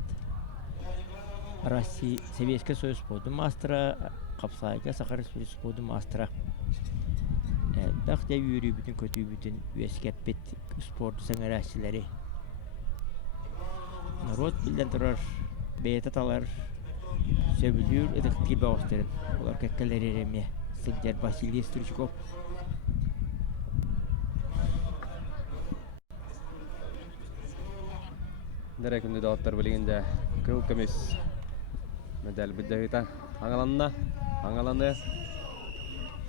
Россия Советский Союз спорту мастера қапсаға Сахарин спорту мастера. Бәқте үйрі бүтін көтүй бүтін өскеппет спорту сәңірәсілері. Народ білден тұрар, бейті талар, сөбілер әдіқтер бағыстырын. Олар кәккәлер ереме. Сәддер Василий Стричков. Нера күнді дауаттар білгенде кыл көмес. Медаль бүддәгіта аңаланды.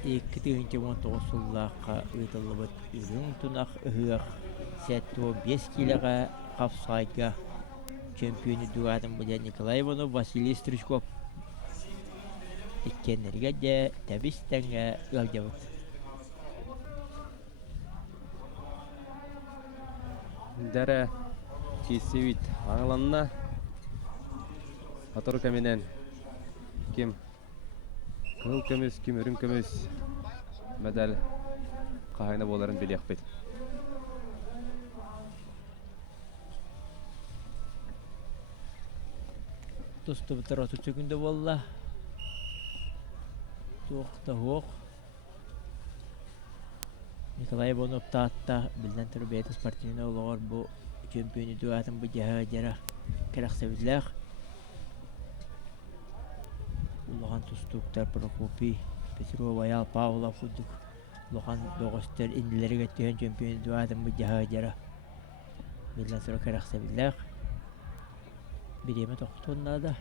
2019 жыллаққа өйтілі бұд үрін тұнақ үхіғ сәтті 5 киліға қапсайға чемпионы дуадың бұда Николай Иванов Василий Стричков. Иккенлерге де тәбістәңі ғалдауыд. Дәрі кейсевит аңаланына. Атыру кәменен кем кыл көмес, кем үрін көмес мәдәл қағайна боларын білек бет. Досты бұтыр 30 секунды болла. Тоқта хоқ. Николай Иванов таатта білден тұры бәйті спортивіне олығыр бұл чемпионы дуатын бұл жаға жара кәрәқ сәбідләқ. Улаған тұстуқтар Прокопий Петров, Аял Павлов ұдық. Улаған доғыстар инділерге түйен чемпионы дуатын бұл жаға жара білден тұры кәрәқ сәбідләқ. Біреме тоқтуында да.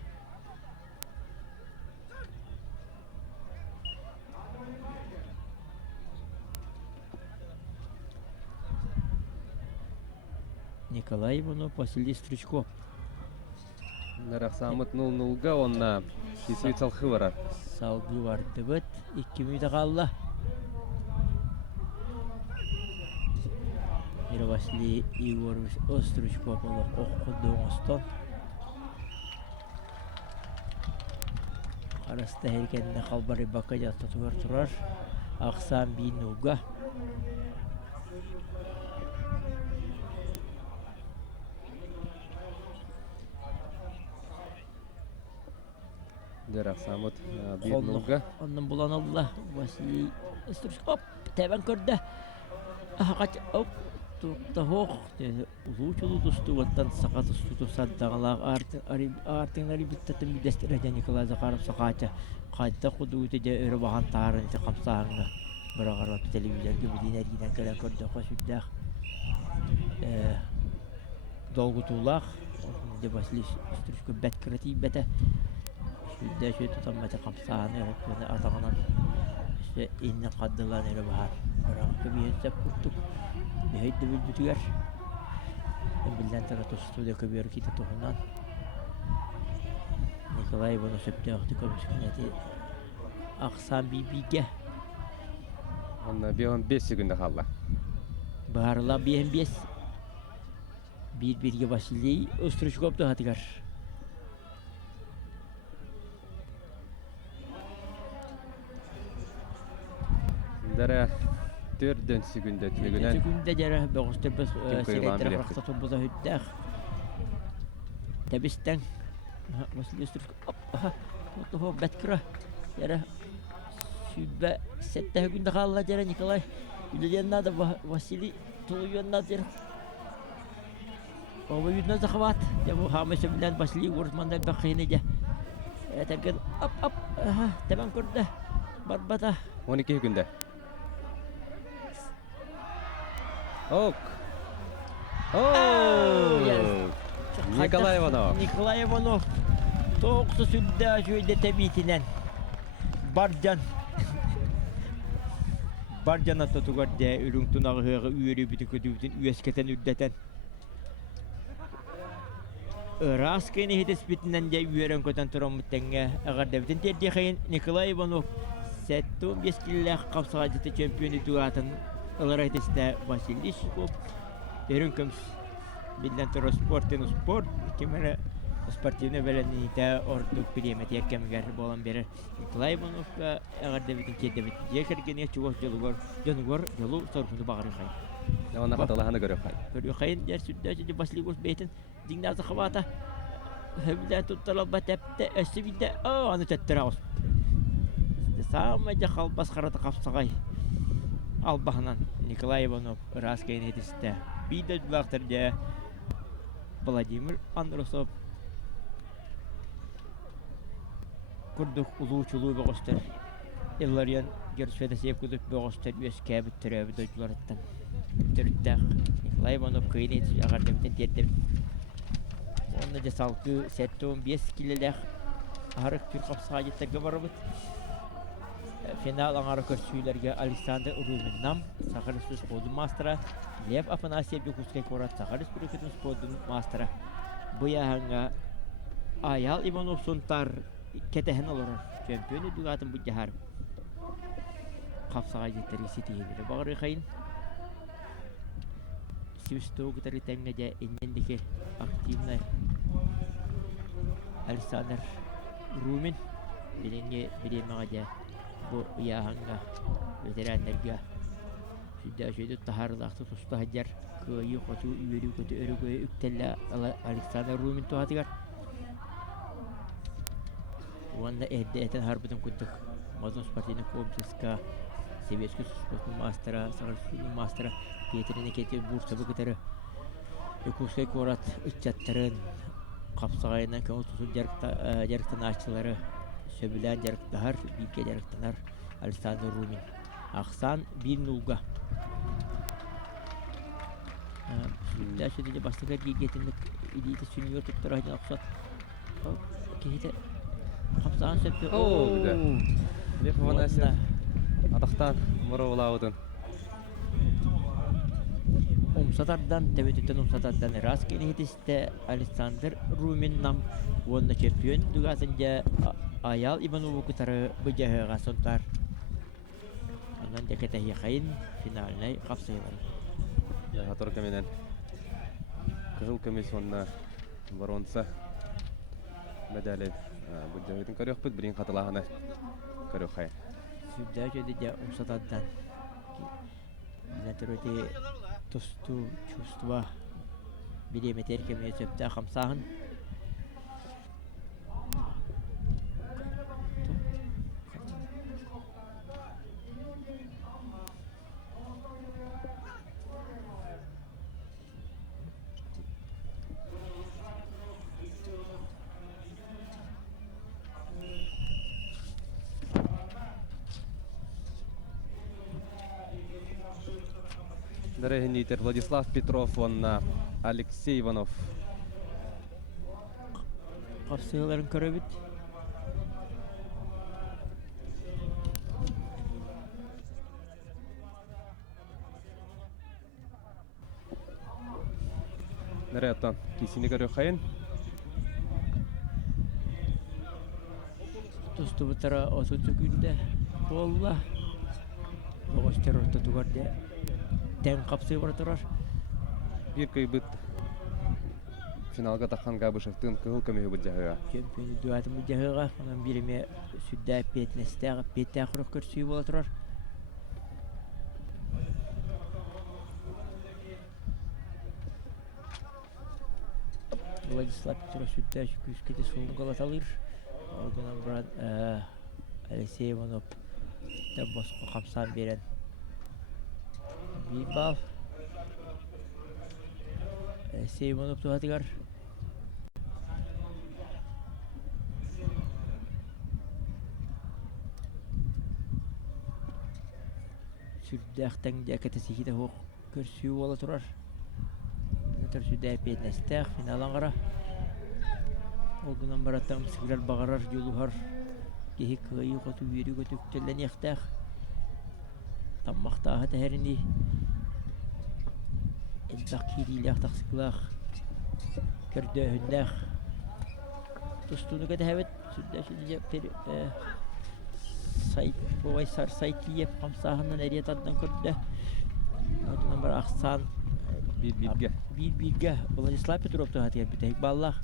Николай Иванов, Василий Стричков. Нера самыт 0-0-га онна кейсевит салқы барар. Салғы барды бұд. 2 минута қалла. Василий Егорович Стричков олық оқыды оңыстан. Қарасты әрекетінде қалбары бақы жатты тұрар. Ақсан 1-0-га. Дера самыт 1-0-га. Ondan bulan Allah Vasily Sтричков тәбән көрді. Ахач оп тохох улучулу тустуаттан сака тусту саддагалаах артыңнари биттатын бидестере Николай Захаров сакача кайта худуйте же өрө бахан таарын те камсаарыңа бирагара телевизорге бидинериден келен көрдө косуддах долгутулах де Василий Стручко бэткрети бете сүддэ сүтө таммата камсааны атаганан инне каддылан өрө бахан бирагара биесеп куттук бейді бүлбүтігер білден тара тостуды көбер кейті тұғынан Николай бұны сөпте оқты көміскінеті ақсан бейбейге Онна 5 секунда қалла. бағарыла бейін бес бір-бірге Василий Остручковты қатығар Дәрі 4 секунда түлігінен. Секунда жәрі бұғыстыр біз көйлан селектер білек. қақта тұбылда хүддәқ тәбістен Василий Остручков тұғы бәткіра жәрі сүйбә сәтті күнді қалла жәрі Николай Үлелен нады Василий тұлуен нады жәрі Оба үйдіна зақыват Хамысы білен Василий Урсмандар бәқиіне жә Тәбген ап тәбән көрді барбата 12 секунда. Ок. Николай Иванов. Николай Иванов тоғысы сүрді жүйді тәбейтінен Баржан атты тұғар дә үрің тұнағы ғығы үйері біті көтібітін үйескетен үрдетен Рас кені хетес бітінен де үйерен көтен тұрам мұттенге ағарда бітін терде қайын Николай Иванов сәтті 15 килілік қапсыға жеті чемпионы туғатын ылар айтесті Василий Шиков өрін көмс білден тұры спорт кемері спортивный бәләніне ордық премет еккемігер болан бері Николай Ивановқа ағарда бітін кеді бітін жекергене чуғыз жолу сорфынды бағыры қайын Оны қаталағаны көріп қай. көрі қайын жер сүрді жеді Василий Гос бейтін дигназы қабата хөбілден тұттар алба тәпті өсі білді аны төттір ауыз самай жа қалбас қараты қапсағай албағынан Николай Иванов рас кейін етісті бейді бұлақтырды Владимир Андросов күрдік ұлу-чулу бұғыстыр Иллариан Герсфедасев күдік бұғыстыр өз кәбіт түрәбі дойдыларыттан түріттәқ Николай Иванов кейін етісі ағардамтен тердім оны да салқы сәтті 15 келеләқ арық түр қапсыға жеттірге барыбыт финал аңары көрсүйлерге Александр Руминнам, Сахарис спордун мастера, Лев Афанасьев Юкускай Корат, Сахарис Брюкетин спордун мастера. Бұяғанға Аял Иванов Сунтар кетехен олар чемпионы дугатын бұджахар. Қапсаға жеттері сетейелері бағыры қайын. Сюсту күтәрі тәңгеде иннендеке активный Александр Румин білемеға де bu yağanga veteranlarga şüdde şöyle taharlaqtı tusta hajar köyü qotu üyeri kötü örgöy üktella Alexander Rumin tuhatigar wanda eten harbiden kudduk mazun sportini kompliska Sovetski sport mastera sarısı mastera Petrine keti bursa bu kadar Yukuskay Korat içatların kapsağayından konu tutup jarıktan açıları Söbülen jarıktar, bilge jarıktanar Alexander Rumin. Aksan 1-0'ga. Sütler şöyle başlıklar getirmek iliydi sünüyor tuttur aydan aksat. Kehite kapsağın söptü. Güzel. Lef Afanasev Adaktan Morovlaudun. Umsatardan, tevetütten Umsatardan Raskini hitiste Alexander Rumin nam wonna çempiyon dugasınca Ayal Ivanov'u kutarı bıcahıға sontar. Ondan dekete yakayın finaline kapsayılar. Ya hatır kemenen Kızıl Komisyonuna baronsa medali bu cahidin karıyor bud birin katılağına karıyor hayır. Sübda jönde Umsatardan Naturete tostu çustva bilimeter kemeye söpte kamsağın Дәрәһенитер Владислав Петров, онна Алексей Иванов. Капсыйларын көрөбүт. Нәрәттан кисини көрө хайын. Тусту бутара осуту күнде болла. Оғыстер орта тугарде тән капсый бар турар. Бир кыйбыт финалга таққан Габышевтың кығыл көмегі бұл жағыға. Чемпионы дуатым жағыға. Онан биреме сүдді петнестәғы петті ақырық көрсүй бола турар. Владислав Петров сүдді күскеде суын қалаталыр. Одан брат Алексей Иванов да босқа қамсан берен. Bir bal. Алексей Иванов туғатығар. Сүрдәқтен дәкеті секеті хоқ көрсүй ола тұрар. Өтір сүрдә петнестәқ финалан қара. Олғынан бараттан сігілер бағарар жолуғар. Кехі қойы қоту үйері көтіп төлен еқтәқ. Таммақтағы тәхәрінді. Элдақ кейдейлі ақтақ сықылақ. Көрді өндәқ. Тұстуыны көті әбет. Сүрдә сүрдә сайт, бовай сар сайт еп қамсағынан әрет адынан көрді. Одан бар ақсан. Bir Владислав Петров туғат ер бітәйік баллақ.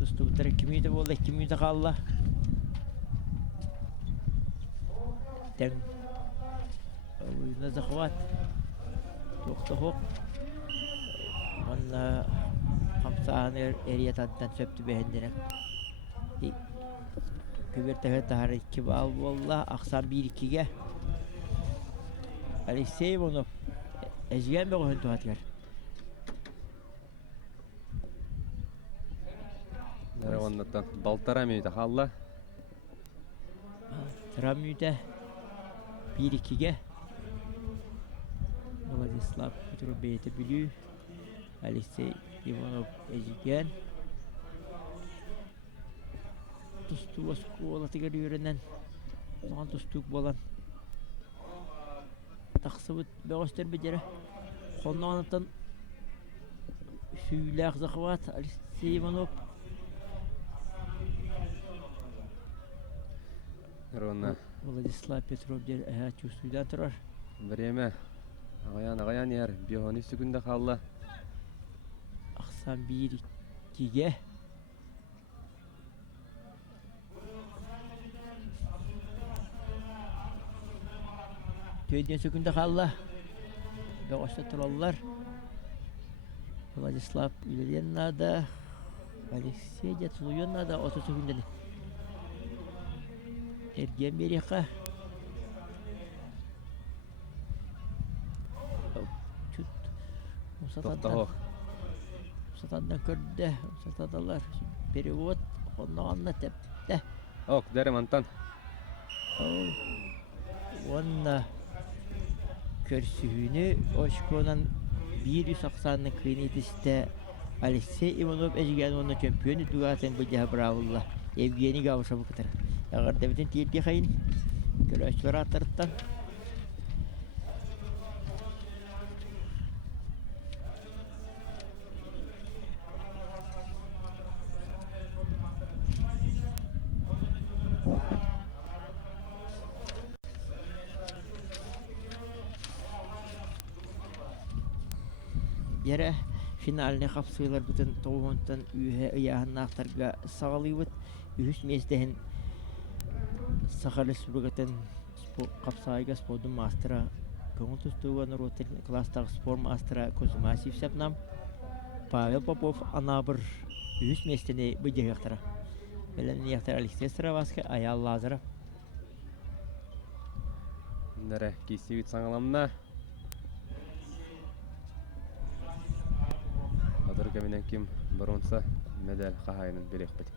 Тұсты бұтыр 2 минуты болды, 2 минуты қалла. Тәң ойына зақуат. Тоқты хоқ. Онна қамсағын әрет адынан сөпті бәхендерек. Көбертәге тағары 2 бал болла. Ақсан 1-2-ге. Алексей Иванов әжген бе қойын туғатығар. Нәрәуаннаттан балтара мүйті қалла. Балтара мүйті 1-2-ге. Владислав Петров бейті білу. Алексей Иванов әжген. Тұсту осқу олатығар үйренен. Оған тұстук болан. Тақсы бұт бәғыстер бедері. Қонна анаттан сүйілі ақзақыват Алексей Иванов. Владислав Петров дер әйә чувствуйдан тұрар. Время ағаян ер бионы сүгінді қалла. Ақсан 1-2-ге. Түйден сөкінді қалла. Бәғашта тұралылар. Владислав Ильин нада. Алексей Дятулуен нада. 30 сөкіндені. Эрген береқа. Умсатандан көрді. Умсатадалар. Перевод. Оннағанна тәпті. Оқ, дәрім антан. Онна көрсүйіні Ошконан 190-ның клинетісті Алексей Иванов әжіген оны чемпионы дуғатын бұдяға бравылла. Евгений Гавыша бұқытыр. Ағар дәбітін тиелге қайын. Көрәш бар аттарыттан. Яра финаліне қапсыйлар бұтын тоғынтан үйе ұяғын ақтарға сағалы бұт. Үйіс местен Саха Республикатын қапсайға спордың мастера көңіл тұстуған ротер кластағы спор мастера Козумасив сәпнам Павел Попов анабыр үйіс местені бұйдек яқтара. Бәлін яқтар Алексей Сыравасқа аял Лазаров. Нәрі кейсі үт саңаламна. Адыр кәменен кем бұрынса медаль қағайының берек бәді.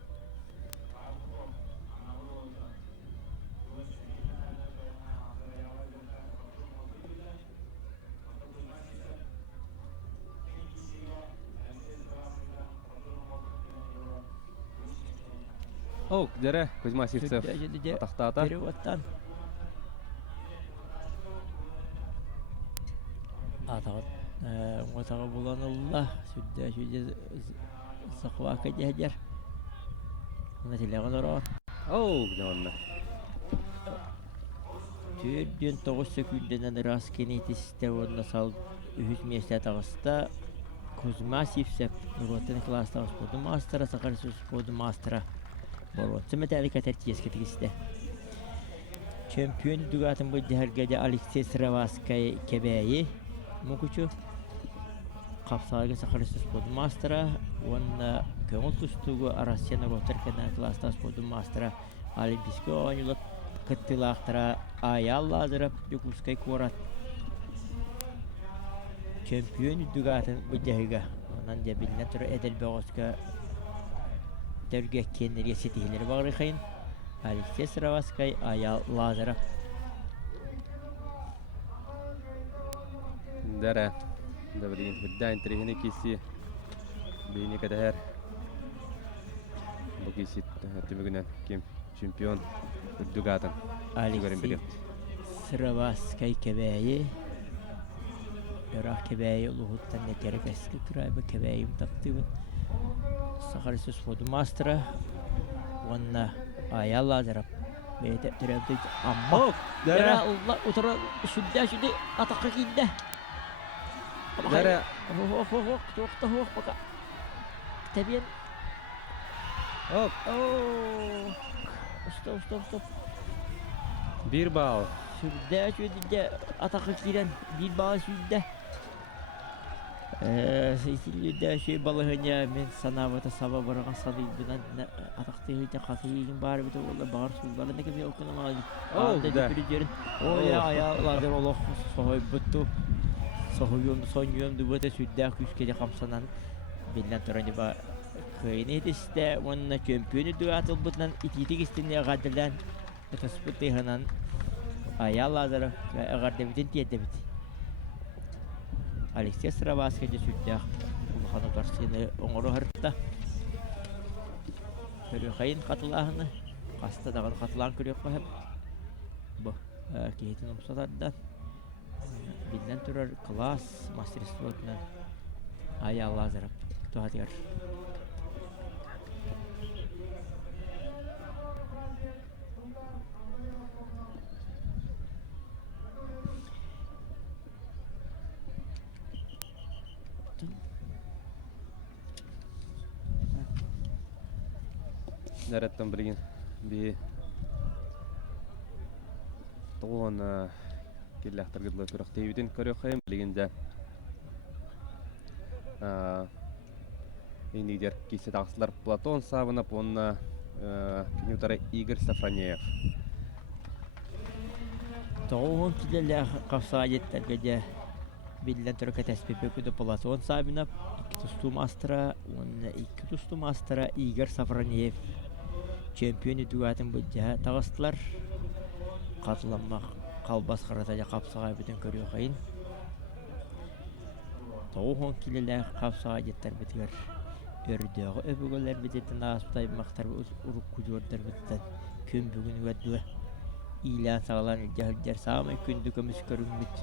Ок, дере Кузьма Сивцев атақтата. Переводтан. Атағыт. Отаға болан ұлла. Сүдді сақуақа жәдер. Оны телеғын ұрағын. Ок, жауанна. Түрден 9 секунденен рас кенетісті орны сал үхіс месте тағыста Кузьма Сивцев Нұротын кластағы спорты мастера, Сақарсы спорты мастера болуатсы мәтәлік әтәртиеске тігісті. Чемпион дүгатын бұл дәргеде Алексей Сыраваскай кебәйі мұкучу қапсалығы Сақарсы спорты мастера, онына көңіл тұстығы Арасия Нұротын кластағы спорты мастера Олимпийский ойынылық кыттылақтыра аял лазырып жүкускай корат. Чемпион дүгатын бұддағыға. Онан да біліне тұры әділ бағысқа дөрге кеннерге сетігілері бағыры қайын. Алексей Сыраваскай аял лазырып. Дәрі. Да білген хүддәйін тірегіне кесі. Бейіне кәдәр. Бұл кесі түмігінен кем чемпион дүгатын. Алексей Сыраваскай кебәйі. Ярақ кебәйі ұлығыттан нәтері кәскі күрәбі кебәйім таптығын. Сақарысы спорты мастера. Онына аял лазырып. Бейті түрәбді амма. Дәрі ұлла ұтыра сүдді атаққа кейді. Дәрі. Тоқта бақа. Тәбен. Ок. Стоп. Bir bal. Сүрдә сүрдә атаққа кирен bir бал сүрдә. Сейсилдә шей балығыня мен санавата саба барған сады бұдан атақты өйте қасыйын бар біті олда бағар сұлбарында кеме оқыным ағы. Алды дүпірі Оя аялады олық соғой бұтту. Соғойымды соңйымды бұты сүрдә күскеде қамсанан белден тұраны ба күйін етісті. Онына чемпионы дүғатыл бұтынан итетік істіне ғадылдан Спыты ханан аял азыры ағардабитін тиеддебит. Алексей Сыраваскай де сүттіғ. Улыханы тарсыны оңыру ғырытта. Көрі қайын қатылағыны. Қаста дағын қатылағын көрек қойып. Бұл кейтін ұмсатардан. Білден тұрар класс мастерствотынан аял азырып. Туғатығар. Дәреттен білген бе тоғын келләқтір кеділі көріқ тейбіден көріқ қайым білгенде ендегдер кесе тағысылар Платон Савынып, онына кенеутары Игорь Сафронеев. Тоғын кеділі қапсаға жеттергеде білден түрі кәтәспепе күді Платон Савынып, iki тұсту мастера, онына iki тұсту мастера Игорь Сафронеев. Чемпионы дүгатын бұдja тағыстылар. Қатыламақ қалбас қаратаja қапсаға бүтін көрі қайын. Тоғын келелі қапсаға жеттер бітігер. Өрдіғі өбігілер бітетін ағаспытай мақтар ұрық күзордар бітті. Күн бүгін өдді. Илан сағалан үлдер сағамай күнді көміс көрін бүт.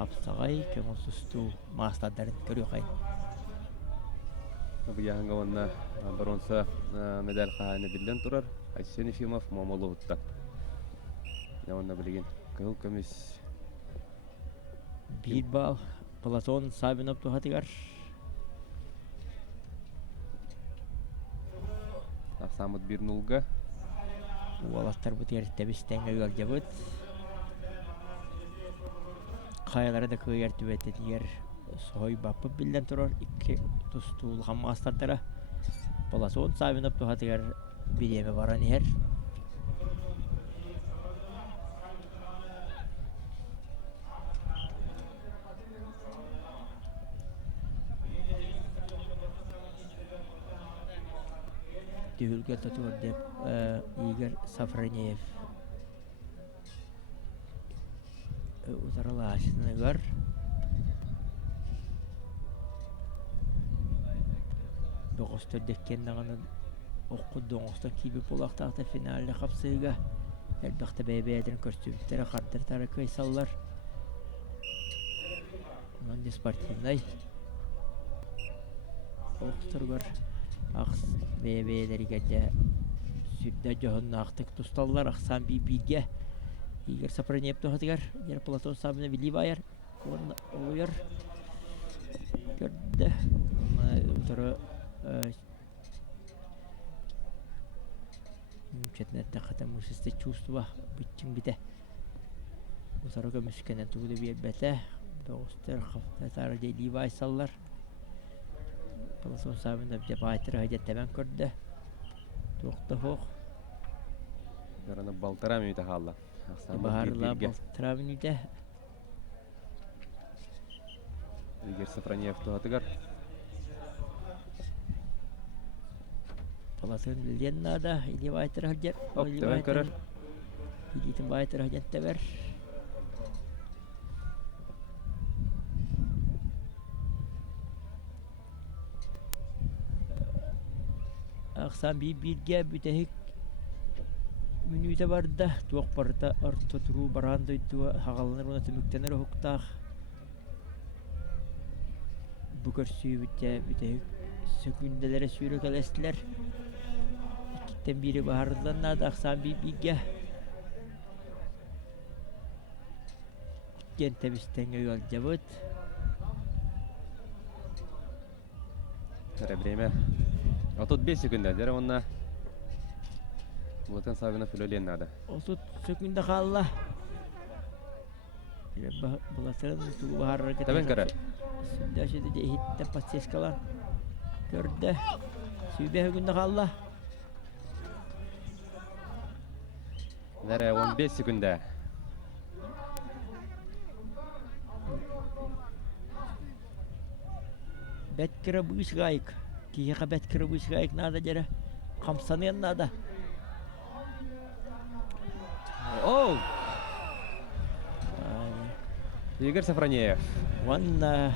Қапсағай көңіл сұсту мастадарын көрі қайын. Бұяғынға онына бұрынса медаль қағаны білден тұрар. Айсен Ефимов мамылы ұтты. Онына білген көңіл көмес. Bir bal Platon Sabinov tuhatыгар. Самыт 1-0-ға. Уалаттар бұтығар тәбістен өйгал жабыт. Қайалары да көйер түбәттетігер сой бапы білден тұрар. Икі тұстуылған мастардара. Platon Sabinov tuhatыгар білемі баран ер. Түйілгел тұтуыр деп Игорь Сафронеев. Ұтарыла ашынығыр. Бұғыстыр деккен дағаны оққудоңостон киби булактакта финалде капсыга элбекте бебедин көрсүбүттер кардыр таракай саллар. Нанди спортивный. Олтургар акс бебедерге де сүрдө жоннактык тусталлар аксан бибиге. Игорь Сапронеп тохатыгар, жер Платон Сабина Виливайер, он олуяр. Көрдө. Утары четнетте хата мусисте чувства битчин бите. Утары көмүскенен тугуду бебете. Достер хафтатар де Ливай саллар. Платон Сабина деп айтыр хадеттен көрдө. Тоқта хох. Ярана балтара мүйте халла. Бахарла Балтравниде. Игорь Сафронеев туатыгар. Платон Леннада или Вайтер Хаджер. Оп, тевен көрөр. Илитин Вайтер Хаджеттебер. Аксан бирге бүтехик минута барда туак барда арта туру баранда иттуа хагалланыр уна түмүктенер хуктах букер сүйбүтте бүтехик секунделере сүйрө келестилер икиттен бири баардыланнада аксан бирге кентебистен өйөл жабыт Время. А тут 5 секунд, дера онна. Платон Сабина филолен надо. Отут секунда қалла. Бұлатырын туғы бағарыр кетті. Табен кәрі. Сүнді әшеді де ехетті патсескалар. Көрді. Сүйбе секунда қалла. Дера 15 секунда. Бәткірі бұғыс ғайық. Кейеға бәткірі бұғыс ғайық нада жәрі. Қамсанын нада. Оу! Игорь Сафронеев. Ванна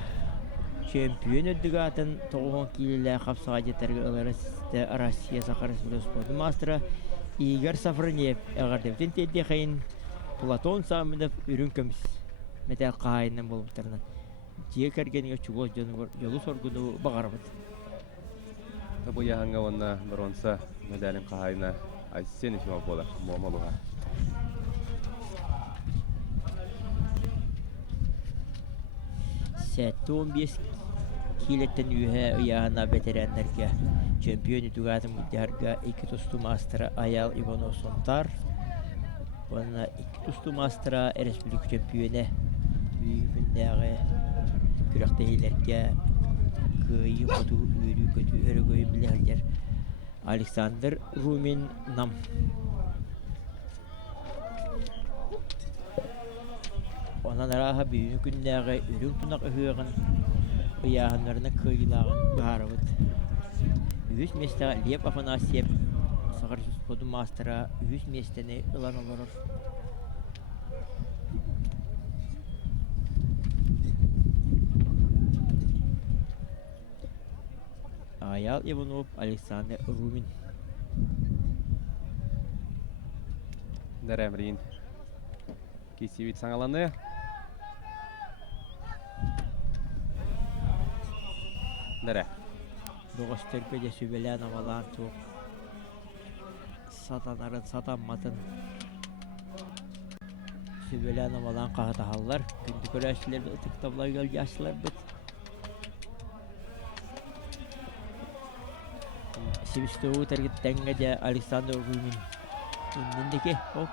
чемпион өдігі атын 9 келілі қапсаға жетергі ыларысты Россия Сақарыс Білі спорты мастера Игорь Сафронеев. Әғардевден тәлде қайын Платон Самынов үрін көміс. Мәтәл қайынын болуптарынан. Жие кәргенге чуғыз жолу соргуну бағарбыд. Табу яғанға онна бронса медалін қағайына айсен үшіма бола мұамалуға. Сәтті 15 келеттен үйе ұяғына ветеринерге чемпионы түгатын мұддарға 2 тұсту мастера Аял Иванов Сонтар. Онына 2 тұсту мастера республика чемпионы үйгіндегі күрәқтейлерге күйі қоту үйрі көту өрігөй білігілдер Александр Румин нам. Онан араға бүйін күндегі үрің тұнақ үйіғін ұяғынларына күйілағын бағарыбыд. Үйіз местеға Лев Афанасьев Сағарсыз коду мастера үйіз местені ұлан олырыр. Аял Иванов, Александр Румин. Дәрі әмірейін. Кесевет саңаланы. Дәрі. Доғыстырпе де сөбелән авалан туқ. Сатанарын сатанматын. Сөбелән авалан қағытағалар. Күнді көрәшілер ұтық таблай гөл яшылар бұд. Сибистову тәргіттәңге де Александр Румин. Үндендеке, оп,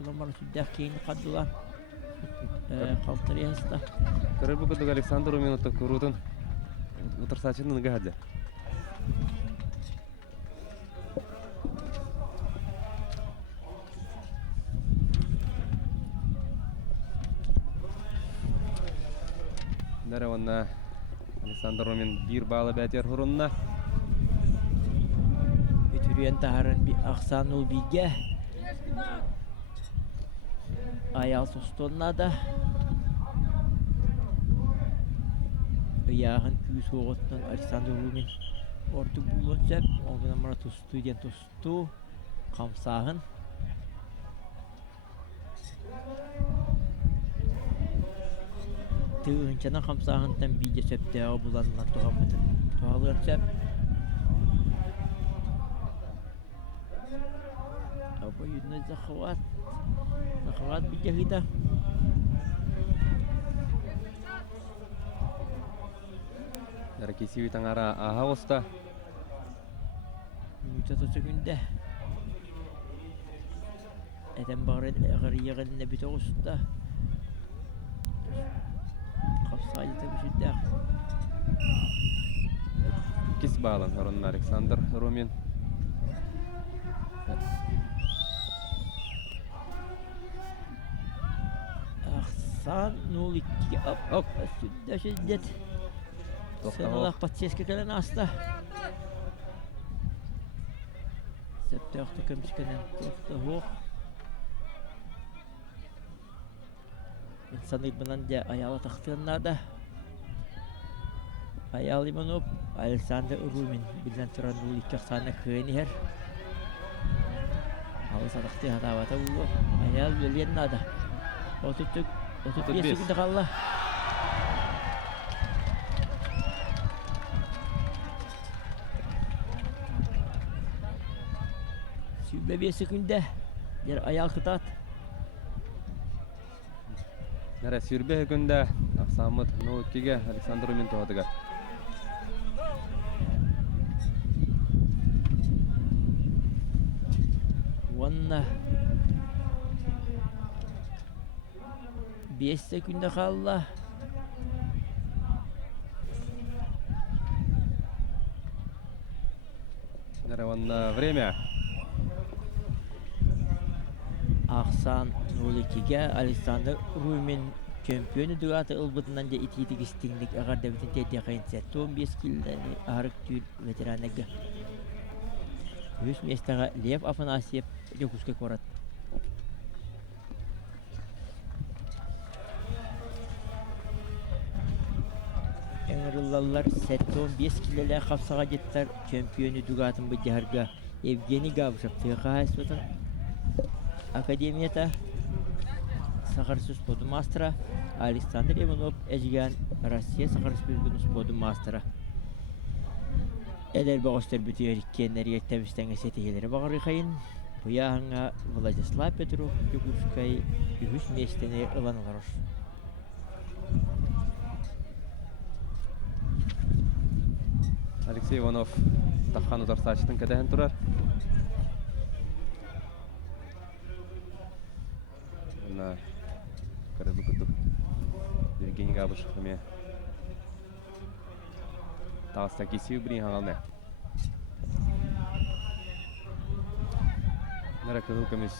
бұламар сүддәк кейінді қаддылан. Қалтыр ясыда. Көрі бұқыдық Александр Румин ұтық көрудың ұтырсачының ғады. Дәрі онна Александр Румин бір балы бәтер хұрынна. Ütürüyen taharın bir aksanul bilge. Ayal sustonuna da. Iyağın küyüs oğutundan Alexander Rumin Ordu bulunacak. Olgun amara tustu diyen tustu. Kamsahın. Tığınçana kamsahıntan bice söptüğü bulanılan tuğamadın. Tuğalıracak. Apa yunna zakhwat. Zakhwat bice hida. Nara kisiwi tangara ahagosta. Satu sekunde. Eden bağırın ağrıya ne bit olsa. Kapsayı tabii şimdi. Kis bağlan Harun Alexander Romin. Ahsan nulikki op sütte şiddet. Sen Allah patseske kalen asta. Septahta kamskenen tofta hoch. İnsan ibnan de ayağı taktığında ayağı limanop Alexander Rumin bilen turan nulikki sana kıyını her. Havuz ataktı hatavata buldu. Ayağı bölgen nada. Otutuk bir sekunda kalla. Sübbe bir sekunda. Yer ayağı kıtat. Nara sürbe günde Aksamut Nukiga Alexander Romin to'g'adiga. Vanna 5 sekunda kalla. Nara время. Ahsan Nulikiga Alexander Rumin çempiyonu duatı ılbıtından da iti gistinglik agar devitin tedi kayınsa 15 kilden arık tül veteranega. Yüz mestaga Lev Afanasyev Yokuska korat. Enrıllar sette 15 kilele kapsaga jetler çempiyonu duatın bu jaharga Evgeni Gavshev tıqaysotan Akademiyata Sakharsuz Podu Mastra Alexander Ivanov Ejgan Rusya Sakharsuz Podu Mastra Eder bağışlar bütüyor kendileri yetemisten esetiyeleri bağırı kayın bu yağına Vladislav Petrov Yuguskay ühüs meşteni ılanılar olur. Alexey Ivanov taqqan uzar saçtın kadehen turar. На карабы кутуп Евгений Габышев мне Талста кисию брин хагалне Нара кызыл көмес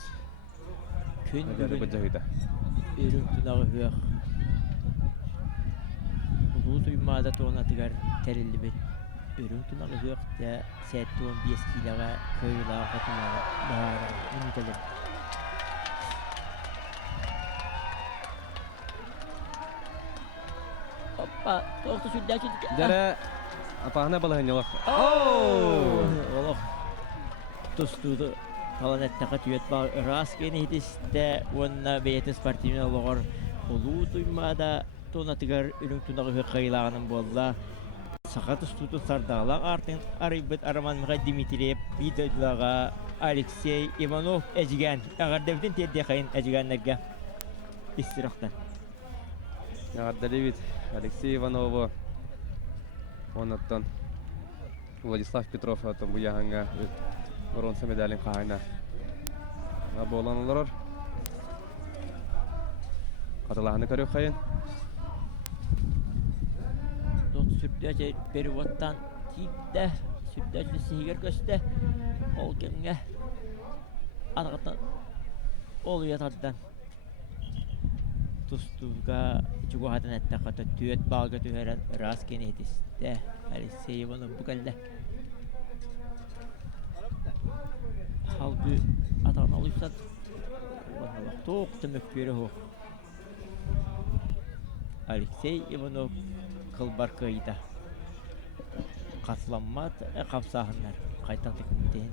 Kün Нагады bugün баджахида ürün tunağı hüyaq Ulu duymada toğuna tıgar terilli bir ürün tunağı hüyaq da sette 15 kilağa köylağa katılağa bağıra ünitelim. Hoppa, toqtu şudda şudda. Дара апахна балахын yolaq Олох. Туstudu Talanetnaqa tüyet bağ ras geni hitiste vonna beyeti sportivna olor ulu duymada tonatıgar ürün tunağı hıqaylağının bolla sakat tustu sardağla artın aribet araman mıqa Dimitriyev videolağa Alexey Ivanov ejgen agar devdin tedde kayın ejgenlerge istiraqtan Нагадда Левит Алексей Иванову Онаттан Владислав Петров атын bu яһанга бронза медалин кайна Аболанылар Каталахны көрөк кайын Dot sürdüce perivattan tipte sürdüce sigar göste ol gemge arqatan oluyor taddan tustuga jugadan ettaqata tüet bağga tüheren ras genetiste Alexey Ivanov bu kelle halbu atan alıysa vallahi toqtu mükbiri ho Alexey Ivanov kılbarkayda Kaslanmat kapsahınlar. Kaytan tekniğin.